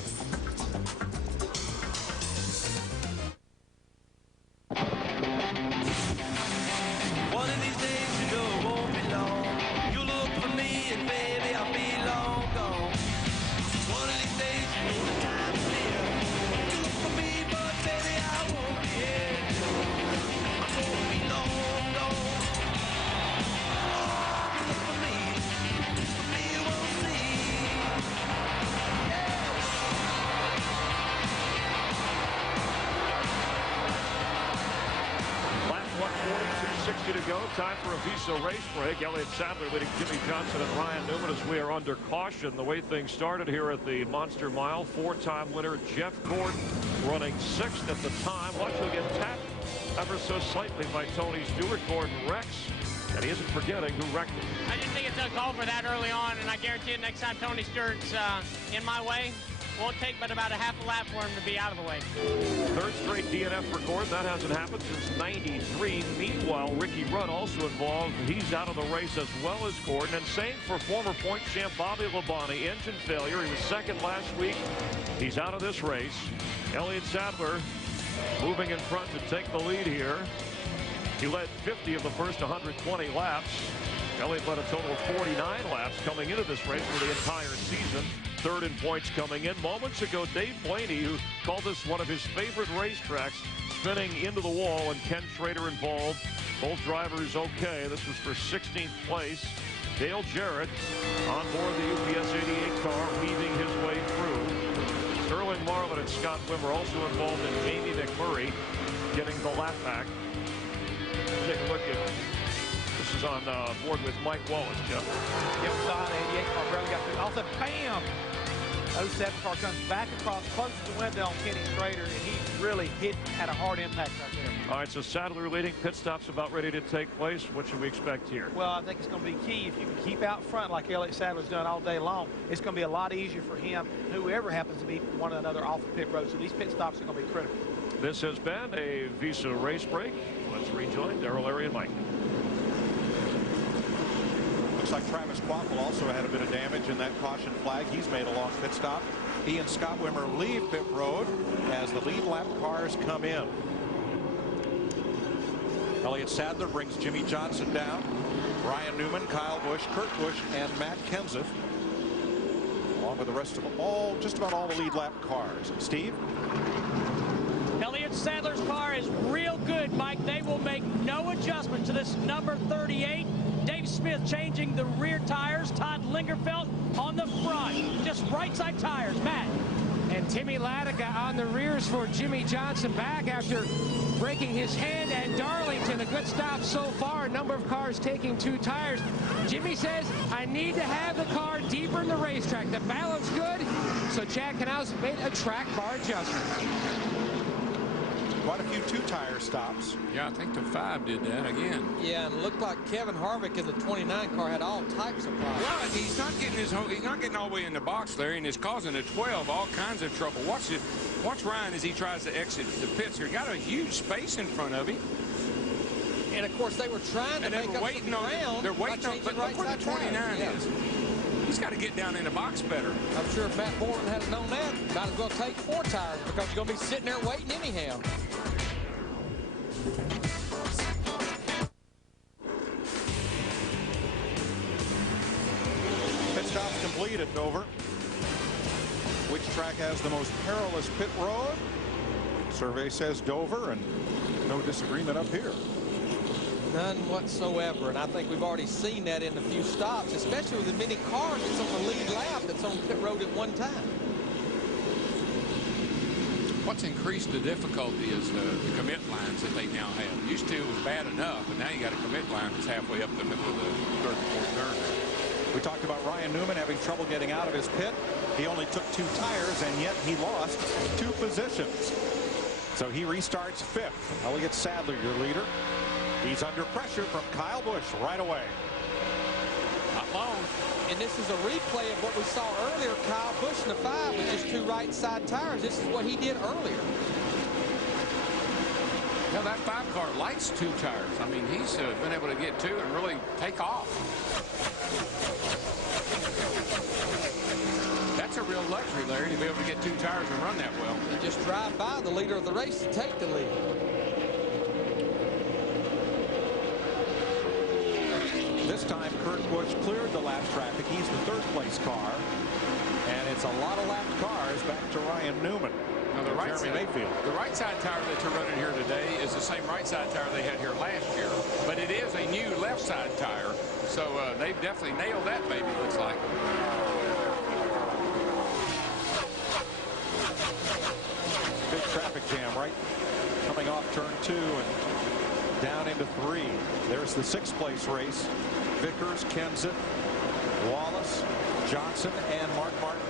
One of these days, you know it won't be long. You look for me and baby, I'll be long gone. One of these days, you know the time is near. You look for me, but baby, I won't be here. I'm gonna be long gone. You look for me you won't see. Lap 140, 260 to go. Time for a Visa race break. Elliott Sadler leading Jimmy Johnson and Ryan Newman as we are under caution. The way things started here at the Monster Mile. 4-time winner Jeff Gordon running 6th at the time. Watch him get tapped ever so slightly by Tony Stewart. Gordon wrecks, and he isn't forgetting who wrecked him. I just think it's uncalled for that early on, and I guarantee you next time Tony Stewart's in my way, won't take but about a half a lap for him to be out of the way. 3rd straight DNF record. That hasn't happened since '93. Meanwhile, Ricky Rudd also involved. He's out of the race as well as Gordon. And same for former point champ Bobby Labonte. Engine failure. He was 2nd last week. He's out of this race. Elliott Sadler moving in front to take the lead here. He led 50 of the first 120 laps. Elliott led a total of 49 laps coming into this race for the entire season. 3rd in points coming in. Moments ago, Dave Blaney, who called this one of his favorite racetracks, spinning into the wall, and Ken Schrader involved. Both drivers okay. This was for 16th place. Dale Jarrett on board the UPS 88 car, weaving his way through. Sterling Marlin and Scott Wimmer also involved in Jamie McMurray getting the lap back. Take a look at this is on board with Mike Wallace, Jeff. Yeah, we saw the 88 car barely got through. Also, bam! 07 car comes back across, closes the window on Kenny Schrader, and he really had a hard impact right there. All right, so Sadler leading. Pit stop's about ready to take place. What should we expect here? Well, I think it's going to be key. If you can keep out front like Elliott Sadler's done all day long, it's going to be a lot easier for him, whoever happens to be one another off the pit road. So these pit stops are going to be critical. This has been a Visa race break. Let's rejoin Darrell, Larry, and Mike. Looks like Travis Quapple also had a bit of damage in that caution flag. He's made a long pit stop. He and Scott Wimmer leave pit road as the lead lap cars come in. Elliott Sadler brings Jimmy Johnson down. Ryan Newman, Kyle Busch, Kurt Busch, and Matt Kenseth, along with the rest of just about all the lead lap cars. Steve? Elliott Sadler's car is real good, Mike. They will make no adjustment to this number 38. Dave Smith changing the rear tires. Todd Lingerfeld on the front. Just right side tires. Matt. And Timmy Latiga on the rears for Jimmy Johnson back after breaking his hand at Darlington. A good stop so far. A number of cars taking 2 tires. Jimmy says, I need to have the car deeper in the racetrack. The balance good. So Chad Canals made a track bar adjustment. Quite a few 2-tire stops. Yeah, I think the 5 did that again. Yeah, and it looked like Kevin Harvick in the 29 car had all types of problems. Well, he's not getting all the way in the box, Larry, and it's causing a 12 all kinds of trouble. Watch Ryan as he tries to exit the pits here. Got a huge space in front of him. And of course they were trying to make up some ground. They're waiting on, but look where the 29 is. He's got to get down in the box better. I'm sure if Matt Bourne had known that, might as well take 4 tires because you're going to be sitting there waiting anyhow. Pit stops complete at Dover. Which track has the most perilous pit road? Survey says Dover, and no disagreement up here. None whatsoever, and I think we've already seen that in a few stops, especially with the many cars that's on the lead lap that's on pit road at one time. What's increased the difficulty is the commit lines that they now have. Used to it was bad enough, but now you got a commit line that's halfway up the middle of the 3rd and 4th turn. We talked about Ryan Newman having trouble getting out of his pit. He only took 2 tires, and yet he lost 2 positions. So he restarts 5th. Elliott Sadler, your leader. He's under pressure from Kyle Busch right away. Not long. And this is a replay of what we saw earlier. Kyle Busch in the 5 with just 2 right side tires. This is what he did earlier. Yeah, that 5 car likes 2 tires. I mean, he's been able to get 2 and really take off. That's a real luxury, Larry, to be able to get 2 tires and run that well. And just drive by the leader of the race to take the lead. This time, Kurt Busch cleared the lap traffic. He's the 3rd place car. And it's a lot of lapped cars back to Ryan Newman. Now the right Jeremy side, Mayfield. the right side tire that you're running here today is the same right side tire they had here last year, but it is a new left side tire, so they've definitely nailed that baby, looks like. Big traffic jam right coming off turn 2 and down into 3. There's the 6th place race. Vickers, Kenseth, Wallace, Johnson, and Mark Martin.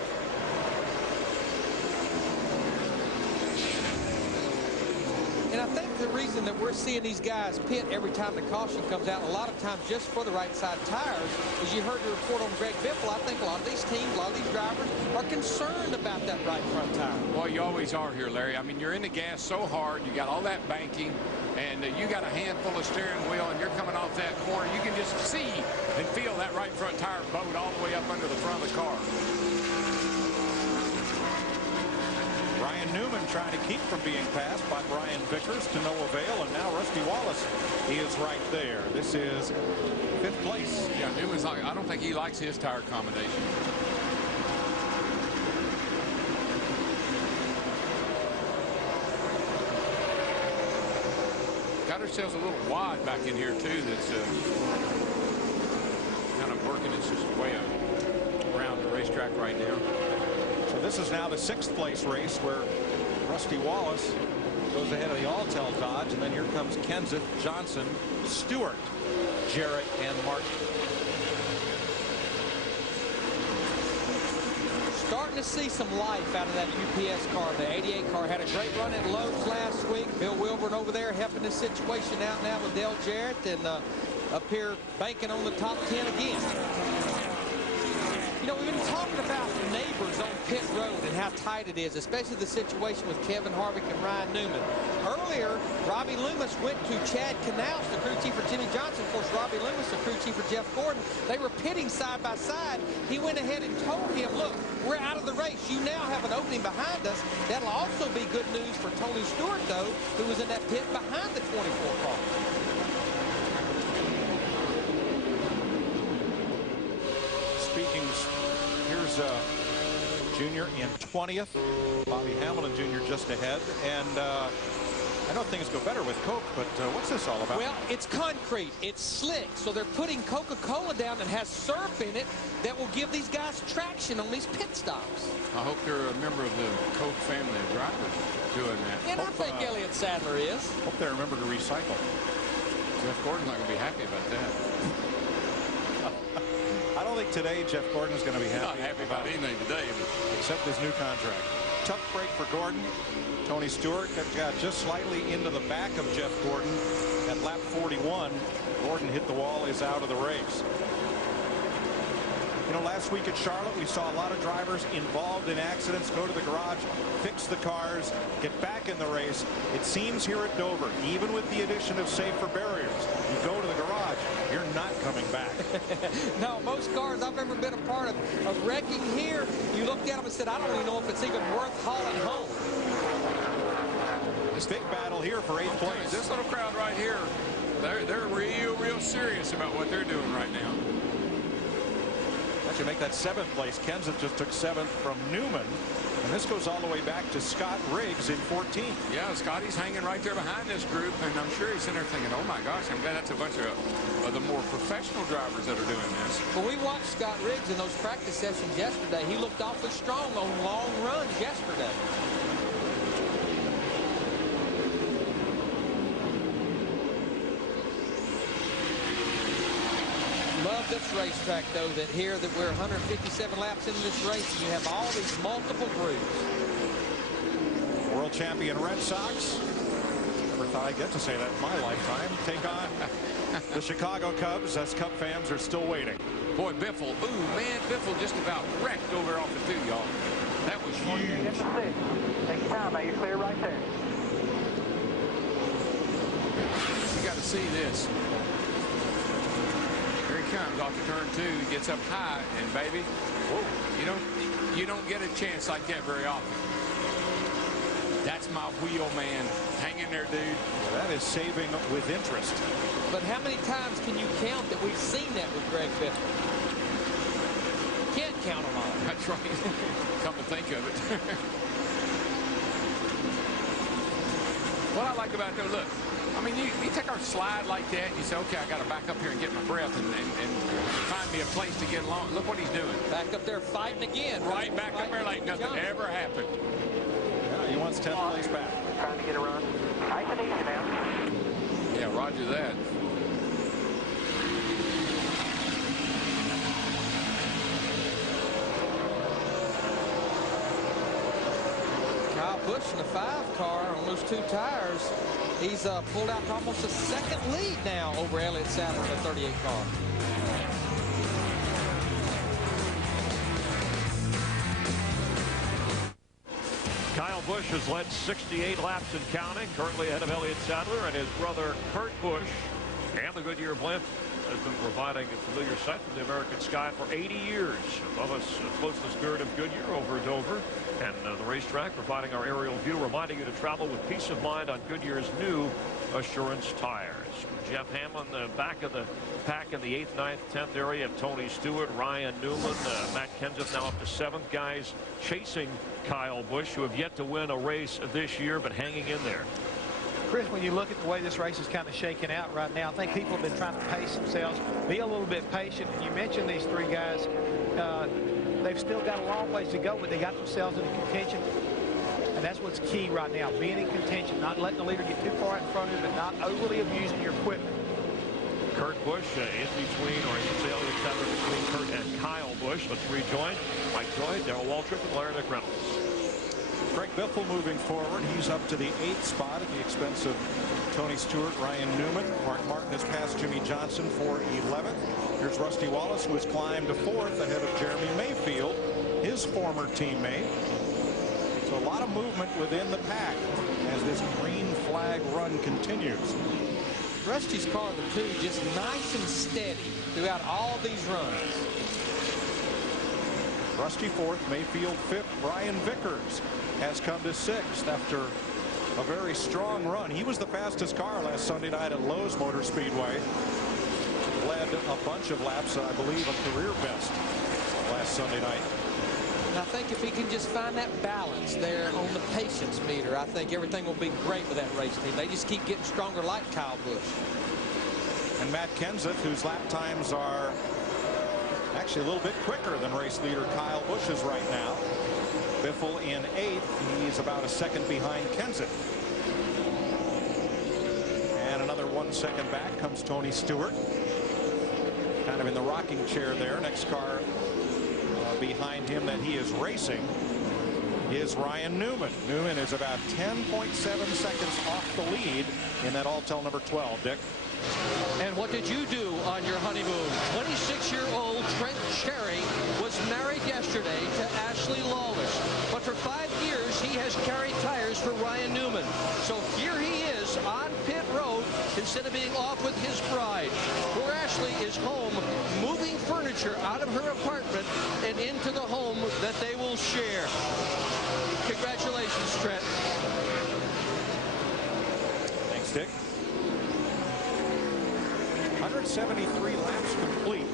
And I think the reason that we're seeing these guys pit every time the caution comes out, a lot of times just for the right side tires, as you heard the report on Greg Biffle, I think a lot of these teams, a lot of these drivers are concerned about that right front tire. Well, you always are here, Larry. I mean, you're in the gas so hard, you got all that banking, and you got a handful of steering wheel, and you're coming off that corner. You can just see and feel that right front tire bowed all the way up under the front of the car. Ryan Newman trying to keep from being passed by Brian Vickers to no avail, and now Rusty Wallace is right there. This is 5th place. Yeah, Newman's like, I don't think he likes his tire combination. Got ourselves a little wad back in here too that's kind of working its way around the racetrack right now. So this is now the 6th place race where Rusty Wallace goes ahead of the Alltel Dodge, and then here comes Kenseth, Johnson, Stewart, Jarrett, and Martin. Starting to see some life out of that UPS car. The 88 car had a great run at Lowe's last week. Bill Wilburn over there helping this situation out now with Dale Jarrett, and up here banking on the top 10 again. You know, we've been talking about neighbors on pit road and how tight it is, especially the situation with Kevin Harvick and Ryan Newman. Earlier, Robbie Loomis went to Chad Knaus, the crew chief for Jimmy Johnson. Of course, Robbie Loomis, the crew chief for Jeff Gordon. They were pitting side by side. He went ahead and told him, look, we're out of the race. You now have an opening behind us. That'll also be good news for Tony Stewart, though, who was in that pit behind the 24 car. Here's Junior in 20th. Bobby Hamilton Jr. just ahead. And I know things go better with Coke, but what's this all about? Well, it's concrete. It's slick. So they're putting Coca-Cola down that has syrup in it that will give these guys traction on these pit stops. I hope you're a member of the Coke family of drivers doing that. And I think Elliott Sadler is. Hope they remember to recycle. Jeff Gordon's not going to be happy about that. I don't think today Jeff Gordon's going to be happy. Not happy about anything today, but except his new contract. Tough break for Gordon. Tony Stewart got just slightly into the back of Jeff Gordon at lap 41. Gordon hit the wall, is out of the race. You know, last week at Charlotte, we saw a lot of drivers involved in accidents go to the garage, fix the cars, get back in the race. It seems here at Dover, even with the addition of safer barriers, you go to the garage, you're not coming back. No, most cars I've ever been a part of wrecking here, you looked at them and said, I don't even know if it's even worth hauling home. This big battle here for 8th place. This little crowd right here, they're real serious about what they're doing right now. That should make that 7th place. Kenseth just took 7th from Newman. And this goes all the way back to Scott Riggs in 14th. Yeah, Scotty's hanging right there behind this group, and I'm sure he's sitting there thinking, oh my gosh, I'm glad that's a bunch of the more professional drivers that are doing this. Well, we watched Scott Riggs in those practice sessions yesterday. He looked awfully strong on long runs yesterday. Love this racetrack, though, that here that we're 157 laps into this race, and you have all these multiple grooves. World champion Red Sox. Never thought I'd get to say that in my lifetime. Take on the Chicago Cubs as Cub fans are still waiting. Boy, Biffle, ooh, man, Biffle just about wrecked over off the 2, y'all. That was huge. Take your time, mate. You're clear right there. You got to see this. Here he comes off the turn 2. He gets up high, and baby, whoa, you don't get a chance like that very often. That's my wheel, man. Hang in there, dude. That is saving with interest. But how many times can you count that we've seen that with Greg Biffle? Can't count them all. That's right. Come to think of it. What I like about that, look, I mean, you take our slide like that, and you say, okay, I got to back up here and get my breath and find me a place to get along. Look what he's doing. Back up there fighting again. Right back up there like nothing ever happened. Yeah, he wants 10th place back. Trying to get a run. Nice and easy now. Yeah, roger that. Kyle Busch in the 5 car on those 2 tires. He's pulled out to almost a second lead now over Elliott Sadler in the 38 car. Kyle Busch has led 68 laps and counting, currently ahead of Elliott Sadler, and his brother Kurt Busch. And the Goodyear blimp has been providing a familiar sight from the American sky for 80 years. Above us floats the spirit of Goodyear over Dover, and the racetrack providing our aerial view, reminding you to travel with peace of mind on Goodyear's new Assurance tires. Jeff Ham on the back of the pack in the 8th, 9th, 10th area of Tony Stewart, Ryan Newman, Matt Kenseth now up to 7th. Guys chasing Kyle Busch, who have yet to win a race this year, but hanging in there. Chris, when you look at the way this race is kind of shaking out right now, I think people have been trying to pace themselves, be a little bit patient. And you mentioned these 3 guys. They've still got a long ways to go, but they got themselves into contention. And that's what's key right now, being in contention, not letting the leader get too far in front of you, but not overly abusing your equipment. Kurt Busch in between, or I should say Elliott Sadler between Kurt and Kyle Busch. Let's rejoin Mike Joy, Darrell Waltrip, and Larry McReynolds. Greg Biffle moving forward. He's up to the 8th spot at the expense of Tony Stewart, Ryan Newman. Mark Martin has passed Jimmy Johnson for 11th. Here's Rusty Wallace, who has climbed to 4th ahead of Jeremy Mayfield, his former teammate. So a lot of movement within the pack as this green flag run continues. Rusty's car, the 2, just nice and steady throughout all these runs. Rusty 4th, Mayfield 5th. Brian Vickers has come to 6th after a very strong run. He was the fastest car last Sunday night at Lowe's Motor Speedway. Led a bunch of laps, I believe a career best last Sunday night. And I think if he can just find that balance there on the patience meter, I think everything will be great with that race team. They just keep getting stronger like Kyle Busch. And Matt Kenseth, whose lap times are actually a little bit quicker than race leader Kyle Busch's right now. Biffle in 8th. He's about a second behind Kenseth. And another 1 second back comes Tony Stewart. Kind of in the rocking chair there. Next car behind him that he is racing is Ryan Newman. Newman is about 10.7 seconds off the lead in that Alltel number 12, Dick. And what did you do on your honeymoon? 26-year-old Trent Sherry was married yesterday to Ashley Lawless. But for 5 years, he has carried tires for Ryan Newman. So here he is on pit road instead of being off with his bride. Poor Ashley is home moving furniture out of her apartment and into the home that they will share. Congratulations, Trent. Thanks, Dick. 173 laps complete.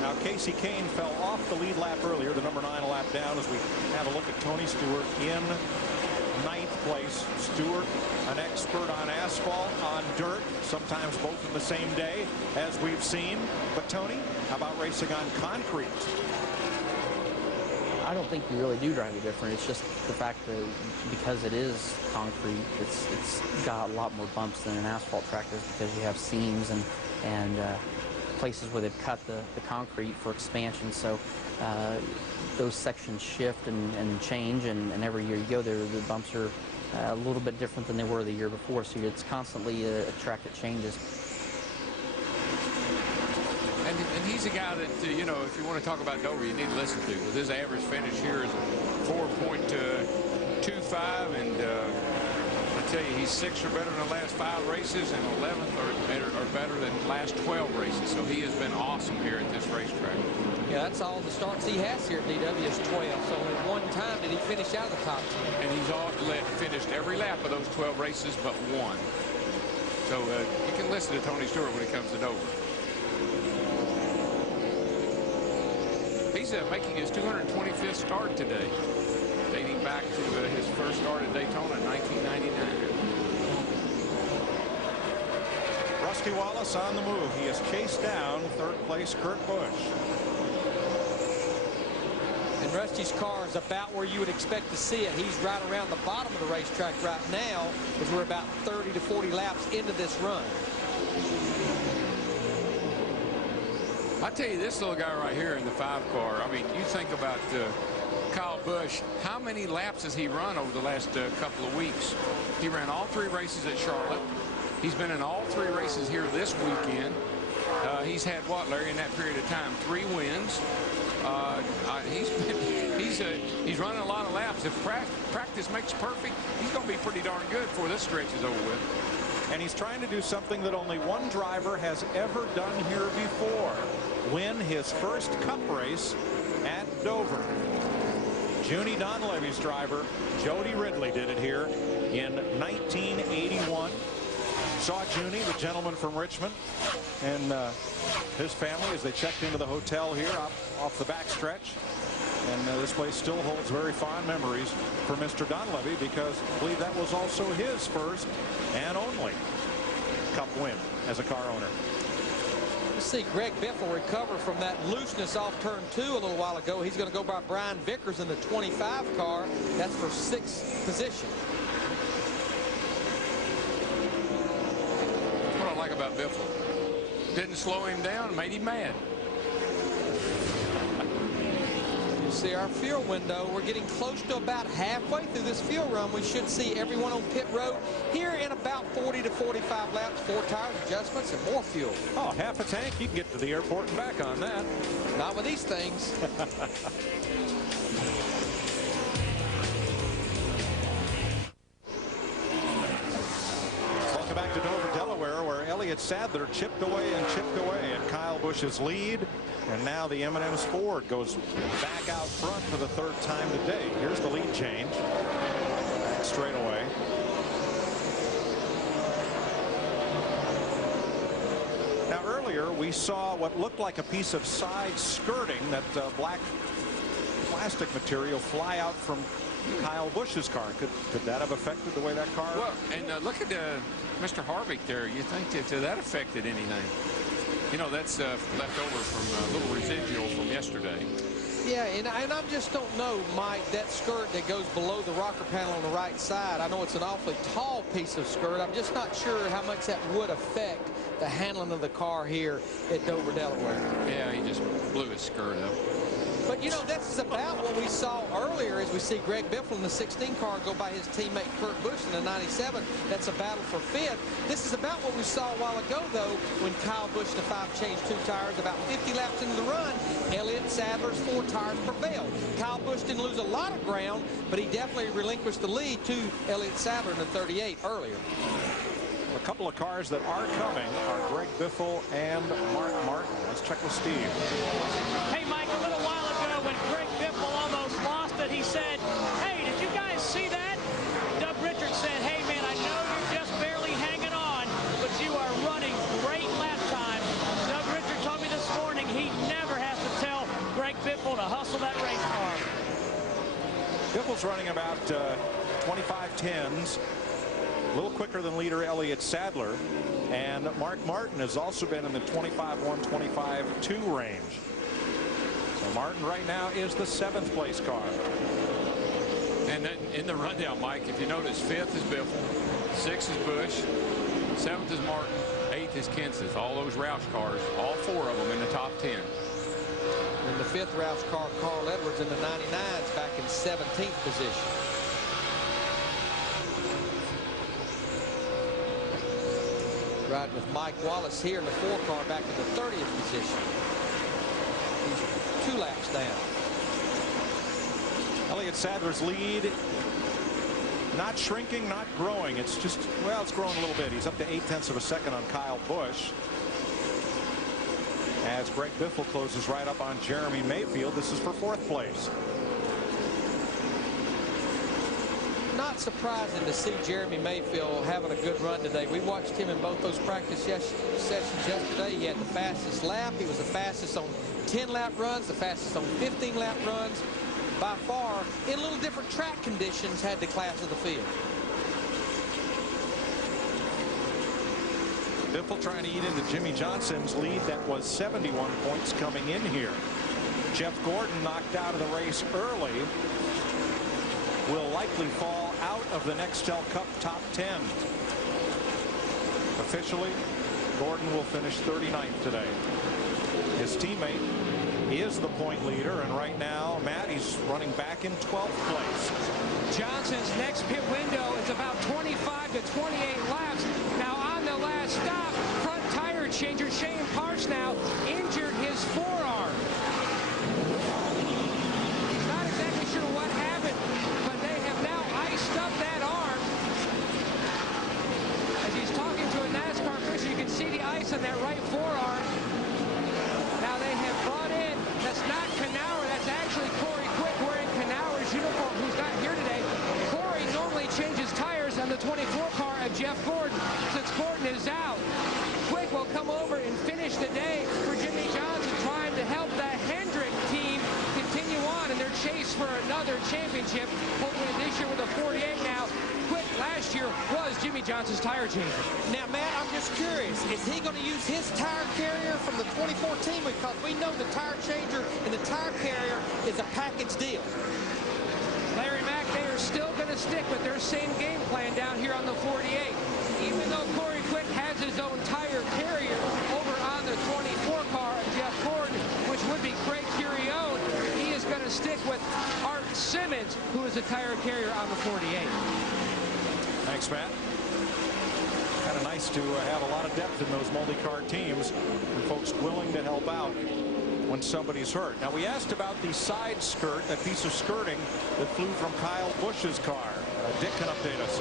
Now Casey Kane fell off the lead lap earlier, the number 9 lap down, as we have a look at Tony Stewart in 9th place. Stewart, an expert on asphalt, on dirt, sometimes both in the same day, as we've seen. But Tony, how about racing on concrete? I don't think you really do drive it different. It's just the fact that because it is concrete, it's got a lot more bumps than an asphalt track does, because you have seams and places where they've cut the concrete for expansion. So those sections shift and change, and every year you go there, the bumps are a little bit different than they were the year before. So it's constantly a track that changes. And he's a guy that, you know, if you want to talk about Dover, you need to listen to, because his average finish here is 4.25, and I tell you, he's 6th or better in the last 5 races, and 11th or better than the last 12 races. So he has been awesome here at this racetrack. Yeah, that's all the starts he has here at DW is 12. So only one time did he finish out of the top 10. And he's finished every lap of those 12 races but one. So you can listen to Tony Stewart when it comes to Dover. He's making his 225th start today, dating back to his first start at Daytona in 1999. Rusty Wallace on the move. He has chased down 3rd place Kurt Busch. And Rusty's car is about where you would expect to see it. He's right around the bottom of the racetrack right now, as we're about 30 to 40 laps into this run. I tell you, this little guy right here in the 5 car, I mean, you think about Kyle Busch, how many laps has he run over the last couple of weeks? He ran all 3 races at Charlotte. He's been in all 3 races here this weekend. He's had what, Larry, in that period of time? 3 wins. He's running a lot of laps. If practice makes perfect, he's going to be pretty darn good before this stretch is over with. And he's trying to do something that only one driver has ever done here before. Win his first Cup race at Dover. Junie Donlevy's driver, Jody Ridley, did it here in 1981. Saw Junie, the gentleman from Richmond, and his family as they checked into the hotel here off the backstretch. And this place still holds very fond memories for Mr. Donlevy, because I believe that was also his first and only Cup win as a car owner. You see Greg Biffle recover from that looseness off turn 2 a little while ago. He's going to go by Brian Vickers in the 25 car. That's for 6th position. That's what I like about Biffle. Didn't slow him down, made him mad. You see our fuel window. We're getting close to about halfway through this fuel run. We should see everyone on pit road here in about 40 to 45 laps. 4 tires, adjustments, and more fuel. Oh, half a tank. You can get to the airport and back on that. Not with these things. Welcome back to Dover, Delaware, where Elliott Sadler chipped away at Kyle Busch's lead. And now the M&M's Ford goes back out front for the 3rd time today. Here's the lead change. Back straight away. Now earlier we saw what looked like a piece of side skirting, that black plastic material, fly out from Kyle Busch's car. Could that have affected the way that car? Well, and look at Mr. Harvick there. You think that affected anything? You know, that's left over from a little residual from yesterday. Yeah, and I just don't know, Mike, that skirt that goes below the rocker panel on the right side. I know it's an awfully tall piece of skirt. I'm just not sure how much that would affect the handling of the car here at Dover, Delaware. Yeah, he just blew his skirt up. But, you know, that's about what we saw earlier as we see Greg Biffle in the 16 car go by his teammate Kurt Busch in the 97. That's a battle for 5th. This is about what we saw a while ago, though, when Kyle Busch, the 5, changed 2 tires. About 50 laps into the run, Elliott Sadler's 4 tires prevailed. Kyle Busch didn't lose a lot of ground, but he definitely relinquished the lead to Elliott Sadler in the 38 earlier. A couple of cars that are coming are Greg Biffle and Mark Martin. Let's check with Steve. Hey, Mike, a little while ago when Greg Biffle almost lost it, he said, hey, did you guys see that? Doug Richards said, hey, man, I know you're just barely hanging on, but you are running great lap time. Doug Richards told me this morning he never has to tell Greg Biffle to hustle that race car. Biffle's running about 25.10s. A little quicker than leader Elliott Sadler, and Mark Martin has also been in the 25.1, 25.2 range. So Martin right now is the 7th place car. And then in the rundown, Mike, if you notice, 5th is Biffle, 6th is Busch, 7th is Martin, 8th is Kenseth. All those Roush cars, all 4 of them in the top 10. And the 5th Roush car, Carl Edwards, in the 99s, back in 17th position. riding with Mike Wallace here in the 4 car back in the 30th position. He's 2 laps down. Elliott Sadler's lead not shrinking, not growing. It's just, well, it's growing a little bit. He's up to 0.8 of a second on Kyle Busch. As Greg Biffle closes right up on Jeremy Mayfield. This is for 4th place. Not surprising to see Jeremy Mayfield having a good run today. We watched him in both those practice sessions yesterday. He had the fastest lap. He was the fastest on 10-lap runs, the fastest on 15-lap runs. By far, in a little different track conditions, had the class of the field. Biffle trying to eat into Jimmy Johnson's lead that was 71 points coming in here. Jeff Gordon knocked out of the race early. Will likely fall out of the Nextel Cup top 10. Officially, Gordon will finish 39th today. His teammate is the point leader, and right now, Matt, he's running back in 12th place. Johnson's next pit window is about 25 to 28 laps. Now on the last stop, front tire changer Shane Parks now injured his forearm. He's not exactly sure what happened, but they have now iced up that arm. As he's talking to a NASCAR official, you can see the ice on that right forearm. Now they have brought in, that's not Knauer, that's actually Corey Quick wearing Knauer's uniform, who's not here today. Corey normally changes tires on the 24 car of Jeff Gordon. Since Gordon is out, Quick will come over and finish the day for Jimmy Johnson, trying to help the Hendrick team continue on in their chase for another championship, hopefully this year with a 48 now. Quick last year was Jimmy Johnson's tire changer. Now, Matt, I'm just curious, is he going to use his tire carrier from the 2014? Because we know the tire changer and the tire carrier is a package deal. Larry Mack, they are still going to stick with their same game plan down here on the 48. Even though Corey Quick has his own tire carrier over on the 24 car of Jeff Gordon, which would be Craig Curione, he is going to stick with Art Simmons, who is a tire carrier on the 48. Thanks, Matt. Kind of nice to have a lot of depth in those multi-car teams and folks willing to help out when somebody's hurt. Now, we asked about the side skirt, that piece of skirting that flew from Kyle Busch's car. Dick can update us.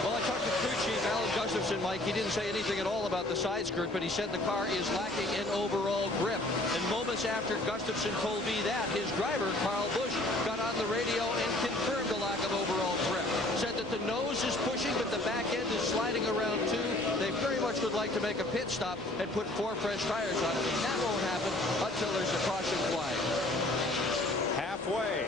Well, I talked to crew chief Alan Gustafson, Mike. He didn't say anything at all about the side skirt, but he said the car is lacking in overall grip. And moments after Gustafson told me that, his driver, Kyle Busch, got on the radio and confirmed the lack of overall grip. Said that the nose is pushing, but the back end is sliding around too. They very much would like to make a pit stop and put 4 fresh tires on it. That won't happen until there's a caution flag. Halfway.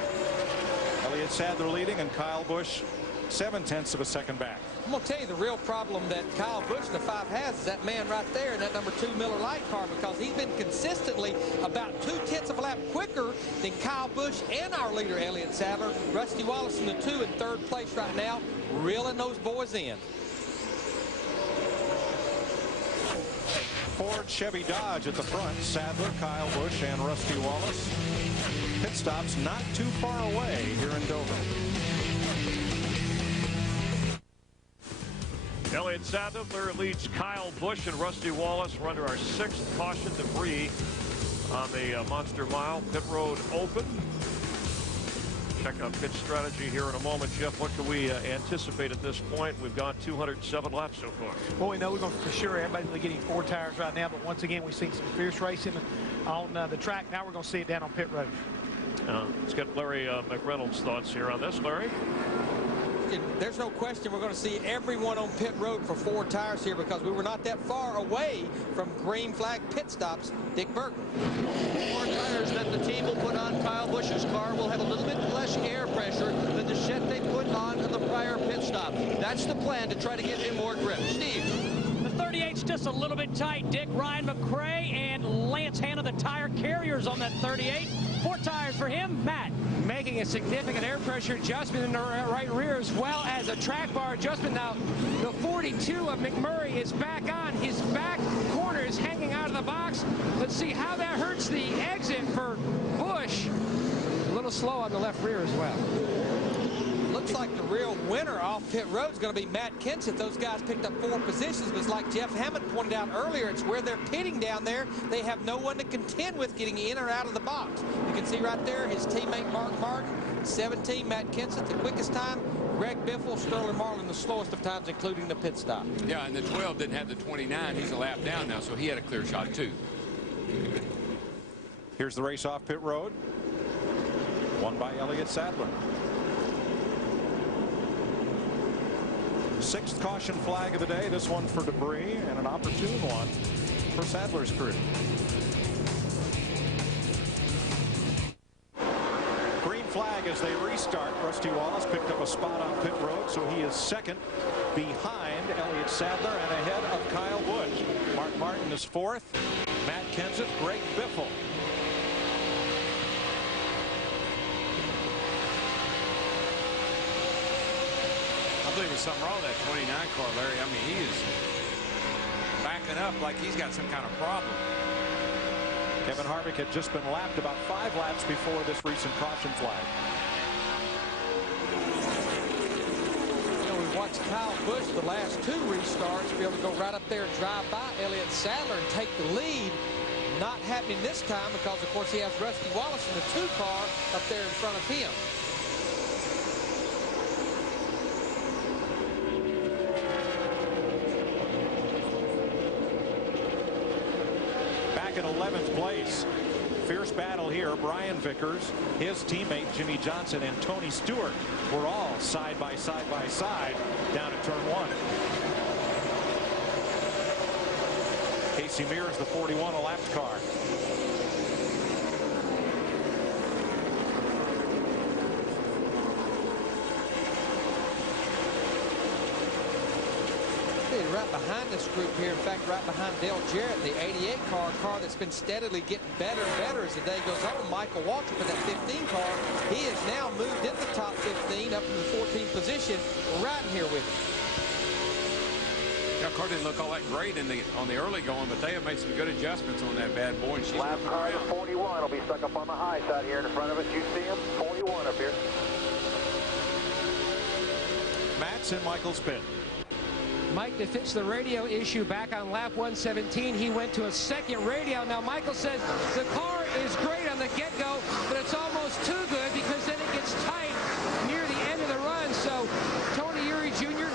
Elliott Sadler leading and Kyle Busch 0.7 of a second back. I'm going to tell you the real problem that Kyle Busch in the 5 has is that man right there in that number 2 Miller Lite car, because he's been consistently about 0.2 of a lap quicker than Kyle Busch and our leader Elliott Sadler. Rusty Wallace in the 2 in 3rd place right now, reeling those boys in. Ford, Chevy, Dodge at the front. Sadler, Kyle Busch, and Rusty Wallace. Pit stops not too far away here in Dover. Elliott Sadler leads Kyle Busch and Rusty Wallace. We're under our 6th caution debris on the Monster Mile. Pit road open. Check out pit strategy here in a moment. Jeff, what can we anticipate at this point? We've gone 207 laps so far. Well, we know we're going to, for sure, everybody's getting 4 tires right now, but once again, we've seen some fierce racing on the track. Now we're going to see it down on pit road. Let's get Larry McReynolds' thoughts here on this. Larry? There's no question we're going to see everyone on pit road for 4 tires here, because we were not that far away from green flag pit stops. Dick Burton. 4 tires that the team will put on Kyle Busch's car will have a little bit less air pressure than the set they put on the prior pit stop. That's the plan, to try to give him more grip. Steve. The 38's just a little bit tight. Dick, Ryan McRae, and Lance Hanna, the tire carriers on that 38. 4 tires for him. Matt. Making a significant air pressure adjustment in the right rear, as well as a track bar adjustment. Now, the 42 of McMurray is back on. His back corner is hanging out of the box. Let's see how that hurts the exit for Busch. A little slow on the left rear as well. looks like the real winner off pit road is going to be Matt Kenseth. Those guys picked up 4 positions, but like Jeff Hammond pointed out earlier, it's where they're pitting down there. They have no one to contend with getting in or out of the box. You can see right there his teammate Mark Martin, 17, Matt Kenseth, the quickest time. Greg Biffle, Sterling Marlin, the slowest of times, including the pit stop. Yeah, and the 12 didn't have the 29. He's a lap down now, so he had a clear shot, too. Here's the race off pit road. Won by Elliott Sadler. 6th caution flag of the day. This one for debris, and an opportune one for Sadler's crew. Green flag as they restart. Rusty Wallace picked up a spot on pit road, so he is 2nd behind Elliott Sadler and ahead of Kyle Busch. Mark Martin is 4th. Matt Kenseth, Greg Biffle. I believe there's something wrong with that 29 car, Larry. I mean, he is backing up like he's got some kind of problem. Kevin Harvick had just been lapped about 5 laps before this recent caution flag. You know, we've watched Kyle Busch the last 2 restarts be able to go right up there and drive by Elliott Sadler and take the lead. Not happening this time because, of course, he has Rusty Wallace in the 2 car up there in front of him. In 11th place. Fierce battle here. Brian Vickers, his teammate Jimmy Johnson, and Tony Stewart were all side by side down at turn 1. Casey Mears, the 41, a lapped car. Right behind this group here, in fact, right behind Dale Jarrett, the 88 car that's been steadily getting better and better as the day goes on. Michael Waltrip in that 15 car, he has now moved into the top 15 up in the 14th position, riding here with him. Yeah, car didn't look all that great on the early going, but they have made some good adjustments on that bad boy. And she's lap car 41 will be stuck up on the high side here in front of us. You see him, 41 up here. Matt's in Michael's pit. Mike, to fix the radio issue back on lap 117, he went to a 2nd radio. Now, Michael says the car is great on the get-go, but it's almost too good because then it gets tight near the end of the run. So, Tony Eury Jr.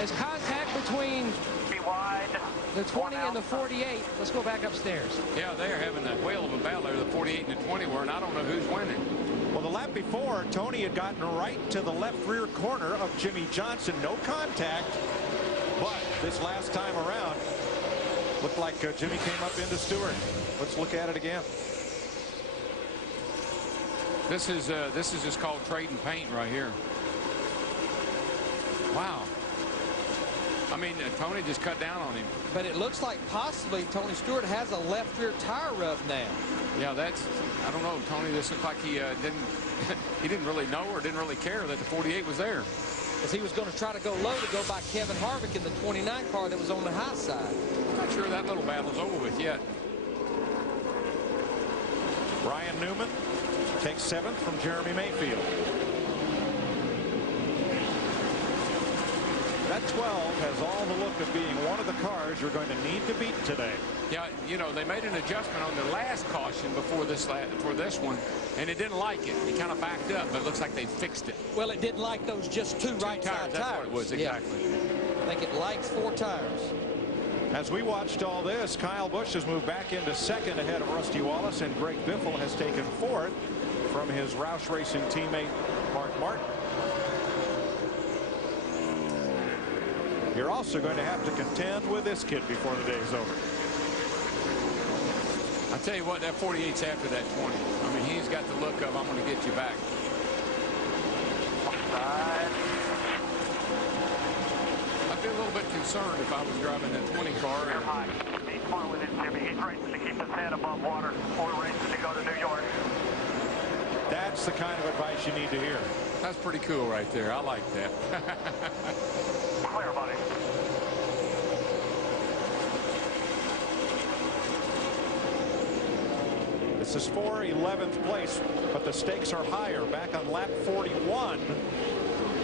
has contact between the 20 and the 48. Let's go back upstairs. Yeah, they're having a whale of a battle there. The 48 and the 20 were, and I don't know who's winning. Well, the lap before, Tony had gotten right to the left rear corner of Jimmy Johnson. No contact. But this last time around, looked like Jimmy came up into Stewart. Let's look at it again. This is just called trading paint right here. Wow. I mean, Tony just cut down on him. But it looks like possibly Tony Stewart has a left rear tire rub now. Yeah, I don't know, Tony. This looked like he didn't really know or didn't really care that the 48 was there. As he was going to try to go low to go by Kevin Harvick in the 29 car that was on the high side. I'm not sure that little battle's over with yet. Ryan Newman takes 7th from Jeremy Mayfield. That 12 has all the look of being one of the cars you're going to need to beat today. Yeah, you know, they made an adjustment on the last caution before this one, and it didn't like it. It kind of backed up, but it looks like they fixed it. Well, it didn't like those just two right side tires. That's what it was, exactly. Yeah. I think it likes 4 tires. As we watched all this, Kyle Busch has moved back into 2nd ahead of Rusty Wallace, and Greg Biffle has taken 4th from his Roush Racing teammate Mark Martin. You're also going to have to contend with this kid before the day is over. I tell you what, that 48's after that 20. I mean, he's got the look of, I'm going to get you back. I'd be a little bit concerned if I was driving that 20 car. He's fine with it, Jimmy. He's racing to keep his head above water or racing to go to New York. That's the kind of advice you need to hear. That's pretty cool right there. I like that. Clear, buddy. The is for 11th place, but the stakes are higher. Back on lap 41,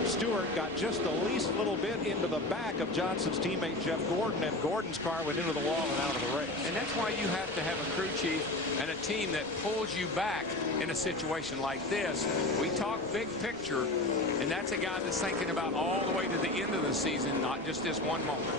Stewart got just the least little bit into the back of Johnson's teammate Jeff Gordon, and Gordon's car went into the wall and out of the race. And that's why you have to have a crew chief and a team that pulls you back in a situation like this. We talk big picture, and that's a guy that's thinking about all the way to the end of the season, not just this one moment.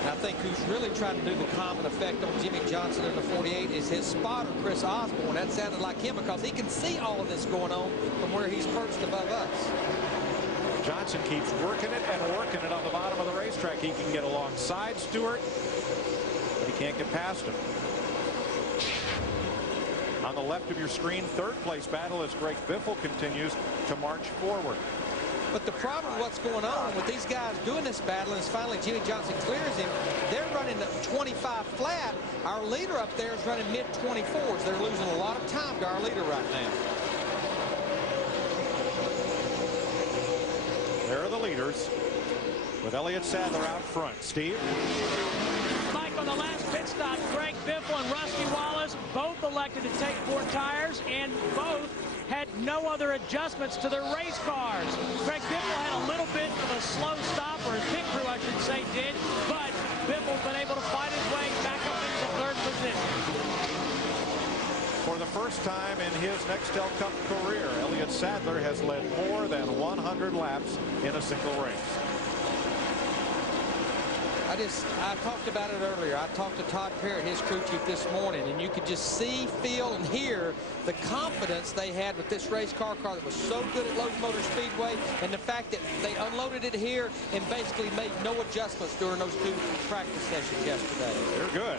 And I think who's really trying to do the common effect on Jimmy Johnson in the 48 is his spotter, Chris Osborne. That sounded like him because he can see all of this going on from where he's perched above us. Johnson keeps working it and working it on the bottom of the racetrack. He can get alongside Stewart, but he can't get past him. On the left of your screen, third place battle as Greg Biffle continues to march forward. But the problem with what's going on with these guys doing this battle is finally Jimmy Johnson clears him. They're running 25 flat. Our leader up there is running mid-24s. They're losing a lot of time to our leader right now. There are the leaders with Elliott Sadler out front. Steve? Mike, on the last pit stop, Greg Biffle and Rusty Wallace both elected to take 4 tires, and both had no other adjustments to their race cars. Greg Biffle had a little bit of a slow stop, or his pit crew, I should say, did, but Biffle's been able to fight his way back up into 3rd position. For the first time in his Nextel Cup career, Elliott Sadler has led more than 100 laps in a single race. I talked about it earlier. I talked to Todd Parrott, his crew chief, this morning, and you could just see, feel, and hear the confidence they had with this race car that was so good at Lowe's Motor Speedway, and the fact that they unloaded it here and basically made no adjustments during those 2 practice sessions yesterday. They're good.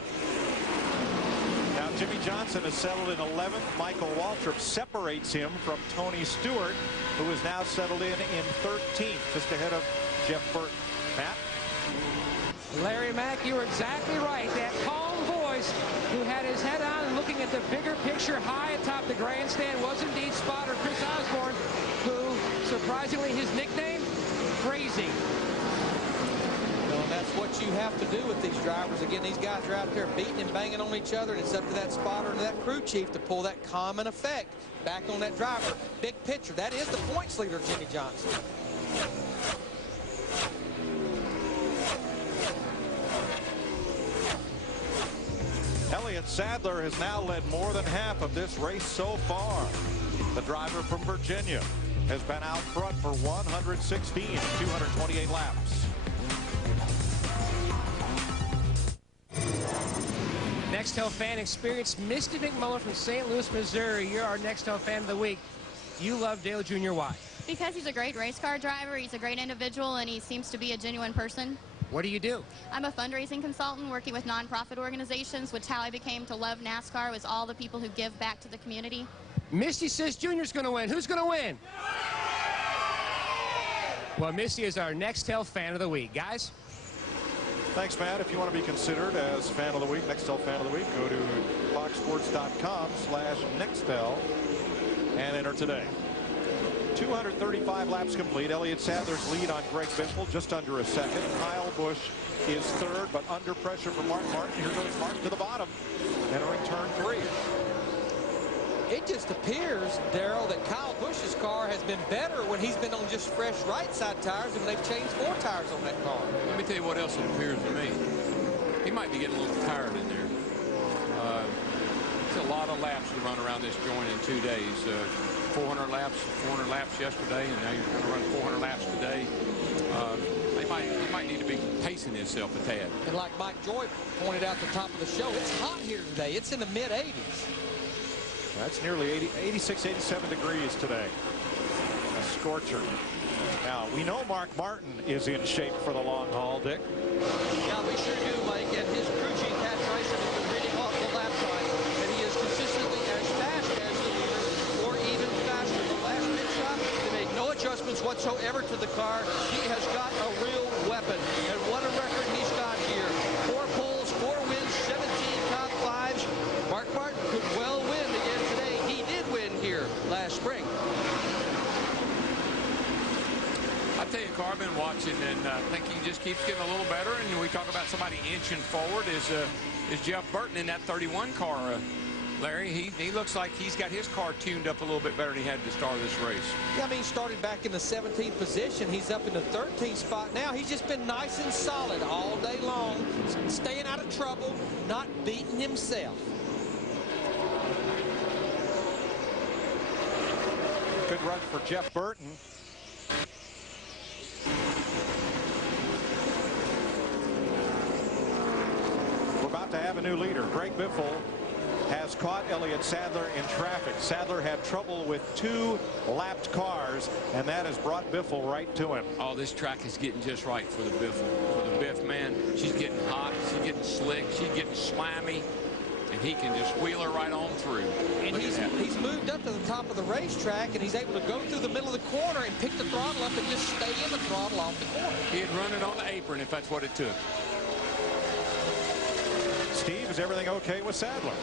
Now Jimmy Johnson is settled in 11th. Michael Waltrip separates him from Tony Stewart, who is now settled in 13th, just ahead of Jeff Burton. Matt? Larry Mack, you were exactly right. That calm voice who had his head on and looking at the bigger picture high atop the grandstand was indeed spotter Chris Osborne, who, surprisingly, his nickname, Crazy. Well, and that's what you have to do with these drivers. Again, these guys are out there beating and banging on each other, and it's up to that spotter and that crew chief to pull that common effect back on that driver. Big picture. That is the points leader, Jimmy Johnson. Elliott Sadler has now led more than half of this race so far. The driver from Virginia has been out front for 116 and 228 laps. Nextel fan experience. Misty McMullen from St. Louis, Missouri. You're our Nextel fan of the week. You love Dale Jr. Why? Because he's a great race car driver, he's a great individual, and he seems to be a genuine person. What do you do? I'm a fundraising consultant working with nonprofit organizations, which how I became to love NASCAR was all the people who give back to the community. Misty says Junior's going to win. Who's going to win? Well, Misty is our Nextel fan of the week. Guys? Thanks, Matt. If you want to be considered as fan of the week, Nextel fan of the week, go to foxsports.com/Nextel and enter today. 235 laps complete. Elliott Sadler's lead on Greg Biffle, just under a second. Kyle Busch is 3rd, but under pressure from Mark Martin. Here goes Martin to the bottom, entering turn 3. It just appears, Darrell, that Kyle Busch's car has been better when he's been on just fresh right side tires than when they've changed 4 tires on that car. Let me tell you what else it appears to me. He might be getting a little tired in there. It's a lot of laps to run around this joint in 2 days. 400 laps yesterday, and now you're going to run 400 laps today. He might need to be pacing himself a tad. And like Mike Joy pointed out at the top of the show, it's hot here today. It's in the mid-80s. That's nearly 86, 87 degrees today. A scorcher. Now, we know Mark Martin is in shape for the long haul, Dick. Yeah, we sure do, Mike. And his crew chief, Pat Tyson, has been reading off the lap time, and he is consistently as fast as the leader, or even faster. The last pit stop, they made no adjustments whatsoever to the car. He has got a real weapon, and what a record he's got here. 4 poles, 4 wins, 17 top 5s. Mark Martin could well win again today. He did win here last spring. I tell you, Carl, I've been watching, and I think he just keeps getting a little better. And we talk about somebody inching forward is Jeff Burton in that 31 car. Larry, he looks like he's got his car tuned up a little bit better than he had at the start of this race. Yeah, I mean, he started back in the 17th position. He's up in the 13th spot now. He's just been nice and solid all day long, staying out of trouble, not beating himself. Good run for Jeff Burton. We're about to have a new leader. Greg Biffle has caught Elliott Sadler in traffic. Sadler had trouble with 2 lapped cars, and that has brought Biffle right to him. Oh, this track is getting just right for the Biffle. For the Biff, man. She's getting hot. She's getting slick. She's getting slimy. And he can just wheel her right on through. And he's moved up to the top of the racetrack, and he's able to go through the middle of the corner and pick the throttle up and just stay in the throttle off the corner. He'd run it on the apron if that's what it took. Steve, is everything okay with Sadler?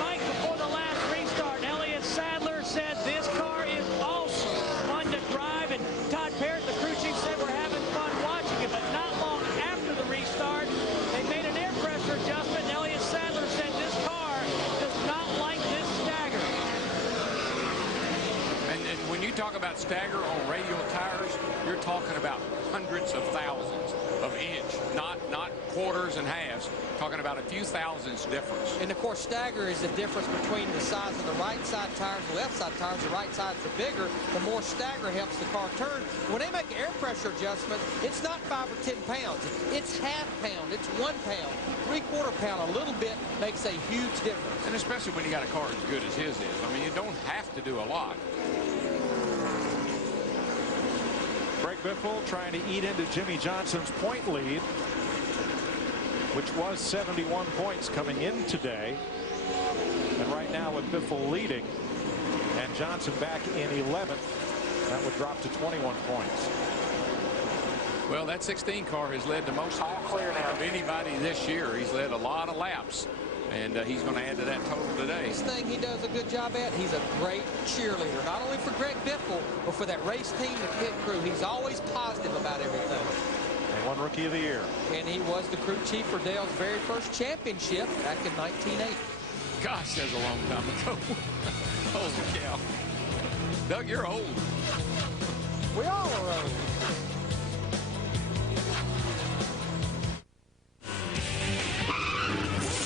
Mike, before the last restart, Elliott Sadler said this car is awesome, fun to drive, and Todd Parrott, the crew chief, said we're having fun watching it. But not long after the restart, they made an air pressure adjustment, and Elliott Sadler said this car does not like this stagger. And when you talk about stagger on radial tires, you're talking about hundreds of thousands of inch, not quarters and halves, talking about a few thousandths difference. And of course, stagger is the difference between the size of the right side tires and the left side tires. The right sides are bigger. The more stagger helps the car turn. When they make air pressure adjustment, it's not 5 or 10 pounds. It's half pound. It's 1 pound. 3/4 pound. A little bit makes a huge difference. And especially when you got a car as good as his is. I mean, you don't have to do a lot. Greg Biffle trying to eat into Jimmy Johnson's point lead, which was 71 points coming in today. And right now with Biffle leading and Johnson back in 11th, that would drop to 21 points. Well, that 16 car has led the most of anybody this year. He's led a lot of laps, and he's going to add to that total today. This thing he does a good job at, he's a great cheerleader, not only for Greg Biffle, but for that race team, the pit crew. He's always positive about everything. And won Rookie of the Year. And he was the crew chief for Dale's very first championship back in 1980. Gosh, that's a long time ago. Holy cow. Doug, you're old. We all are old.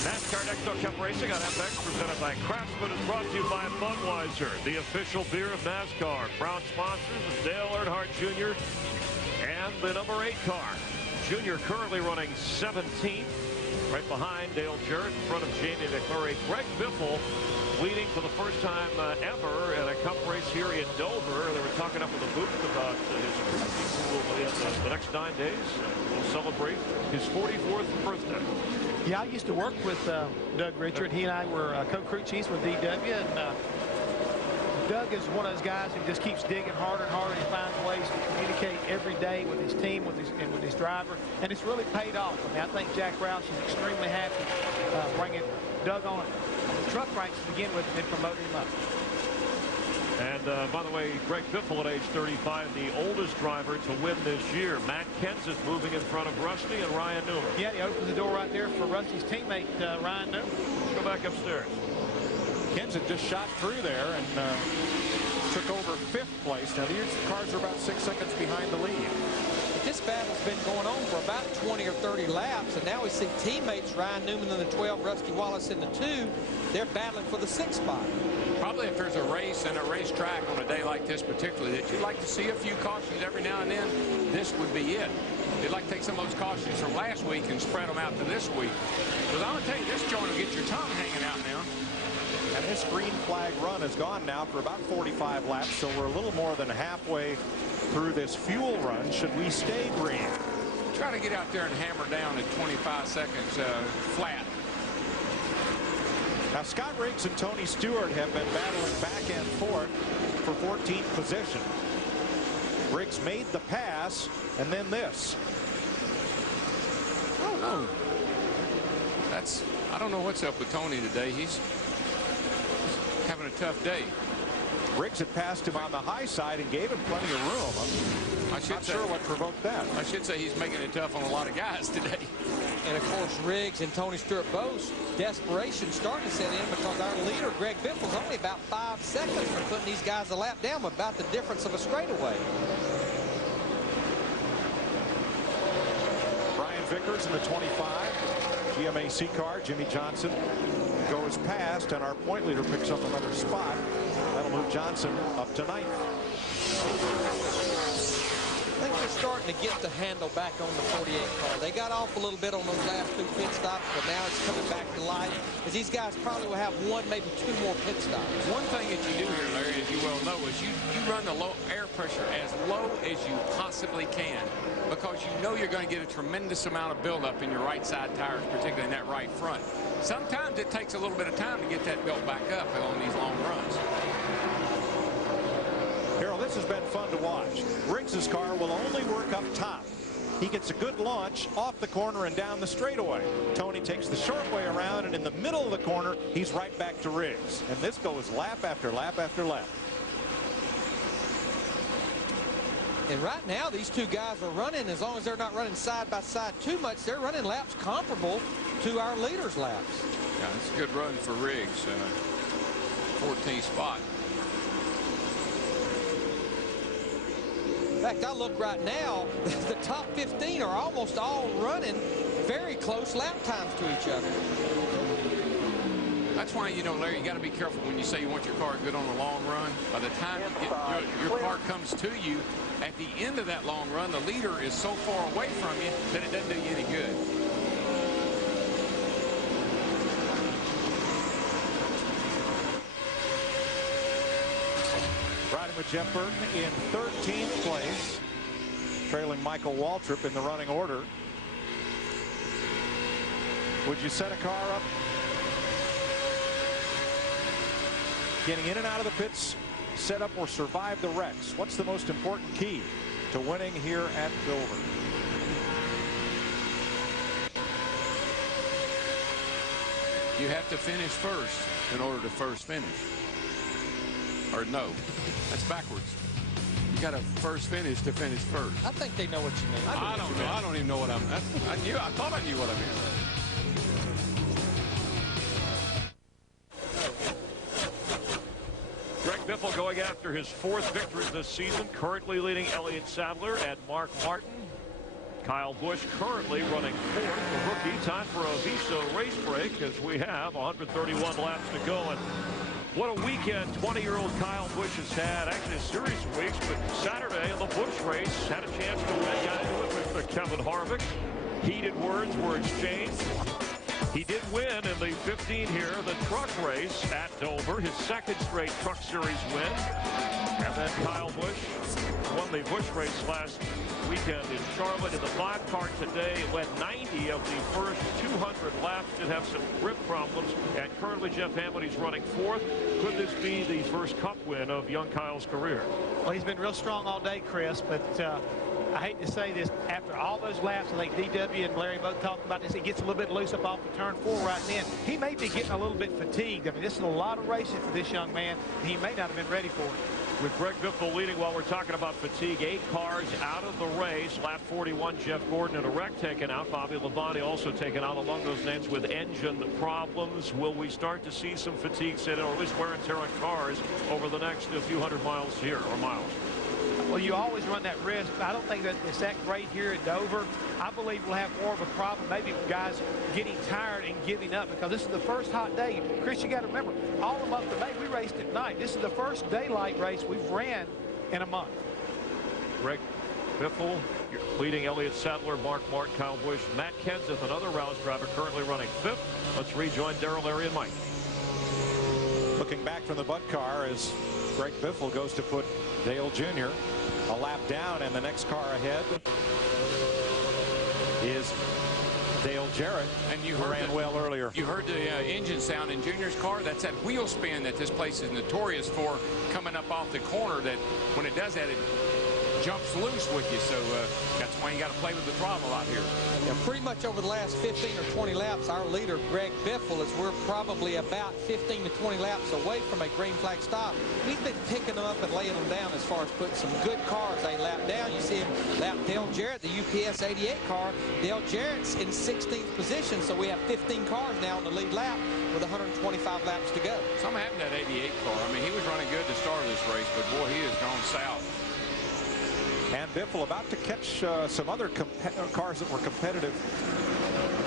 NASCAR Next Up Cup Racing on FX, presented by Craftsman, is brought to you by Budweiser, the official beer of NASCAR. Proud sponsors of Dale Earnhardt Jr. and the number 8 car. Jr. currently running 17th, right behind Dale Jarrett, in front of Jamie McMurray. Greg Biffle leading for the first time ever at a Cup race here in Dover. They were talking up in the booth about his the next 9 days. We'll celebrate his 44th birthday. Yeah, I used to work with Doug Richard. He and I were co-crew chiefs with DW, and Doug is one of those guys who just keeps digging harder and harder. He finds ways to communicate every day with his team, with his driver, and it's really paid off. I mean, I think Jack Roush is extremely happy bringing Doug on the truck ranks to begin with and then promoting him up. And by the way, Greg Biffle at age 35, the oldest driver to win this year. Matt Kenseth moving in front of Rusty and Ryan Newman. Yeah, he opens the door right there for Rusty's teammate, Ryan Newman. Go back upstairs. Kenseth just shot through there and took over 5th place. Now, these cars are about 6 seconds behind the lead. But this battle's been going on for about 20 or 30 laps, and now we see teammates Ryan Newman in the 12, Rusty Wallace in the 2. They're battling for the 6th spot. Probably if there's a race and a racetrack on a day like this particularly that you'd like to see a few cautions every now and then, this would be it. You'd like to take some of those cautions from last week and spread them out to this week. Because I'm going to tell you, this joint will get your tongue hanging out now. And this green flag run has gone now for about 45 laps, so we're a little more than halfway through this fuel run. Should we stay green? Try to get out there and hammer down at 25 seconds flat. Now, Scott Riggs and Tony Stewart have been battling back and forth for 14th position. Riggs made the pass, and then this. Oh, no. I don't know what's up with Tony today. He's having a tough day. Riggs had passed him on the high side and gave him plenty of room. I Not sure what provoked that. I should say he's making it tough on a lot of guys today. And, of course, Riggs and Tony Stewart-Bose, desperation starting to set in because our leader, Greg Biffle's only about 5 seconds from putting these guys a lap down, about the difference of a straightaway. Brian Vickers in the 25. GMAC car, Jimmy Johnson goes past, and our point leader picks up another spot. That'll move Johnson up to 9th. I think they're starting to get the handle back on the 48 car. They got off a little bit on those last 2 pit stops, but now it's coming back to life, as these guys probably will have 1, maybe 2 more pit stops. One thing that you do here, Larry, as you well know, is you run the low air pressure as low as you possibly can, because you know you're going to get a tremendous amount of buildup in your right side tires, particularly in that right front. Sometimes it takes a little bit of time to get that built back up on these long runs. Harold, this has been fun to watch. Riggs's car will only work up top. He gets a good launch off the corner and down the straightaway. Tony takes the short way around, and in the middle of the corner, he's right back to Riggs. And this goes lap after lap after lap. And right now, these two guys are running, as long as they're not running side by side too much, they're running laps comparable to our leaders' laps. Yeah, it's a good run for Riggs. 14th spot. In fact, I look right now, the top 15 are almost all running very close lap times to each other. That's why, you know, Larry, you got to be careful when you say you want your car good on a long run. By the time your car comes to you at the end of that long run, the leader is so far away from you that it doesn't do you any good. Riding with Jeff Burton in 13th place, trailing Michael Waltrip in the running order. Would you set a car up? Getting in and out of the pits, set up or survive the wrecks. What's the most important key to winning here at Dover? You have to finish first in order to first finish. Or no, that's backwards. You got to first finish to finish first. I think they know what you mean. I don't know. I don't even know what I'm. I thought I knew what I meant. Greg Biffle going after his 4th victory this season, currently leading Elliott Sadler and Mark Martin. Kyle Busch currently running 4th. The rookie, time for a Viso race break as we have 131 laps to go. And what a weekend 20-year-old Kyle Busch has had. Actually a series of weeks, but Saturday in the Busch race had a chance to win. Got into it with Kevin Harvick. Heated words were exchanged. He did win in the 15 here, the truck race at Dover, his 2nd straight Truck Series win. And then Kyle Busch won the Busch race last weekend in Charlotte. In the 5-car today, led 90 of the first 200 laps. Did have some grip problems. And currently Jeff Hamilton's running 4th. Could this be the first Cup win of young Kyle's career? Well, he's been real strong all day, Chris, but I hate to say this, after all those laps, I think DW and Larry both talked about this, he gets a little bit loose up off the turn 4 right then. He may be getting a little bit fatigued. I mean, this is a lot of racing for this young man, and he may not have been ready for it. With Greg Biffle leading while we're talking about fatigue, 8 cars out of the race. Lap 41, Jeff Gordon and a wreck taken out. Bobby Labonte also taken out along those names with engine problems. Will we start to see some fatigue set in, or at least wear and tear on cars over the next few hundred miles here, or miles? Well, you always run that risk. I don't think that it's that great here at Dover. I believe we'll have more of a problem, maybe guys getting tired and giving up, because this is the first hot day. Chris, you got to remember, all the month of May, we raced at night. This is the first daylight race we've ran in a month. Greg Biffle leading Elliott Sadler, Mark Martin, Kyle Busch, Matt Kenseth, another Rouse driver currently running 5th. Let's rejoin Darrell, Larry, and Mike. Looking back from the Bud car as Greg Biffle goes to put Dale Jr. a lap down, and the next car ahead is Dale Jarrett, and you ran well earlier. You heard the engine sound in Junior's car. That's that wheel spin that this place is notorious for, coming up off the corner, that when it does that, it jumps loose with you. So that's why you got to play with the throttle out here. Yeah, pretty much over the last 15 or 20 laps, our leader, Greg Biffle, is we're probably about 15 to 20 laps away from a green flag stop. He's been picking them up and laying them down as far as putting some good cars a lap down. You see him lap Dale Jarrett, the UPS 88 car. Dale Jarrett's in 16th position, so we have 15 cars now in the lead lap with 125 laps to go. Something happened to that 88 car. I mean, he was running good to start this race, but boy, he has gone south. And Biffle about to catch some other cars that were competitive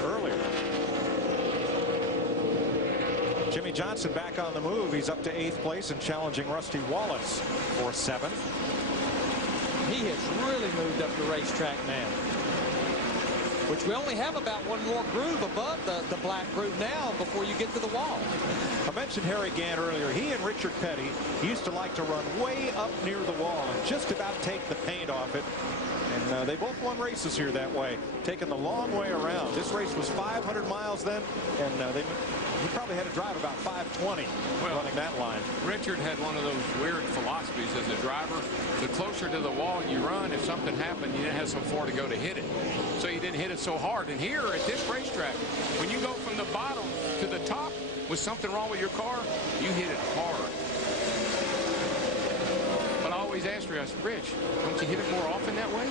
earlier. Jimmy Johnson back on the move. He's up to 8th place and challenging Rusty Wallace for 7th. He has really moved up the racetrack now, which we only have about one more groove above the black groove now before you get to the wall. I mentioned Harry Gant earlier. He and Richard Petty used to like to run way up near the wall and just about take the paint off it. And they both won races here that way, taking the long way around. This race was 500 miles then, and he probably had to drive about 520 running that line. Richard had one of those weird philosophies as a driver. The closer to the wall you run, if something happened, you didn't have so far to go to hit it. So you didn't hit it so hard. And here at this racetrack, when you go from the bottom to the top with something wrong with your car, you hit it hard. But I always asked her, I said, Rich, don't you hit it more often that way?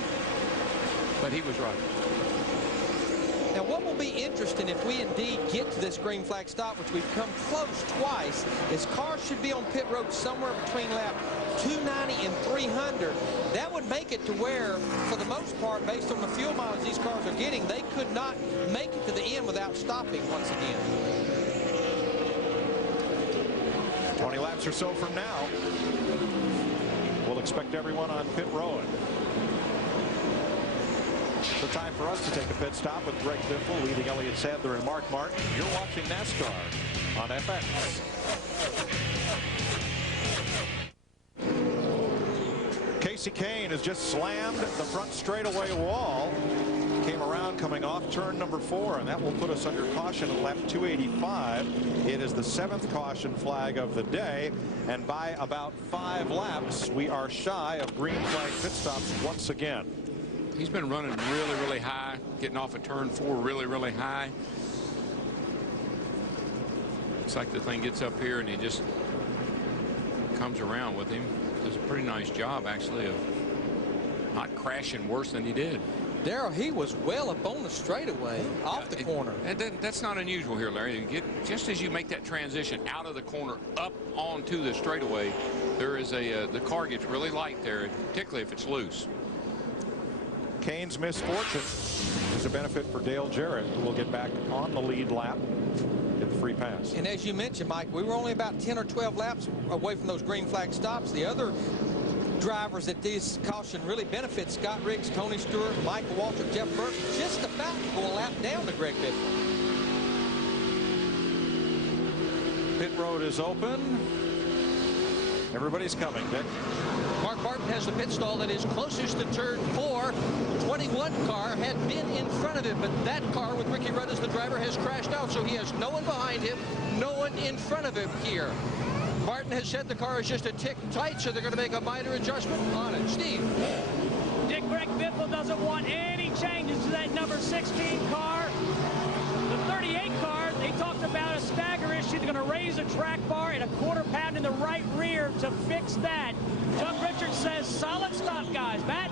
But he was right. Now, what will be interesting if we indeed get to this green flag stop, which we've come close twice, is cars should be on pit road somewhere between lap 290 and 300. That would make it to where, for the most part, based on the fuel mileage these cars are getting, they could not make it to the end without stopping once again. 20 laps or so from now, we'll expect everyone on pit road. So time for us to take a pit stop with Greg Biffle leading Elliott Sadler and Mark Martin. You're watching NASCAR on FX. Casey Kane has just slammed the front straightaway wall. Came around coming off turn number 4, and that will put us under caution at lap 285. It is the 7th caution flag of the day, and by about 5 laps, we are shy of green flag pit stops once again. He's been running really, really high, getting off of turn 4 really, really high. Looks like the thing gets up here and he just comes around with him. Does a pretty nice job, actually, of not crashing worse than he did. Darrell, he was well up on the straightaway, off the corner. That's not unusual here, Larry. You get, just as you make that transition out of the corner up onto the straightaway, there is the car gets really light there, particularly if it's loose. Kane's misfortune is a benefit for Dale Jarrett, who will get back on the lead lap at the free pass. And as you mentioned, Mike, we were only about 10 or 12 laps away from those green flag stops. The other drivers that this caution really benefits, Scott Riggs, Tony Stewart, Michael Waltrip, Jeff Burke, just about to go a lap down to Greg Biffle. Pit road is open. Everybody's coming, Dick. Mark Martin has the pit stall that is closest to turn 4. 21 car had been in front of him, but that car with Ricky Rudd as the driver has crashed out, so he has no one behind him, no one in front of him here. Martin has said the car is just a tick tight, so they're going to make a minor adjustment on it. Steve. Dick, Greg Biffle doesn't want any changes to that number 16 car. The 38 car, they talked about a stagger issue. They're going to raise a track bar and a quarter pound in the right rear to fix that. Doug Richards says solid stop, guys. Matt?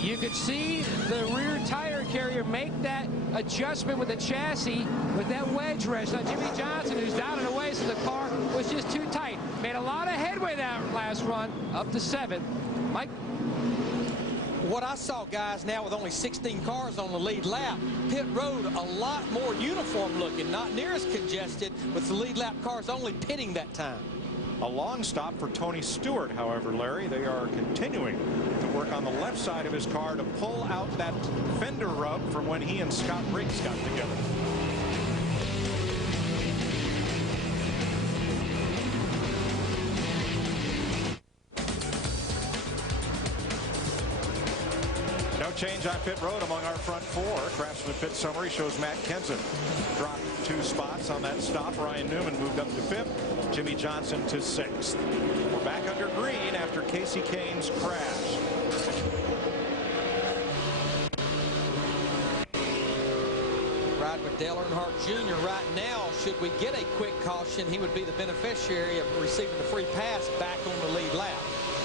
You could see the rear tire carrier make that adjustment with the chassis with that wedge rest. Now Jimmy Johnson, who's down and away, so the car was just too tight. Made a lot of headway that last run, up to 7th. Mike? What I saw, guys, now with only 16 cars on the lead lap, pit road a lot more uniform looking, not near as congested with the lead lap cars only pitting that time. A long stop for Tony Stewart, however, Larry. They are continuing to work on the left side of his car to pull out that fender rub from when he and Scott Riggs got together. No change on pit road among our front 4. Craftsman pit summary shows Matt Kenseth dropped 2 spots on that stop. Ryan Newman moved up to 5th. Jimmy Johnson to 6th. We're back under green after Casey Kane's crash. Riding with Dale Earnhardt Jr. right now. Should we get a quick caution, he would be the beneficiary of receiving the free pass back on the lead lap.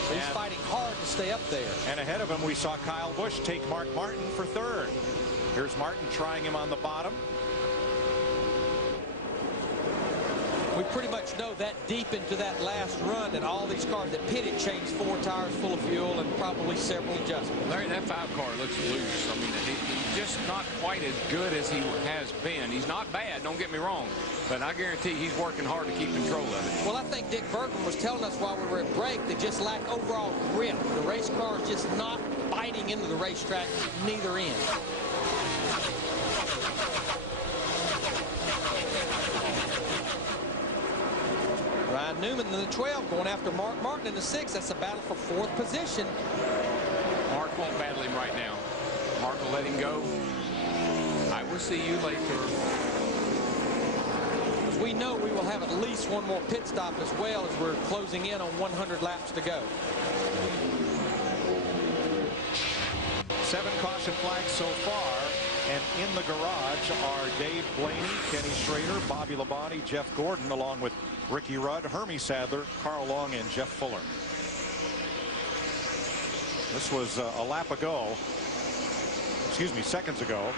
So he's fighting hard to stay up there. And ahead of him, we saw Kyle Busch take Mark Martin for third. Here's Martin trying him on the bottom. We pretty much know that deep into that last run that all these cars that pitted changed 4 tires full of fuel and probably several adjustments. Larry, that 5 car looks loose. I mean, he's just not quite as good as he has been. He's not bad, don't get me wrong, but I guarantee he's working hard to keep control of it. Well, I think Dick Bergman was telling us while we were at break they just lack overall grip. The race car is just not biting into the racetrack, neither end. Ryan Newman in the 12 going after Mark Martin in the 6. That's a battle for 4th position. Mark won't battle him right now. Mark will let him go. I will see you later. We know we will have at least one more pit stop as well as we're closing in on 100 laps to go. 7 caution flags so far. And in the garage are Dave Blaney, Kenny Schrader, Bobby Labonte, Jeff Gordon, along with Ricky Rudd, Hermie Sadler, Carl Long, and Jeff Fuller. This was a lap ago. Excuse me, seconds ago.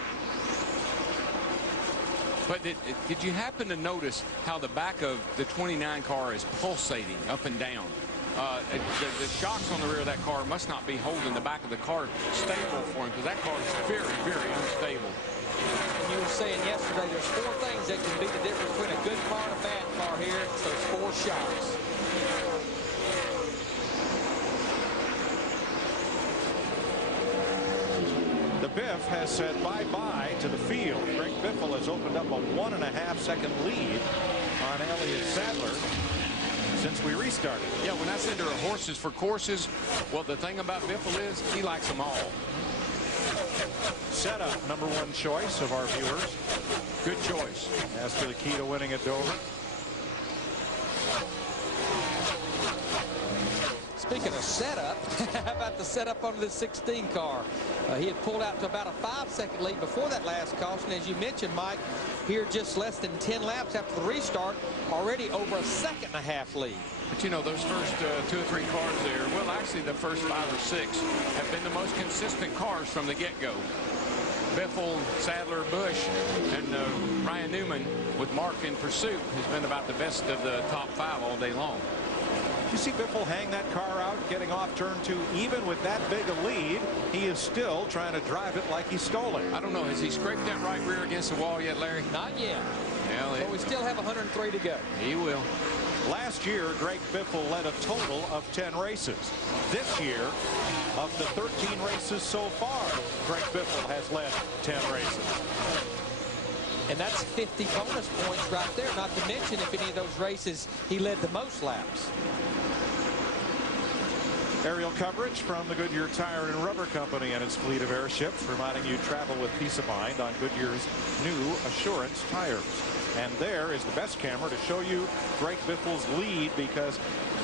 But did you happen to notice how the back of the 29 car is pulsating up and down? The shocks on the rear of that car must not be holding the back of the car stable for him, because that car is very, very unstable. You were saying yesterday there's 4 things that can be the difference between a good car and a bad car here. It's those 4 shocks. The Biff has said bye-bye to the field. Greg Biffle has opened up a 1.5-second lead on Elliott Sadler since we restarted. Yeah, when I said there are horses for courses, well, the thing about Biffle is he likes them all. Setup, #1 choice of our viewers. Good choice. As to the key to winning at Dover. Speaking of setup, how about the setup under the 16 car? He had pulled out to about a 5-second lead before that last caution. As you mentioned, Mike, here just less than 10 laps after the restart, already over a 1.5-second lead. But you know, those first 2 or 3 cars there, well, actually the first 5 or 6 have been the most consistent cars from the get-go. Biffle, Sadler, Busch, and Ryan Newman with Mark in pursuit has been about the best of the top 5 all day long. You see Biffle hang that car out, getting off turn 2. Even with that big a lead, he is still trying to drive it like he stole it. I don't know. Has he scraped that right rear against the wall yet, Larry? Not yet. Well, but we still have 103 to go. He will. Last year, Greg Biffle led a total of 10 races. This year, of the 13 races so far, Greg Biffle has led 10 races. And that's 50 bonus points right there, not to mention if any of those races he led the most laps. Aerial coverage from the Goodyear Tire and Rubber Company and its fleet of airships, reminding you travel with peace of mind on Goodyear's new Assurance tires. And there is the best camera to show you Greg Biffle's lead, because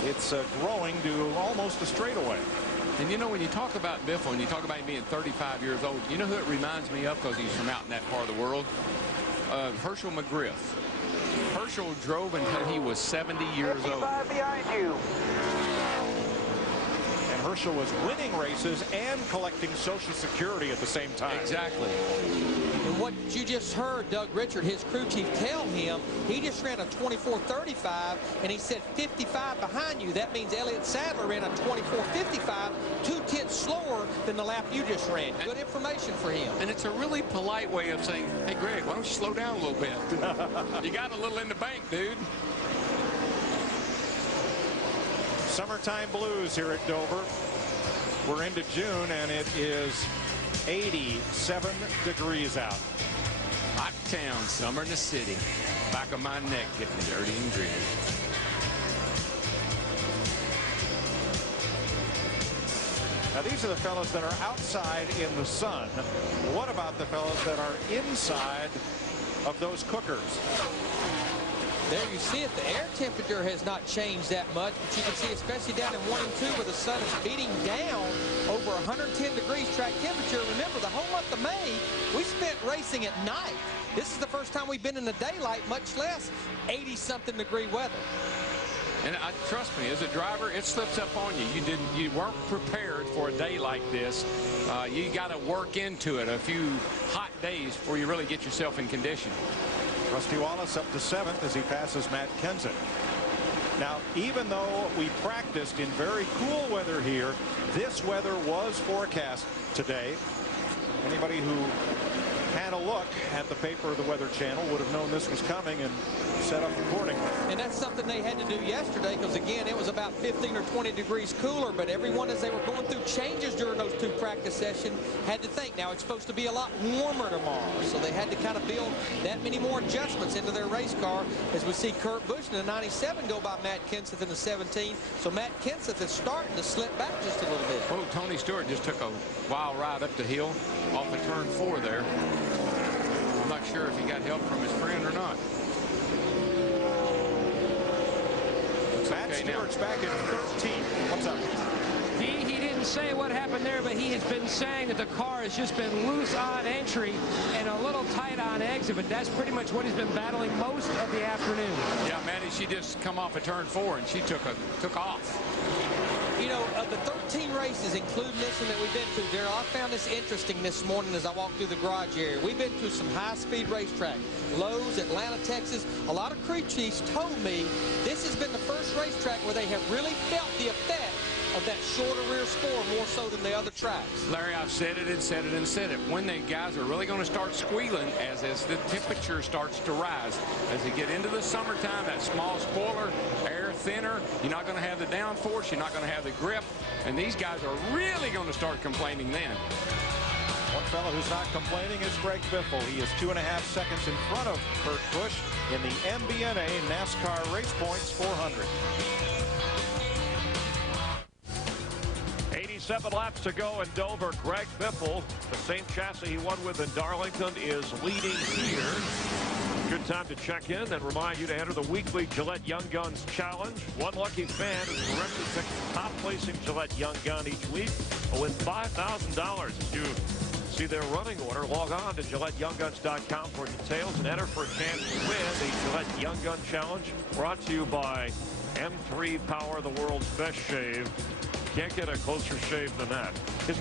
it's growing to almost a straightaway. And you know, when you talk about Biffle and you talk about him being 35 years old, you know who it reminds me of, because he's from out in that part of the world? Herschel McGriff. Herschel drove until he was 70 years old. Behind you. And Herschel was winning races and collecting Social Security at the same time. Exactly. And what you just heard Doug Richard, his crew chief, tell him, he just ran a 24.35, and he said 55 behind you. That means Elliott Sadler ran a 24.55, 2/10 slower than the lap you just ran. Good information for him. And it's a really polite way of saying, hey, Greg, why don't you slow down a little bit? You got a little in the bank, dude. Summertime blues here at Dover. We're into June, and it is 87 degrees out. Hot town, summer in the city. Back of my neck getting dirty and gritty. Now, these are the fellas that are outside in the sun. What about the fellas that are inside of those cookers? There you see it. The air temperature has not changed that much, but you can see, especially down in 1 and 2, where the sun is beating down over 110 degrees track temperature. Remember, the whole month of May, we spent racing at night. This is the first time we've been in the daylight, much less 80-something degree weather. And trust me, as a driver, it slips up on you. You weren't prepared for a day like this. You got to work into it a few hot days before you really get yourself in condition. Rusty Wallace up to 7th as he passes Matt Kenseth. Now, even though we practiced in very cool weather here, this weather was forecast today. Anybody who had a look at the paper of the Weather Channel would have known this was coming and set up accordingly. And that's something they had to do yesterday because, again, it was about 15 or 20 degrees cooler, but everyone, as they were going through changes during those 2 practice sessions, had to think, now it's supposed to be a lot warmer tomorrow, so they had to kind of build that many more adjustments into their race car as we see Kurt Busch in the 97 go by Matt Kenseth in the 17. So Matt Kenseth is starting to slip back just a little bit. Oh, Tony Stewart just took a wild ride up the hill off of turn 4 there. I'm not sure if he got help from his friend or not. Matt Stewart's back at 13. What's up? He didn't say what happened there, but he has been saying that the car has just been loose on entry and a little tight on exit, but that's pretty much what he's been battling most of the afternoon. Yeah, Matty, she just come off of turn 4 and she took off. You know, of the 13 races, including this one that we've been to, Darrell, I found this interesting this morning as I walked through the garage area. We've been to some high-speed racetrack, Lowe's, Atlanta, Texas. A lot of crew chiefs told me this has been the first racetrack where they have really felt the effect of that shorter rear spore more so than the other tracks. Larry, I've said it and said it and said it. When the guys are really going to start squealing as the temperature starts to rise, as they get into the summertime, that small spoiler, air thinner, you're not going to have the downforce, you're not going to have the grip, and these guys are really going to start complaining then. One fellow who's not complaining is Greg Biffle. He is 2.5 seconds in front of Kurt Busch in the MBNA NASCAR RacePoints 400. 87 laps to go in Dover. Greg Biffle, the same chassis he won with in Darlington, is leading here. Good time to check in and remind you to enter the weekly Gillette Young Guns Challenge. One lucky fan is correctly picked the top-placing Gillette Young Gun each week will win $5,000. As you see their running order, log on to GilletteYoungGuns.com for details and enter for a chance to win the Gillette Young Gun Challenge, brought to you by M3 Power, the world's best shave. Can't get a closer shave than that. His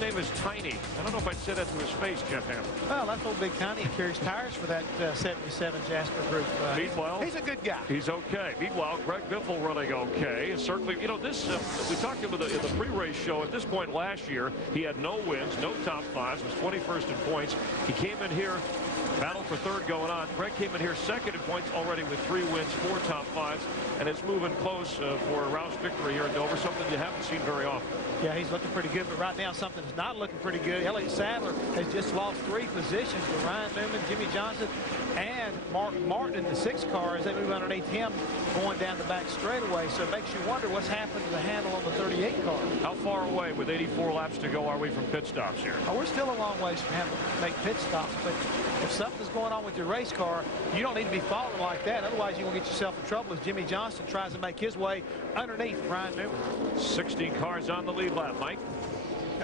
name is Tiny. I don't know if I'd say that to his face, Jeff Hammond. Well, that's old Big Tiny. He carries tires for that 77 Jasper group. Meanwhile, he's a good guy. He's okay. Meanwhile, Greg Biffle running okay. Certainly, you know, this, we talked about in the pre-race show. At this point last year, he had no wins, no top fives, was 21st in points. He came in here, battle for third going on. Greg came in here second in points already with 3 wins, 4 top fives, and it's moving close for a Roush victory here in Dover, something you haven't seen very often. Yeah, he's looking pretty good, but right now something's not looking pretty good. Elliott Sadler has just lost 3 positions with Ryan Newman, Jimmy Johnson, and Mark Martin in the 6 car as they move underneath him going down the back straightaway. So it makes you wonder what's happened to the handle on the 38 car. How far away with 84 laps to go are we from pit stops here? Oh, we're still a long ways from having to make pit stops, but if something's going on with your race car, you don't need to be falling like that. Otherwise, you're going to get yourself in trouble as Jimmy Johnson tries to make his way underneath Ryan Newman. 16 cars on the lead lap, Mike.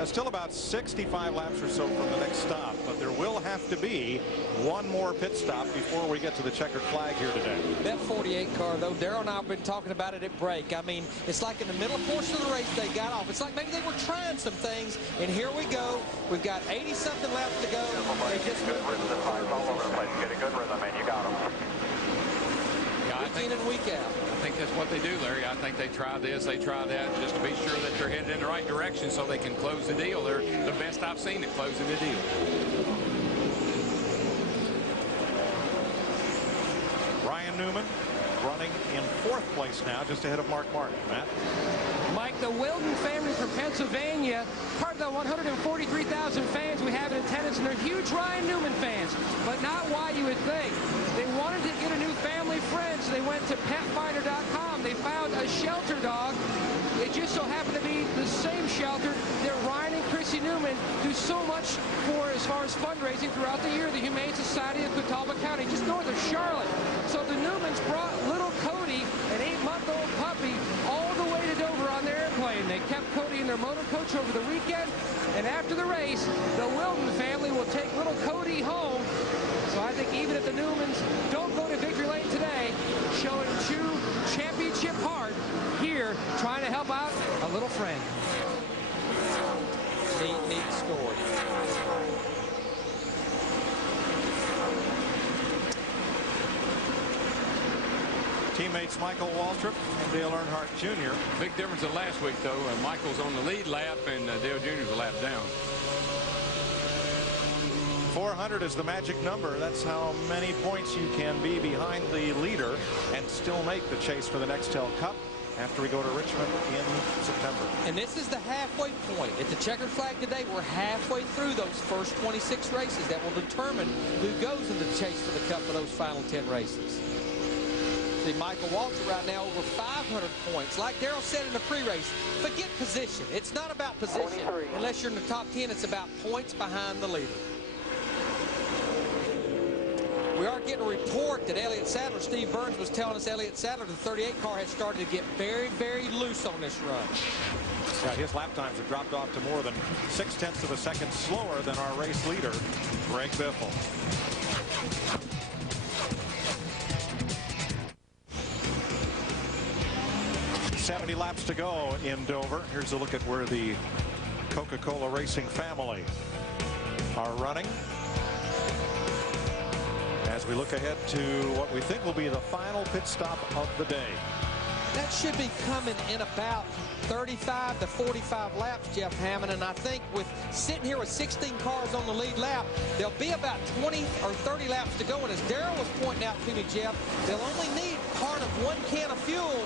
Still about 65 laps or so from the next stop, but there will have to be one more pit stop before we get to the checkered flag here today. That 48 car, though, Darrell and I have been talking about it at break. I mean, it's like in the middle portion of the race they got off. It's like maybe they were trying some things, and here we go. We've got 80-something laps to go. They just good rhythm this time all over the place. Get a good rhythm, and you got them. Week in and week out. I think that's what they do, Larry. I think they try this, they try that, just to be sure that they're headed in the right direction so they can close the deal. They're the best I've seen at closing the deal. Ryan Newman running in 4th place now, just ahead of Mark Martin. Matt? Mike, the Wilden family from Pennsylvania, part of the 143,000 fans we have in attendance, and they're huge Ryan Newman fans, but not why you would think. They wanted to get a new family friend, so they went to petfinder.com. They found a shelter dog. It just so happened to be the same shelter that Ryan and Chrissy Newman do so much for as far as fundraising throughout the year, the Humane Society of Catawba County, just north of Charlotte. So the Newmans brought little Cody, an 8-month-old puppy, all the way to Dover on their airplane. They kept Cody in their motor coach over the weekend, and after the race, the Wilden family will take little Teammates Michael Waltrip and Dale Earnhardt Jr. Big difference than last week, though. Michael's on the lead lap, and Dale Jr.'s a lap down. 400 is the magic number. That's how many points you can be behind the leader and still make the chase for the Nextel Cup after we go to Richmond in September. And this is the halfway point. At the checkered flag today, we're halfway through those first 26 races that will determine who goes into the chase for the Cup for those final 10 races. See, Michael Waltrip right now over 500 points. Like Darrell said in the pre-race, forget position. It's not about position. Unless you're in the top 10, it's about points behind the leader. We are getting a report that Elliott Sadler, Steve Burns was telling us Elliott Sadler, the 38 car, has started to get very, very loose on this run. Yeah, his lap times have dropped off to more than 0.6 of a second slower than our race leader, Greg Biffle. $70 laps to go in Dover. Here's a look at where the Coca-Cola Racing family are running. As we look ahead to what we think will be the final pit stop of the day. That should be coming in about 35 to 45 laps, Jeff Hammond, and I think with sitting here with 16 cars on the lead lap, there'll be about 20 or 30 laps to go, and as Darrell was pointing out to me, Jeff, they'll only need part of 1 can of fuel.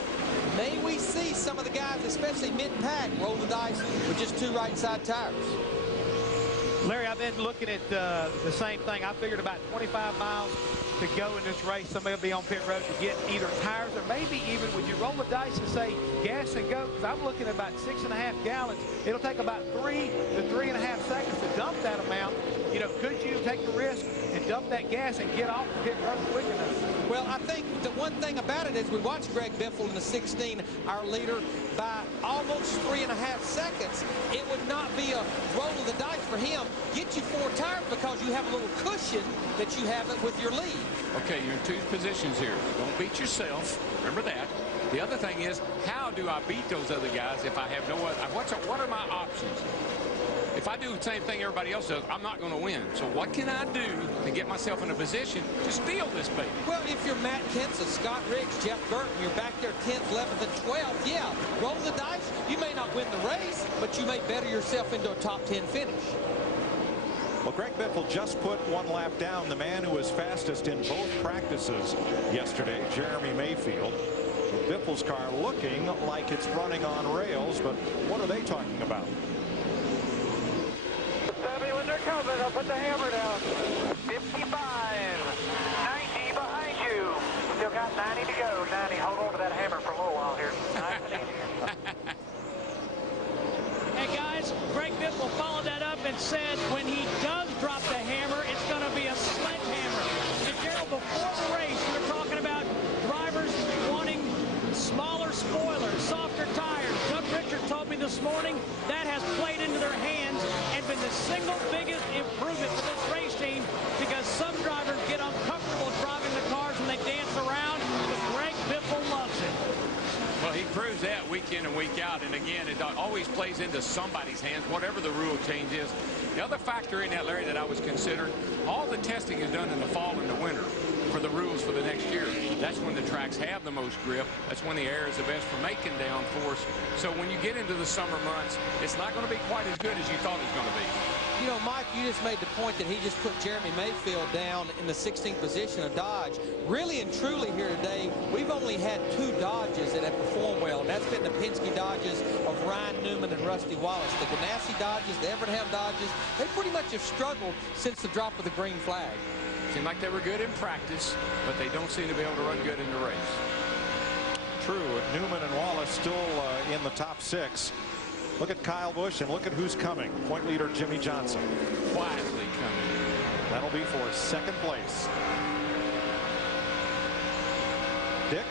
May we see some of the guys, especially mid-pack, roll the dice with just 2 right-side tires. Larry, I've been looking at the same thing. I figured about 25 miles to go in this race. Somebody will be on pit road to get either tires or maybe even, would you roll the dice and say gas and go? Because I'm looking at about 6.5 gallons. It'll take about 3 to 3.5 seconds to dump that amount. You know, could you take the risk and dump that gas and get off the pit road quick enough? Well, I think the one thing about it is we watched Greg Biffle in the 16, our leader, by almost 3.5 seconds. It would not be a roll of the dice for him. Get you 4 tires because you have a little cushion that you have it with your lead. Okay, you're in 2 positions here. Don't beat yourself. Remember that. The other thing is, how do I beat those other guys if I have no other? What are my options? If I do the same thing everybody else does, I'm not going to win. So what can I do to get myself in a position to steal this baby? Well, if you're Matt Kenseth, Scott Riggs, Jeff Burton, you're back there 10th, 11th, and 12th, yeah, roll the dice. You may not win the race, but you may better yourself into a top 10 finish. Well, Greg Biffle just put 1 lap down. The man who was fastest in both practices yesterday, Jeremy Mayfield. Biffle's car looking like it's running on rails, but what are they talking about? When they're coming, I'll put the hammer down. 55, 90 behind you. Still got 90 to go. 90, hold on to that hammer for a little while here. Nice and easy. Hey guys, Greg Biffle followed that up and said when he does drop the hammer, it's going to be a sledgehammer. And Darrell, before the race, we were talking about drivers wanting smaller spoilers, softer tires. Doug Richard told me this morning that has played into their hands and been the single biggest improvement for this race team because some drivers get uncomfortable driving the cars when they dance around, but Greg Biffle loves it. Well, he proves that week in and week out, and again, it always plays into somebody's hands, whatever the rule change is. The other factor in that, Larry, that I was considering, all the testing is done in the fall and the winter for the rules for the next year. That's when the tracks have the most grip. That's when the air is the best for making downforce. So when you get into the summer months, it's not going to be quite as good as you thought it was going to be. You know, Mike, you just made the point that he just put Jeremy Mayfield down in the 16th position of Dodge. Really and truly here today, we've only had 2 Dodges that have performed well, and that's been the Penske Dodges of Ryan Newman and Rusty Wallace. The Ganassi Dodges, the Evernham Dodges, they pretty much have struggled since the drop of the green flag. Seemed like they were good in practice, but they don't seem to be able to run good in the race. True. Newman and Wallace still in the top 6. Look at Kyle Busch and look at who's coming. Point leader Jimmy Johnson. Quietly coming. That'll be for 2nd place. Dick?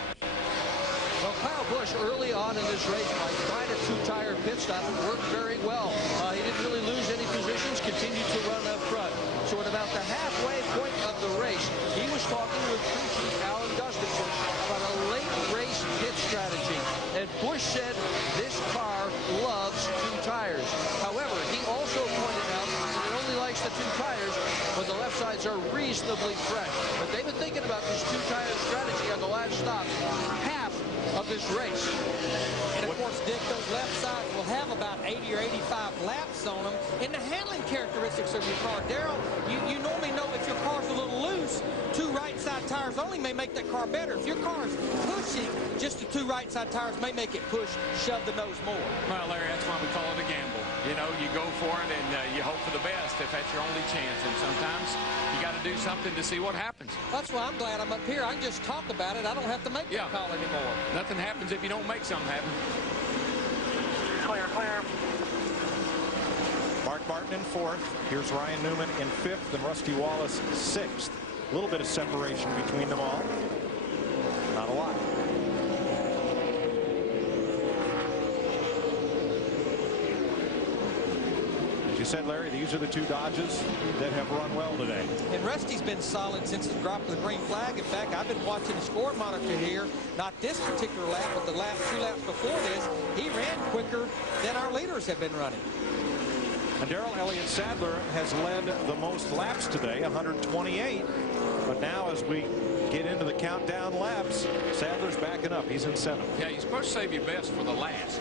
Well, Kyle Busch early on in this race by trying a 2-tire pit stop, it worked very well. He didn't really lose any positions, continued to run up front. So at about the halfway point of the race, he was talking with crew chief Alan Gustafson about a late race pit strategy. And Busch said this car loves 2 tires. However, he also pointed out that it only likes the 2 tires when the left sides are reasonably fresh. But they've been thinking about this two-tire strategy on the last stop, half of this race. And of course, Dick, those left sides will have about 80 or 85 laps on them. And the handling characteristics of your car, Darrell, you normally know if your car's a little loose, two right side tires only may make that car better. If your car is pushing, just the two right side tires may make it push, shove the nose more. Well, Larry, that's why we call it a gamble. You know, you go for it and you hope for the best if that's your only chance. And sometimes you got to do something to see what happens. That's why I'm glad I'm up here. I can just talk about it. I don't have to make that call anymore. Nothing happens if you don't make something happen. Clear, clear. Mark Martin in 4th. Here's Ryan Newman in 5th and Rusty Wallace 6th. A little bit of separation between them all. Not a lot. As you said, Larry, these are the two Dodges that have run well today. And Rusty's been solid since the drop of the green flag. In fact, I've been watching the score monitor here. Not this particular lap, but the lap 2 laps before this. He ran quicker than our leaders have been running. And Darrell, Elliott Sadler has led the most laps today, 128. But now as we get into the countdown laps, Sadler's backing up. He's in 7th. Yeah, you're supposed to save your best for the last.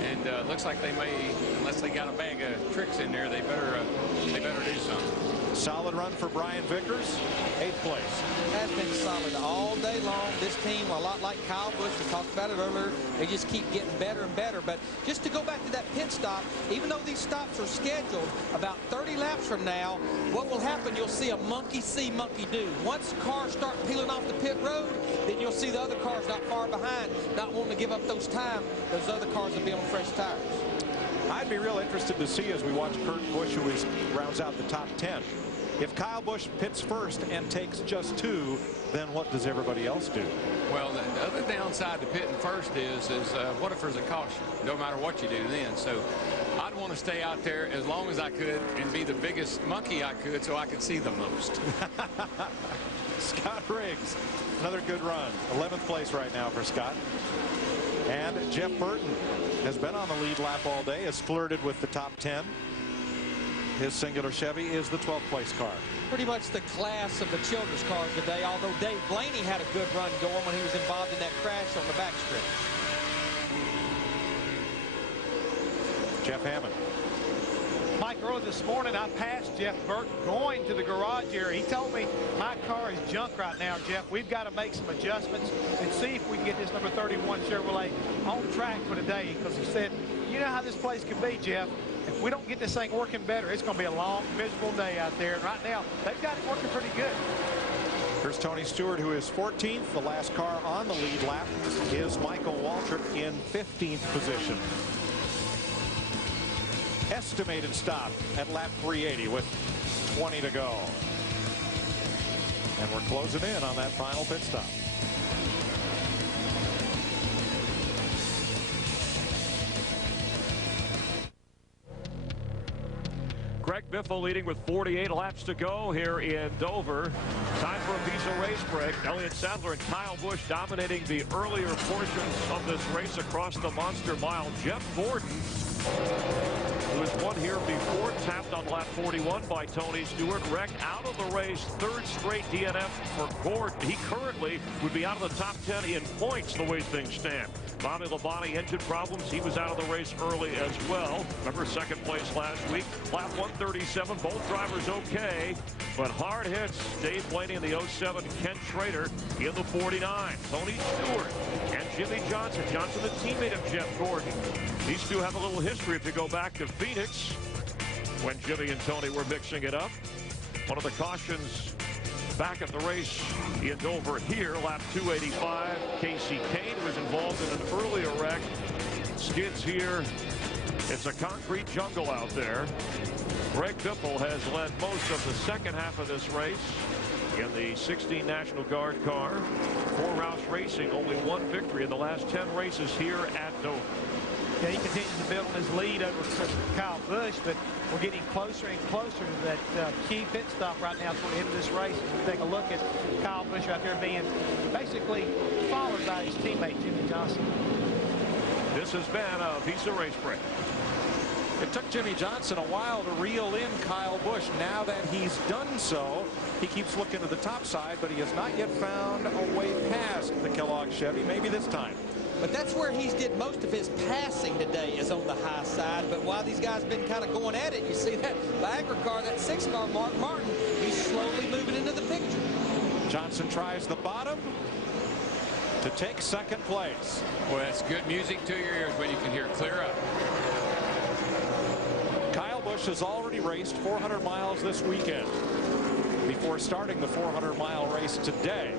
And looks like they may, unless they got a bag of tricks in there, they better do something. Solid run for Brian Vickers, 8th place. Has been solid all day long. This team, a lot like Kyle Busch, we talked about it earlier, they just keep getting better and better. But just to go back to that pit stop, even though these stops are scheduled about 30 laps from now, what will happen, you'll see a monkey see, monkey do. Once cars start peeling off the pit road, then you'll see the other cars not far behind, not wanting to give up those time. Those other cars will be on fresh tires. I'd be real interested to see as we watch Kurt Busch, who rounds out the top 10. If Kyle Busch pits first and takes just 2, then what does everybody else do? Well, the other downside to pitting first is what if there's a caution? No matter what you do then. So I'd want to stay out there as long as I could and be the biggest monkey I could so I could see the most. Scott Riggs, another good run. 11th place right now for Scott. And Jeff Burton has been on the lead lap all day, has flirted with the top 10. His singular Chevy is the 12th place car. Pretty much the class of the children's cars today, although Dave Blaney had a good run going when he was involved in that crash on the backstretch. Jeff Hammond. Mike, early this morning, I passed Jeff Burton going to the garage area. He told me, my car is junk right now, Jeff. We've got to make some adjustments and see if we can get this number 31 Chevrolet on track for today. Because he said, you know how this place can be, Jeff. If we don't get this thing working better, it's going to be a long, miserable day out there. And right now, they've got it working pretty good. Here's Tony Stewart, who is 14th. The last car on the lead lap is Michael Waltrip in 15th position. Estimated stop at lap 380 with 20 to go. And we're closing in on that final pit stop. Greg Biffle leading with 48 laps to go here in Dover. Time for a piece of race break. Elliott Sadler and Kyle Busch dominating the earlier portions of this race across the Monster Mile. Jeff Gordon, who has won here before, tapped on lap 41 by Tony Stewart. Wrecked out of the race, 3rd straight DNF for Gordon. He currently would be out of the top 10 in points the way things stand. Bobby Labonte, engine problems. He was out of the race early as well. Remember, 2nd place last week. Lap 137, both drivers okay, but hard hits. Dave Blaney in the 07, Ken Schrader in the 49. Tony Stewart and Jimmy Johnson. Johnson, the teammate of Jeff Gordon. These two have a little history if you go back to Phoenix when Jimmy and Tony were mixing it up. One of the cautions back at the race in Dover here, lap 285. Casey Kane was involved in an earlier wreck. Skids here. It's a concrete jungle out there. Greg Biffle has led most of the second half of this race in the 16 National Guard car. For Roush Racing, only 1 victory in the last 10 races here at Dover. Yeah, he continues to build on his lead over Kyle Busch, but we're getting closer and closer to that key pit stop right now toward the end of this race. As we take a look at Kyle Busch out there being basically followed by his teammate Jimmy Johnson. This has been a Visa Race Break. It took Jimmy Johnson a while to reel in Kyle Busch. Now that he's done so, he keeps looking to the top side, but he has not yet found a way past the Kellogg Chevy. Maybe this time. But that's where he's did most of his passing today, is on the high side. But while these guys have been kind of going at it, you see that Viagra car, that 6-car, Mark Martin, he's slowly moving into the picture. Johnson tries the bottom to take second place. Well, that's good music to your ears when you can hear it clear up. Kyle Busch has already raced 400 miles this weekend before starting the 400-mile race today.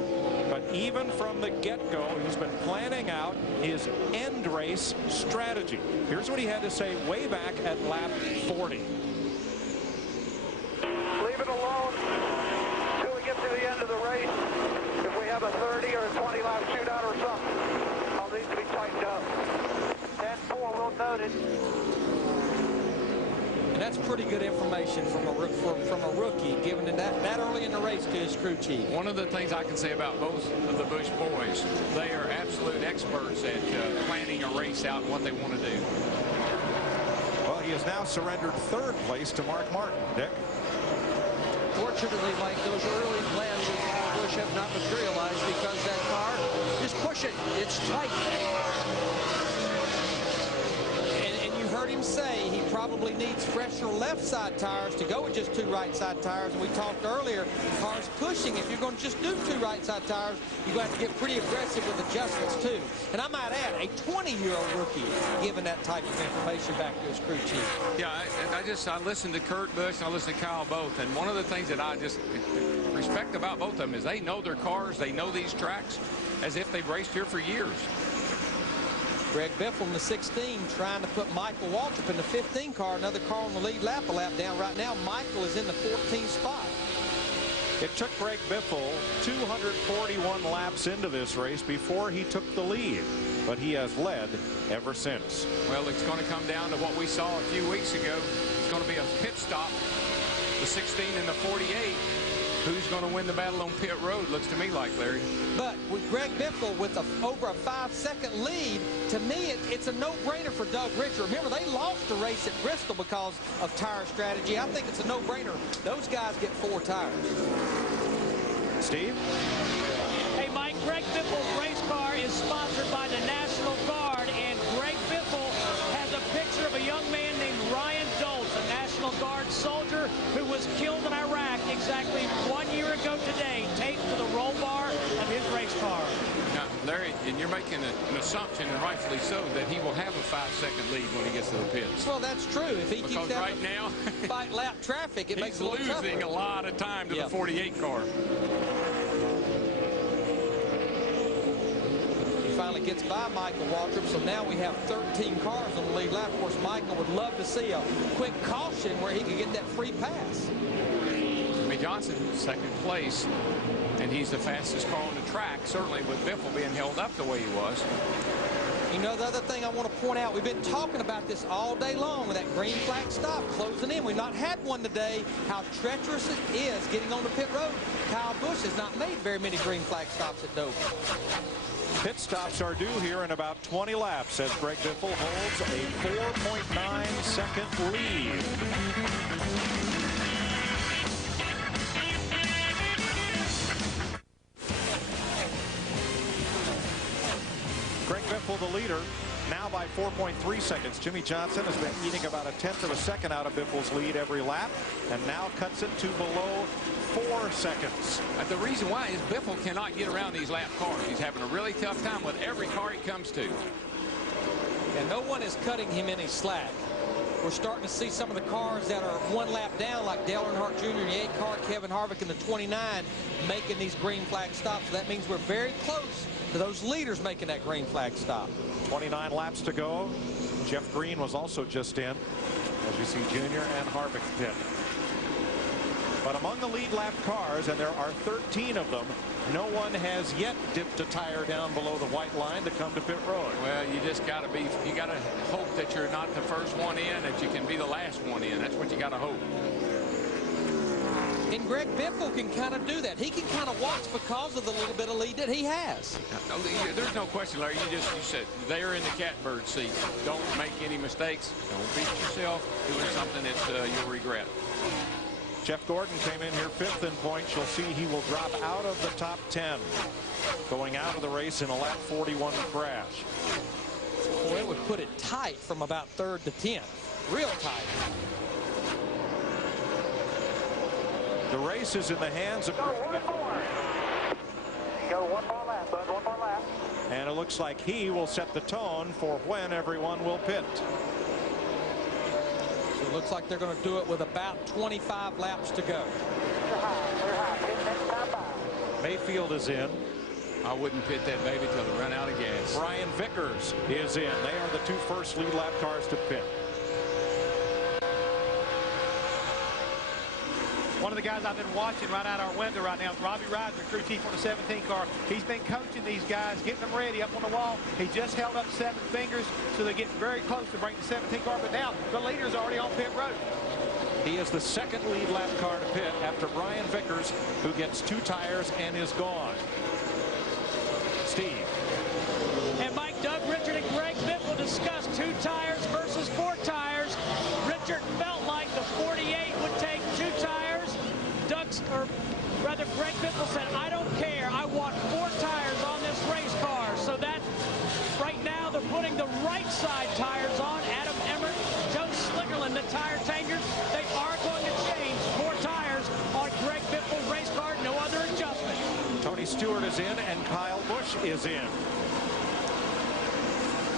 But even from the get-go, he's been planning out his end race strategy. Here's what he had to say way back at lap 40. Leave it alone until we get to the end of the race. If we have a 30 or a 20 lap shootout or something, all needs to be tightened up. 10-4, we'll note it. And that's pretty good information from a rookie, given that early in the race to his crew chief. One of the things I can say about both of the Busch boys, they are absolute experts at planning a race out and what they want to do. Well, he has now surrendered third place to Mark Martin. Dick? Fortunately, Mike, those early plans of Kyle Busch have not materialized because that car is pushing. It's tight. And you heard him say he probably needs fresher left side tires to go with just 2 right side tires. And we talked earlier, cars pushing. If you're going to just do 2 right side tires, you're going to have to get pretty aggressive with adjustments too. And I might add, a 20-year-old rookie giving that type of information back to his crew chief. Yeah, I listened to Kurt Busch and I listened to Kyle both. And one of the things that I just respect about both of them is they know their cars, they know these tracks as if they've raced here for years. Greg Biffle in the 16 trying to put Michael Waltrip in the 15 car, another car on the lead lap, a lap down. Right now, Michael is in the 14th spot. It took Greg Biffle 241 laps into this race before he took the lead, but he has led ever since. Well, it's going to come down to what we saw a few weeks ago. It's going to be a pit stop, the 16 and the 48. Who's going to win the battle on pit road, looks to me like, Larry. But with Greg Biffle with over a 5-second lead, to me, it's a no-brainer for Doug Richer. Remember, they lost the race at Bristol because of tire strategy. I think it's a no-brainer. Those guys get 4 tires. Steve? Hey, Mike, Greg Biffle's race car is sponsored by the National Guard, and Greg Biffle has a picture of a young man named Ryan Doltz, a National Guard soldier who was killed in Iraq exactly 1 year ago today, taped to the roll bar of his race car. Now, Larry, and you're making an assumption, and rightfully so, that he will have a 5-second lead when he gets to the pits. Well, that's true. If he keeps that right now, fight lap traffic, it makes it a little tougher. He's losing a lot of time to the 48 car. Finally gets by Michael Waltrip, so now we have 13 cars on the lead lap. Of course, Michael would love to see a quick caution where he could get that free pass. Jimmy Johnson, second place, and he's the fastest car on the track, certainly with Biffle being held up the way he was. You know, the other thing I want to point out, we've been talking about this all day long with that green flag stop closing in. We've not had one today. How treacherous it is getting on the pit road. Kyle Busch has not made very many green flag stops at Dover. Pit stops are due here in about 20 laps as Greg Biffle holds a 4.9-second lead. Greg Biffle, the leader, now by 4.3 seconds. Jimmy Johnson has been eating about a 1/10 of a second out of Biffle's lead every lap and now cuts it to below 4 seconds. The reason why is Biffle cannot get around these lap cars. He's having a really tough time with every car he comes to. And no one is cutting him any slack. We're starting to see some of the cars that are 1 lap down, like Dale Earnhardt Jr. in the 8 car, Kevin Harvick in the 29, making these green flag stops. So that means we're very close to those leaders making that green flag stop. 29 laps to go. Jeff Green was also just in, as you see Junior and Harvick pit. But among the lead lap cars, and there are 13 of them, no one has yet dipped a tire down below the white line to come to pit road. Well, you just got to hope that you're not the first one in, that you can be the last one in. That's what you got to hope. And Greg Biffle can kind of do that. He can kind of watch because of the little bit of lead that he has. There's no question, Larry. You said they're in the catbird seat. Don't make any mistakes. Don't beat yourself doing something that you'll regret. Jeff Gordon came in here 5th in points. You'll see he will drop out of the top 10 going out of the race in a lap 41 crash. Boy, it would put it tight from about 3rd to 10th. Real tight. The race is in the hands of... Go one more lap, bud, one more lap. And it looks like he will set the tone for when everyone will pit. So it looks like they're going to do it with about 25 laps to go. Mayfield is in. I wouldn't pit that baby till they run out of gas. Brian Vickers is in. They are the 2 first lead lap cars to pit. One of the guys I've been watching right out our window right now is Robbie Reiser, crew chief on the 17 car. He's been coaching these guys, getting them ready up on the wall. He just held up 7 fingers, so they're getting very close to bring the 17 car. But now the leader's already on pit road. He is the 2nd lead lap car to pit after Brian Vickers, who gets 2 tires and is gone. Steve. And Mike, Doug, Richard, and Greg Biffle discussed 2 tires versus 4 tires. Richard felt like the 48 would take 2 tires. Greg Biffle said, I don't care. I want 4 tires on this race car. So that right now they're putting the right side tires on. Adam Emmert, Joe Slickerland, the tire changers. They are going to change 4 tires on Greg Biffle's race car. No other adjustment. Tony Stewart is in and Kyle Busch is in.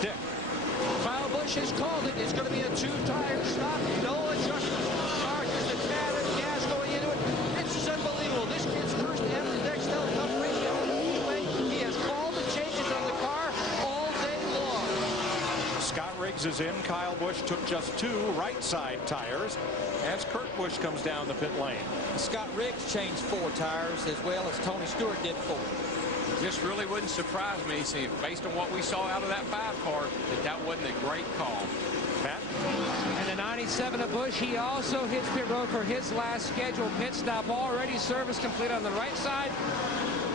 Dick. Kyle Busch has called it. It's going to be a 2-tire stop. No adjustments on the car. Just a tad of gas going into it. This is unbelievable. This kid's first Dextel Cup race anyway. He has called the changes on the car all day long. Scott Riggs is in. Kyle Busch took just 2 right side tires as Kurt Busch comes down the pit lane. Scott Riggs changed 4 tires as well as Tony Stewart did 4. Just really wouldn't surprise me, see, based on what we saw out of that 5 car, that wasn't a great call. Matt? And the 97 of Busch, he also hits pit road for his last scheduled pit stop. Already service complete on the right side.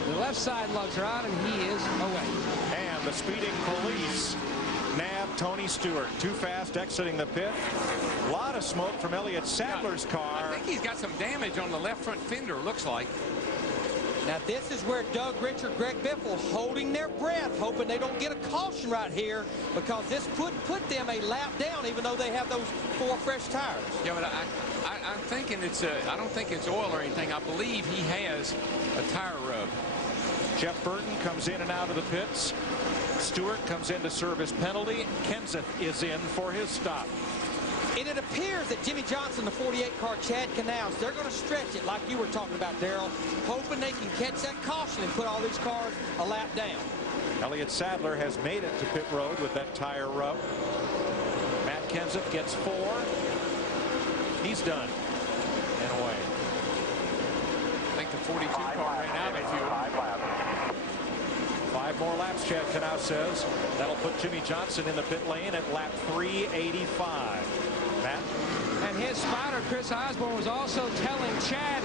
The left side lugs are on, and he is away. And the speeding police nabbed Tony Stewart. Too fast exiting the pit. A lot of smoke from Elliott Sadler's car. I think he's got some damage on the left front fender, looks like. Now this is where Doug, Richard, Greg Biffle holding their breath, hoping they don't get a caution right here, because this could put them a lap down, even though they have those 4 fresh tires. Yeah, but I'm thinking it's I don't think it's oil or anything. I believe he has a tire rub. Jeff Burton comes in and out of the pits. Stewart comes in to serve his penalty. Kenseth is in for his stop. And it appears that Jimmy Johnson, the 48 car, Chad Canals, they're going to stretch it like you were talking about, Darrell, hoping they can catch that caution and put all these cars a lap down. Elliott Sadler has made it to pit road with that tire rub. Matt Kenseth gets 4. He's done and away. I think the 42 car ran out of fuel. 5 more laps, Chad Canal says. That'll put Jimmy Johnson in the pit lane at lap 385. Matt? And his spotter, Chris Osborne, was also telling Chad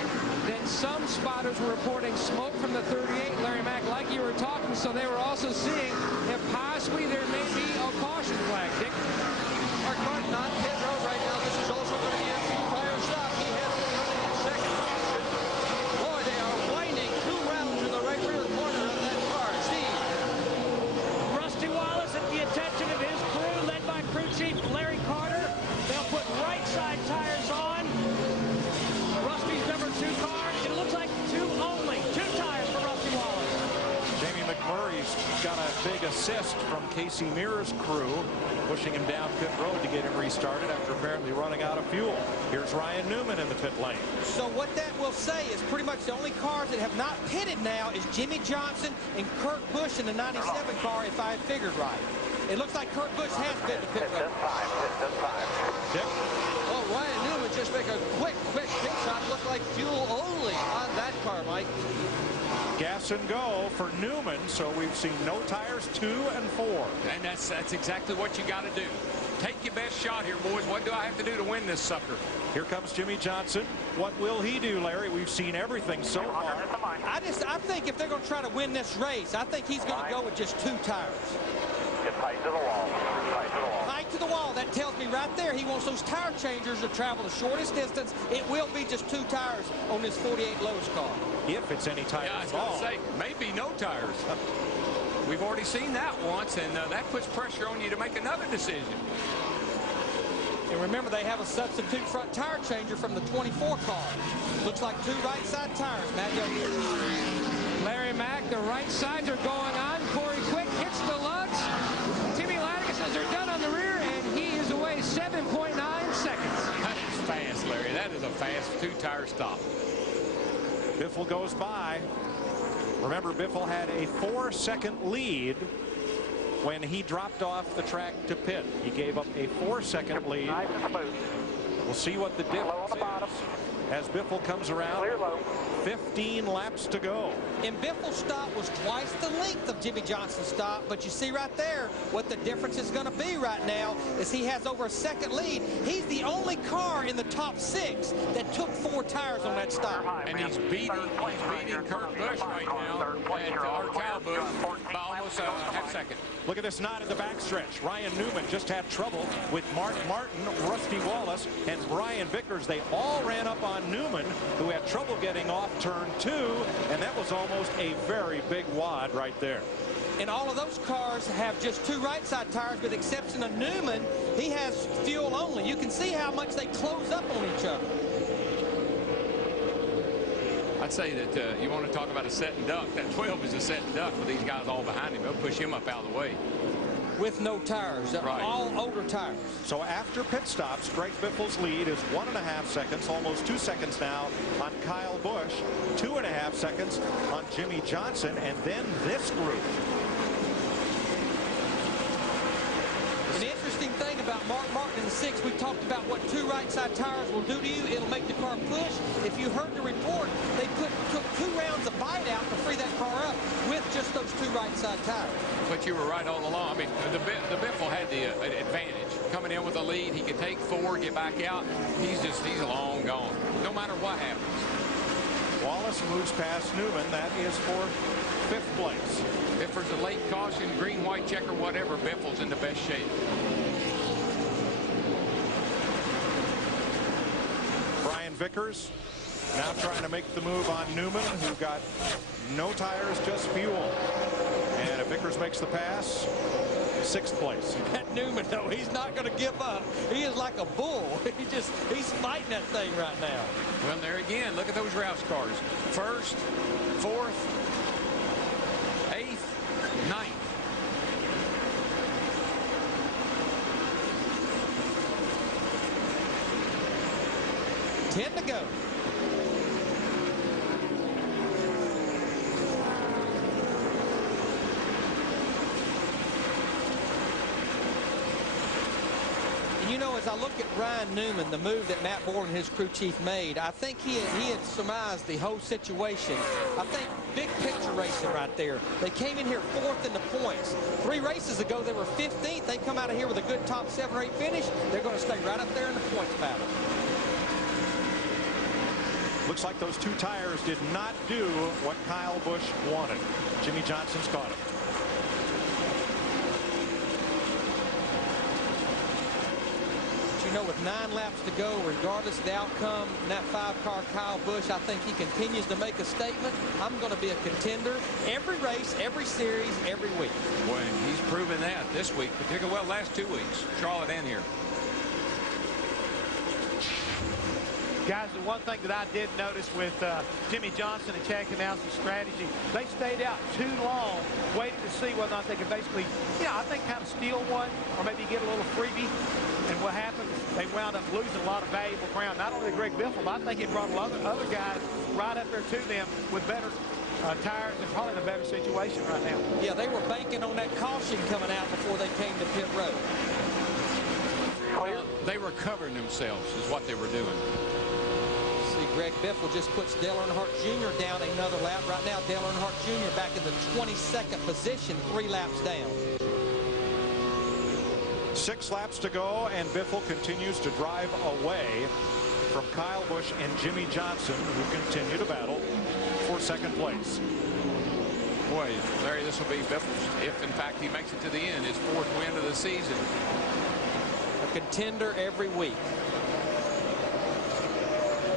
that some spotters were reporting smoke from the 38, Larry Mack, like you were talking, so they were also seeing if possibly there may be a caution flag. Dick? Mark Martin on pit road right now. This is also going to be a 2-tire stop. He has the second caution. Boy, they are winding 2 rounds in the right rear corner of that car. Steve. Rusty Wallace at the attention of his crew, led by crew chief Larry Carter. They'll put right side tires on. Rusty's number 2 car. It looks like 2 only. 2 tires for Rusty Wallace. Jamie McMurray's got a big assist from Casey Mears' crew, pushing him down pit road to get him restarted after apparently running out of fuel. Here's Ryan Newman in the pit lane. So what that will say is pretty much the only cars that have not pitted now is Jimmy Johnson and Kurt Busch in the 97 car, if I figured right. It looks like Kurt Busch has been to pit road. Dick? Oh, Ryan Newman just make a quick pit stop. Looked like fuel only on that car, Mike. Gas and go for Newman, so we've seen no tires 2 and 4. And that's exactly what you got to do. Take your best shot here, boys. What do I have to do to win this sucker? Here comes Jimmy Johnson. What will he do, Larry? We've seen everything so far. I think if they're going to try to win this race, I think he's going to go with just 2 tires. Get tight to the wall. Tight to the wall. Tight to the wall. That tells me right there he wants those tire changers to travel the shortest distance. It will be just 2 tires on this 48 Lowe's car. If it's any tires at all. I was going to say, maybe no tires. We've already seen that once, and that puts pressure on you to make another decision. And remember, they have a substitute front tire changer from the 24 car. Looks like 2 right side tires. Matt Young. Larry Mack, the right sides are going on. Corey Quick hits the lugs. Timmy Latigan says they're done on the rear, and he is away 7.9 seconds. That is fast, Larry. That is a fast 2-tire stop. Biffle goes by. Remember, Biffle had a 4-second lead when he dropped off the track to pit. He gave up a 4-second lead. We'll see what the difference is as Biffle comes around. 15 laps to go. And Biffle's stop was twice the length of Jimmy Johnson's stop, but you see right there what the difference is going to be right now is he has over a second lead. He's the only car in the top 6 that took 4 tires on that stop. And he's beating Kurt Busch right now, or Kyle Busch, by almost a half-second. Look at this knot in the backstretch. Ryan Newman just had trouble with Mark Martin, Rusty Wallace, and Brian Vickers. They all ran up on Newman, who had trouble getting off turn 2, and that was almost a very big wad right there. And all of those cars have just 2 right side tires, with the exception of Newman. He has fuel only. You can see how much they close up on each other. I'd say that you want to talk about a set and duck. That 12 is a set and duck with these guys all behind him. They'll push him up out of the way. With no tires, right. All older tires. So after pit stops, Greg Biffle's lead is 1.5 seconds, almost 2 seconds now on Kyle Busch, 2.5 seconds on Jimmy Johnson, and then this group. An interesting thing about Mark Martin in the 6, we talked about what 2 right side tires will do to you. It'll make the car push. If you heard the report, they took 2 rounds of bite out to free that car up with just those 2 right side tires. But you were right all along. I mean, the Biffle had the advantage. Coming in with a lead, he could take 4, get back out. He's long gone, no matter what happens. Wallace moves past Newman. That is for 5th place. If there's a late caution, green, white, checker, whatever, Biffle's in the best shape. Brian Vickers now trying to make the move on Newman, who got no tires, just fuel. And if Vickers makes the pass, 6th place. That Newman, though, he's not going to give up. He is like a bull. He's fighting that thing right now. Well, there again, look at those Roush cars. 1st, 4th, 8th, 9th. To go. You know, as I look at Ryan Newman, the move that Matt Bourne and his crew chief made, I think he had surmised the whole situation. I think big picture racing right there. They came in here 4th in the points. 3 races ago, they were 15th. They come out of here with a good top 7 or 8 finish. They're going to stay right up there in the points battle. Looks like those 2 tires did not do what Kyle Busch wanted. Jimmy Johnson's caught him. You know, with 9 laps to go, regardless of the outcome in that 5-car Kyle Busch, I think he continues to make a statement. I'm going to be a contender every race, every series, every week. Boy, he's proven that this week, particularly, well, last 2 weeks, Charlotte and here. Guys, the one thing that I did notice with Jimmy Johnson and Chad Canals' strategy, they stayed out too long, waiting to see whether or not they could basically, I think kind of steal one or maybe get a little freebie. And what happened, they wound up losing a lot of valuable ground. Not only Greg Biffle, but I think it brought a lot of other guys right up there to them with better tires and probably in a better situation right now. Yeah, they were banking on that caution coming out before they came to pit road. They were covering themselves is what they were doing. See, Greg Biffle just puts Dale Earnhardt Jr. down another lap. Right now, Dale Earnhardt Jr. back in the 22nd position, 3 laps down. 6 laps to go, and Biffle continues to drive away from Kyle Busch and Jimmy Johnson, who continue to battle for second place. Boy, Larry, this will be Biffle's, if in fact he makes it to the end, his 4th win of the season. A contender every week.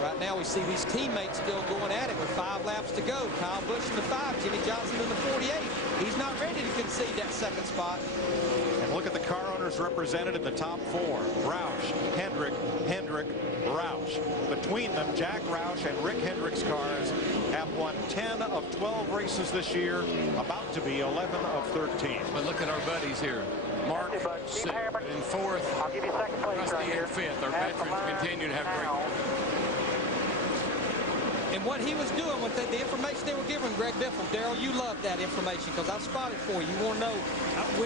Right now we see these teammates still going at it with 5 laps to go. Kyle Busch in the 5, Jimmy Johnson in the 48. He's not ready to concede that second spot. And look at the car owners represented in the top 4. Roush, Hendrick, Roush. Between them, Jack Roush and Rick Hendrick's cars have won 10 of 12 races this year, about to be 11 of 13. But look at our buddies here. Mark in 4th, I'll give you second place Rusty right here. in 5th. Our veterans continue to have great. And what he was doing with the information they were giving Greg Biffle, Darrell, you love that information because I've spotted for you. You want to know,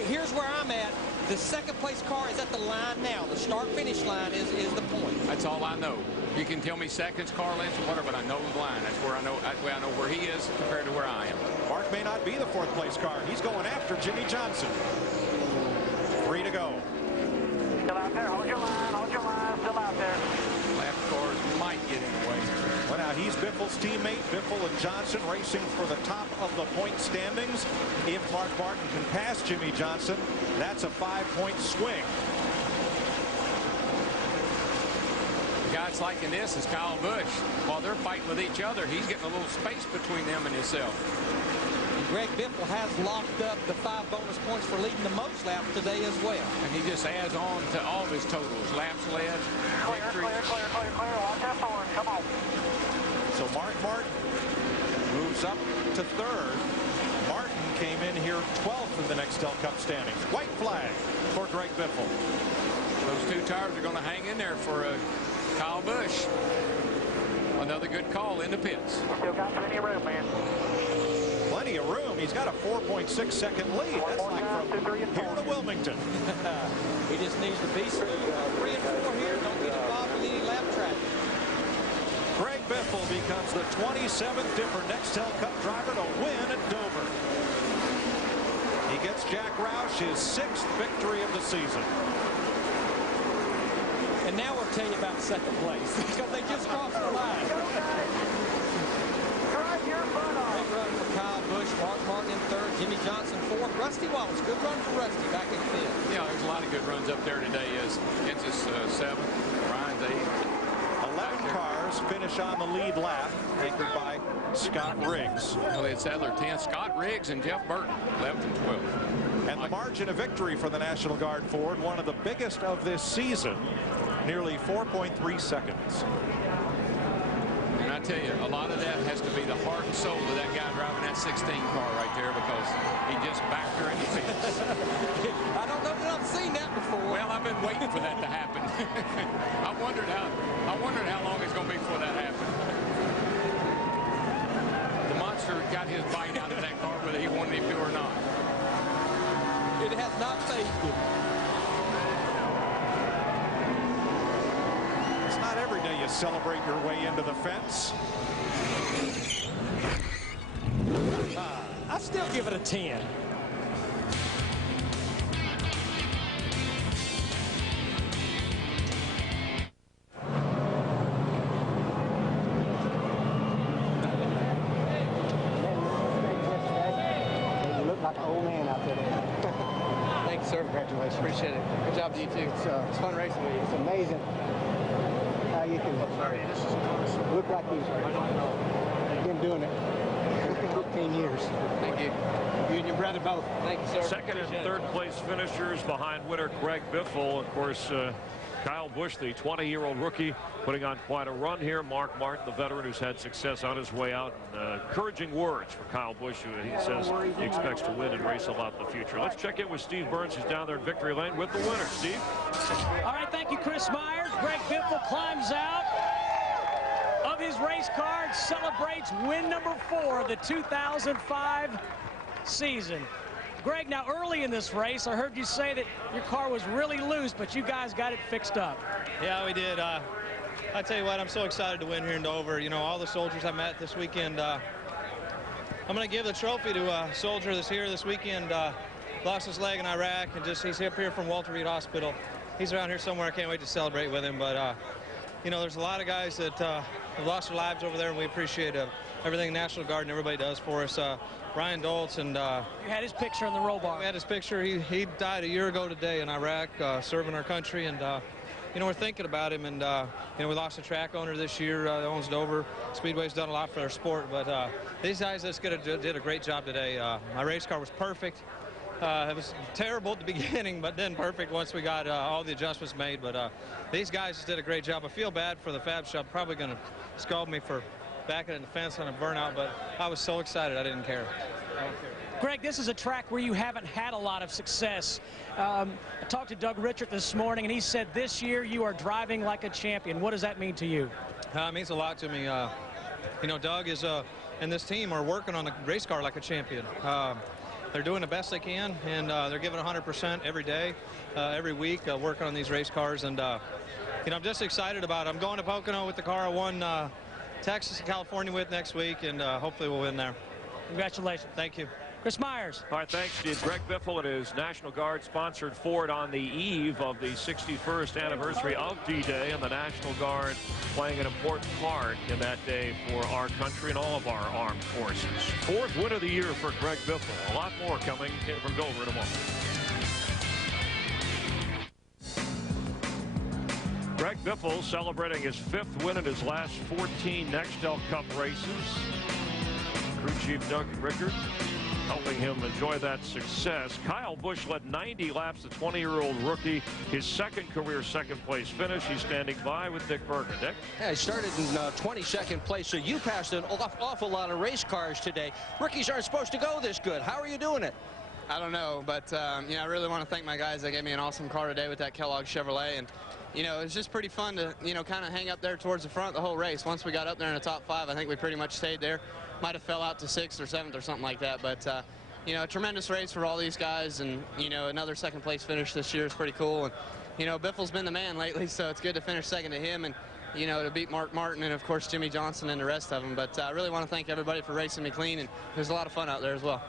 here's where I'm at. The second place car is at the line now. The start-finish line is the point. That's all I know. You can tell me seconds, car lengths, or whatever, but I know the line. That's where I know. That way I know where he is compared to where I am. Mark may not be the 4th place car. He's going after Jimmy Johnson. 3 to go. Still out there. Hold your line. Hold your line. Still out there. Lap cars might get in the way. Well, now he's Biffle's teammate. Biffle and Johnson racing for the top of the point standings. If Mark Martin can pass Jimmy Johnson, that's a 5-point swing. The guy that's liking this is Kyle Busch. While they're fighting with each other, he's getting a little space between them and himself. Greg Biffle has locked up the 5 bonus points for leading the most laps today as well. And he just adds on to all of his totals. Laps led, victory. Clear. Watch that forward. Come on. So Mark Martin moves up to 3rd. Martin came in here 12th in the Nextel Cup standings. White flag for Greg Biffle. Those 2 tires are going to hang in there for Kyle Busch. Another good call in the pits. Still got plenty of room, man. Plenty of room. He's got a 4.6 second lead. That's like from here to Wilmington. He just needs to be smooth. 3 and 4 here. Don't get involved with any lap traffic. Greg Biffle becomes the 27th different Nextel Cup driver to win at Dover. He gets Jack Roush his 6th victory of the season. And now we'll tell you about second place because they just crossed the line. Big run for Kyle Busch, Mark Martin in 3rd, Jimmy Johnson 4th, Rusty Wallace. Good run for Rusty back in 5th. Yeah, there's a lot of good runs up there today. Kansas 7th, Ryan's 8th. 11 cars finish on the lead lap, anchored by Scott Riggs. Elliott Sadler 10th, Scott Riggs and Jeff Burton 11th and 12th. And the margin of victory for the National Guard Ford, one of the biggest of this season, nearly 4.3 seconds. And I tell you, a lot of that has to be the heart and soul of that guy driving that 16 car right there, because he just backed her in the fence. I don't know that I've seen that before. Well, I've been waiting for that to happen. I wondered how long it's going to be before that happened. The monster got his bite out of that car, whether he wanted him to or not. It has not fazed him. It's not every day you celebrate your way into the fence. I still give it a 10. You look like an old man out there. Thanks, sir. Congratulations. Appreciate it. Good job to you, too. It's fun racing with you. It's amazing how you can look like you've been doing it for 15 years. Thank you. You and your brother both. Thank you, sir. Second and third place finishers behind winner Greg Biffle. Of course, Kyle Busch, the 20-year-old rookie, putting on quite a run here. Mark Martin, the veteran who's had success on his way out. Encouraging words for Kyle Busch, who he says he expects to win and race a lot in the future. Let's check in with Steve Burns, who's down there in victory lane with the winner. Steve? All right, thank you, Chris Myers. Greg Biffle climbs out of his race car and celebrates win number 4 of the 2005 season. Greg, now early in this race, I heard you say that your car was really loose, but you guys got it fixed up. Yeah, we did. I tell you what, I'm so excited to win here in Dover. You know, all the soldiers I met this weekend, I'm going to give the trophy to a soldier that's here this weekend. lost his leg in Iraq, and he's up here from Walter Reed Hospital. He's around here somewhere. I can't wait to celebrate with him. But, you know, there's a lot of guys that have lost their lives over there, and we appreciate everything National Guard and everybody does for us. Brian Doltz and you had his picture in the roll bar. We had his picture. He died a year ago today in Iraq, serving our country, and you know, we're thinking about him. And you know, we lost a track owner this year that owns Dover. Speedway's done a lot for their sport, but these guys did a great job today. My race car was perfect. It was terrible at the beginning, but then perfect once we got all the adjustments made. But these guys just did a great job. I feel bad for the Fab Shop. Probably going to scold me for backing in the fence on a burnout, but I was so excited I didn't care. Greg, this is a track where you haven't had a lot of success. I talked to Doug Richard this morning, and he said this year you are driving like a champion. What does that mean to you? It means a lot to me. You know, Doug is and this team are working on the race car like a champion. They're doing the best they can, and they're giving 100% every day, every week, working on these race cars. And you know, I'm just excited about it. I'm going to Pocono with the car I won Texas and California with next week, and hopefully we'll win there. Congratulations. Thank you. Chris Myers. All right, thanks to Greg Biffle and his National Guard-sponsored Ford on the eve of the 61st anniversary of D-Day, and the National Guard playing an important part in that day for our country and all of our armed forces. 4th win of the year for Greg Biffle. A lot more coming in from Dover in a moment. Greg Biffle celebrating his 5th win in his last 14 Nextel Cup races. Crew Chief Doug Rickard helping him enjoy that success. Kyle Busch led 90 laps, the 20-year-old rookie. His second career second-place finish. He's standing by with Dick Berger. Dick? Yeah, he started in 22nd place, so you passed an awful lot of race cars today. Rookies aren't supposed to go this good. How are you doing it? I don't know, but you know, I really want to thank my guys. They gave me an awesome car today with that Kellogg Chevrolet, and you know, it was just pretty fun to, you know, kind of hang up there towards the front the whole race. Once we got up there in the top 5, I think we pretty much stayed there. Might have fell out to 6th or 7th or something like that, but you know, a tremendous race for all these guys, and you know, another second place finish this year is pretty cool. And you know, Biffle's been the man lately, so it's good to finish second to him, and you know, to beat Mark Martin and of course Jimmy Johnson and the rest of them. But I really want to thank everybody for racing me clean, and there's a lot of fun out there as well.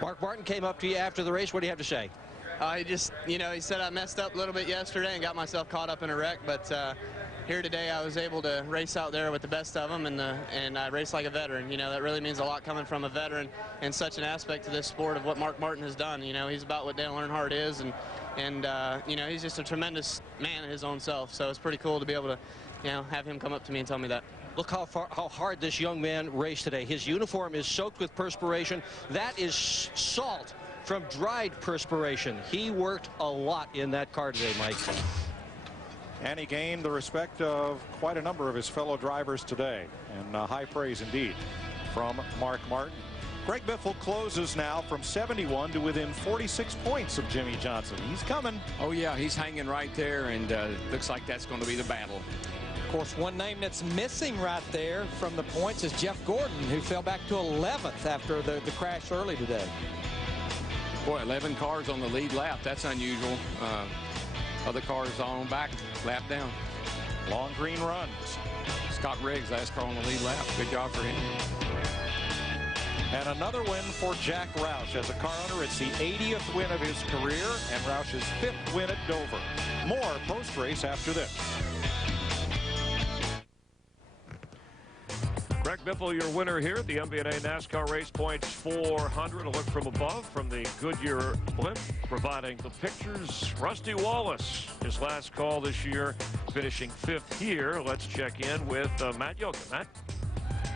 Mark Martin came up to you after the race. What do you have to say? He just, you know, he said I messed up a little bit yesterday and got myself caught up in a wreck, but here today I was able to race out there with the best of them, and I raced like a veteran. You know, that really means a lot coming from a veteran in such an aspect to this sport of what Mark Martin has done. You know, he's about what Dale Earnhardt is, and you know, he's just a tremendous man in his own self. So it's pretty cool to be able to, you know, have him come up to me and tell me that. Look how hard this young man raced today. His uniform is soaked with perspiration. That is salt from dried perspiration. He worked a lot in that car today, Mike. And he gained the respect of quite a number of his fellow drivers today, and high praise indeed from Mark Martin. Greg Biffle closes now from 71 to within 46 points of Jimmy Johnson. He's coming. Oh yeah, he's hanging right there, and looks like that's going to be the battle. Of course, one name that's missing right there from the points is Jeff Gordon, who fell back to 11th after the crash early today. Boy, 11 cars on the lead lap. That's unusual. Other cars on back, lap down. Long green runs. Scott Riggs, last car on the lead lap. Good job for him. And another win for Jack Roush. As a car owner, it's the 80th win of his career and Roush's 5th win at Dover. More post-race after this. Greg Biffle, your winner here at the MBNA NASCAR Race Points 400. A look from above from the Goodyear blimp, providing the pictures. Rusty Wallace, his last call this year, finishing 5th here. Let's check in with Matt Yoakum. Matt?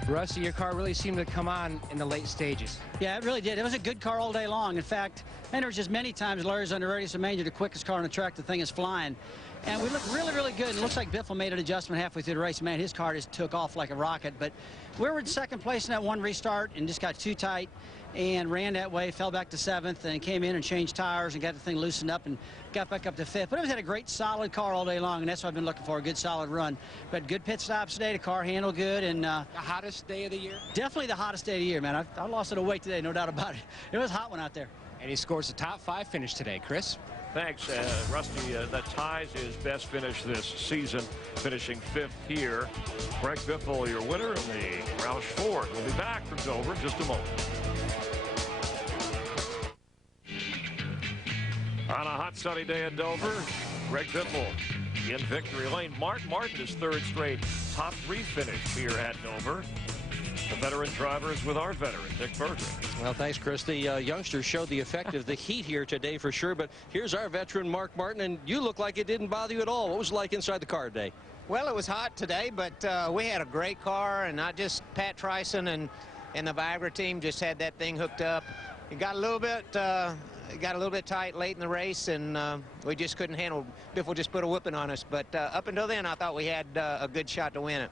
Rusty, your car really seemed to come on in the late stages. Yeah, it really did. It was a good car all day long. In fact, and there was just many times Larry's under radius of manger, the quickest car on the track, the thing is flying. And we looked really, really good. It looks like Biffle made an adjustment halfway through the race. Man, his car just took off like a rocket. But we were in second place in that one restart and just got too tight and ran that way, fell back to 7th, and came in and changed tires and got the thing loosened up and got back up to 5th. But it was had a great, solid car all day long, and that's what I've been looking for, a good, solid run. But good pit stops today. The car handled good. And the hottest day of the year? Definitely the hottest day of the year, man. I lost a little weight today, no doubt about it. It was a hot one out there. And he scores a top 5 finish today, Chris. Thanks, Rusty. That ties his best finish this season, finishing 5th here. Greg Biffle, your winner in the Roush Ford. We'll be back from Dover in just a moment. On a hot sunny day in Dover, Greg Biffle in victory lane. Mark Martin, his third straight top 3 finish here at Dover. The veteran drivers with our veteran, Dick Berger. Well, thanks, Chris. The youngsters showed the effect of the heat here today for sure, but here's our veteran, Mark Martin, and you look like it didn't bother you at all. What was it like inside the car today? Well, it was hot today, but we had a great car, and not just Pat Trison and the Viagra team just had that thing hooked up. It got a little bit tight late in the race, and we just couldn't handle. Biffle just put a whipping on us, but up until then, I thought we had a good shot to win it.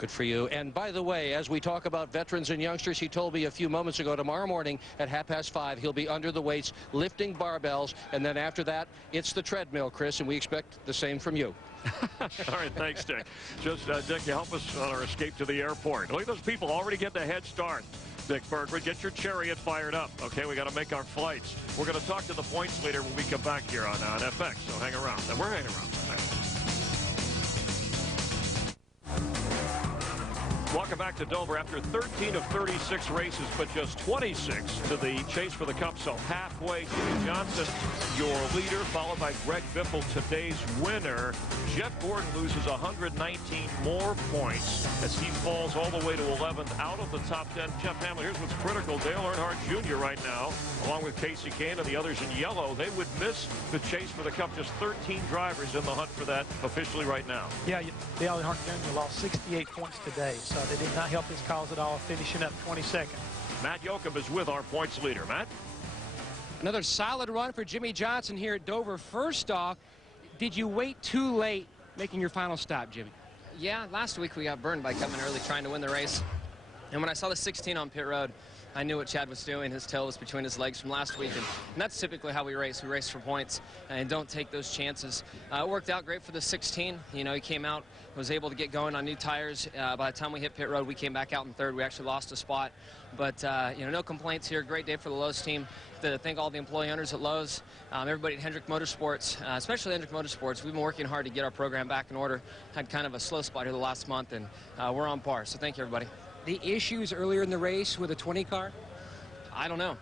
Good for you. And by the way, as we talk about veterans and youngsters, he told me a few moments ago, tomorrow morning at 5:30, he'll be under the weights, lifting barbells, and then after that, it's the treadmill, Chris, and we expect the same from you. All right, thanks, Dick. Just, Dick, you help us on our escape to the airport. Look at those people already getting a head start. Dick Berger, get your chariot fired up. Okay, we got to make our flights. We're going to talk to the points leader when we come back here on FX, so hang around. And we're hanging around. Welcome back to Dover after 13 of 36 races, but just 26 to the chase for the cup. So halfway, Jimmy Johnson, your leader, followed by Greg Biffle, today's winner. Jeff Gordon loses 119 more points as he falls all the way to 11th out of the top 10. Jeff Hamlin, here's what's critical. Dale Earnhardt Jr. right now, along with Casey Kane and the others in yellow, they would miss the chase for the cup. Just 13 drivers in the hunt for that officially right now. Yeah, Dale Earnhardt Jr. lost 68 points today, so they did not help his cause at all, finishing up 22nd. Matt Yoakum is with our points leader. Matt? Another solid run for Jimmy Johnson here at Dover. First off, did you wait too late making your final stop, Jimmy? Yeah, last week we got burned by coming early trying to win the race. And when I saw the 16 on pit road, I knew what Chad was doing. His tail was between his legs from last week, and that's typically how we race. We race for points and don't take those chances. It worked out great for the 16. You know, he came out, was able to get going on new tires. By the time we hit pit road, we came back out in third. We actually lost a spot, but you know, no complaints here. Great day for the Lowe's team. To thank all the employee owners at Lowe's, everybody at Hendrick Motorsports, especially Hendrick Motorsports. We've been working hard to get our program back in order. Had kind of a slow spot here the last month, and we're on par. So thank you, everybody. The issues earlier in the race with a 20 car? I don't know.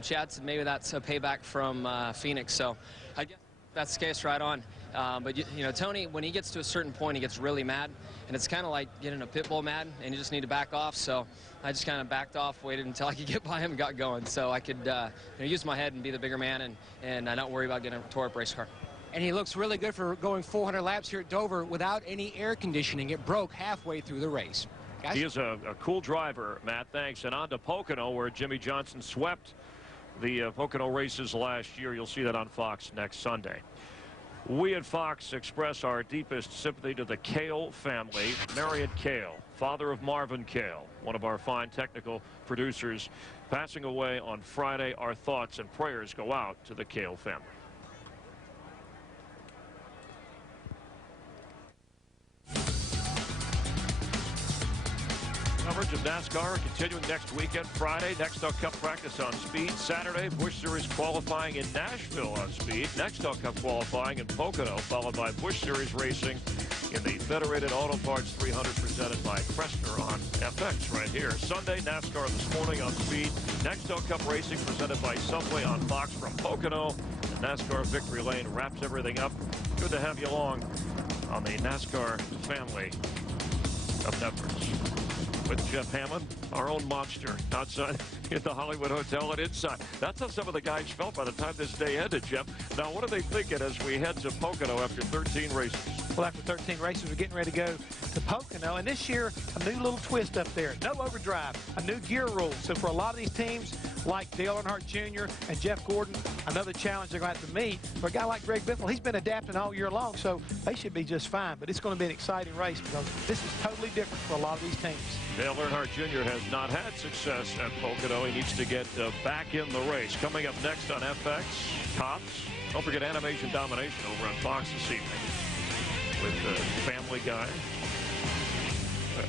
Chad said maybe that's a payback from Phoenix, so I guess that's the case right on. But, you know, Tony, when he gets to a certain point, he gets really mad, and it's kind of like getting a pit bull mad, and you just need to back off. So I just kind of backed off, waited until I could get by him and got going, so I could you know, use my head and be the bigger man and not worry about getting a tore-up race car. And he looks really good for going 400 laps here at Dover without any air conditioning. It broke halfway through the race. Guys? He is a cool driver, Matt, thanks. And on to Pocono, where Jimmy Johnson swept the Pocono races last year. You'll see that on Fox next Sunday. We at Fox express our deepest sympathy to the Cale family. Marion Cale, father of Marvin Cale, one of our fine technical producers, passing away on Friday. Our thoughts and prayers go out to the Cale family. Coverage of NASCAR continuing next weekend. Friday, Nextel Cup practice on speed. Saturday, Busch Series qualifying in Nashville on speed. Nextel Cup qualifying in Pocono, followed by Busch Series racing in the Federated Auto Parts 300 presented by Crestner on FX right here. Sunday, NASCAR this morning on speed. Nextel Cup racing presented by Subway on Fox from Pocono. The NASCAR Victory Lane wraps everything up. Good to have you along on the NASCAR family of networks. With Jeff Hammond, our own monster, outside in the Hollywood Hotel and inside. That's how some of the guys felt by the time this day ended, Jeff. Now, what are they thinking as we head to Pocono after 13 races? Well, after 13 races, we're getting ready to go to Pocono. And this year, a new little twist up there. No overdrive, a new gear rule. So for a lot of these teams, like Dale Earnhardt Jr. and Jeff Gordon, another challenge they're going to have to meet. For a guy like Greg Biffle, he's been adapting all year long, so they should be just fine. But it's going to be an exciting race because this is totally different for a lot of these teams. Dale Earnhardt Jr. has not had success at Pocono. He needs to get back in the race. Coming up next on FX, Cops. Don't forget Animation Domination over on Fox this evening with Family Guy.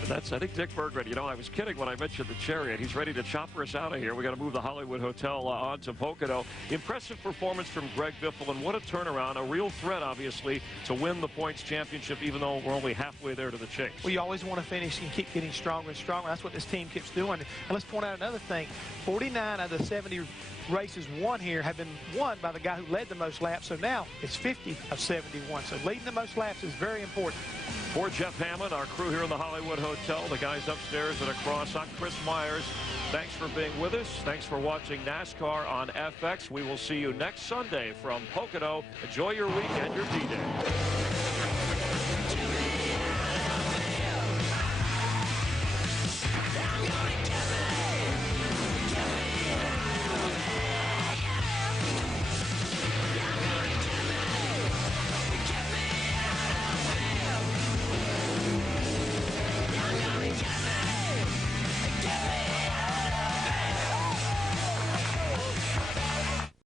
That's, I think, Dick Berggren. You know, I was kidding when I mentioned the Chariot. He's ready to chopper us out of here. We got to move the Hollywood Hotel on to Pocono. Impressive performance from Greg Biffle, and what a turnaround. A real threat, obviously, to win the points championship, even though we're only halfway there to the chase. Well, you always want to finish and keep getting stronger and stronger. That's what this team keeps doing. And let's point out another thing. 49 out of the 70 races won here have been won by the guy who led the most laps. So now it's 50 of 71. So leading the most laps is very important. For Jeff Hammond, our crew here in the Hollywood Hotel, the guys upstairs and across, I'm Chris Myers. Thanks for being with us. Thanks for watching NASCAR on FX. We will see you next Sunday from Pocono. Enjoy your weekend, your D-Day.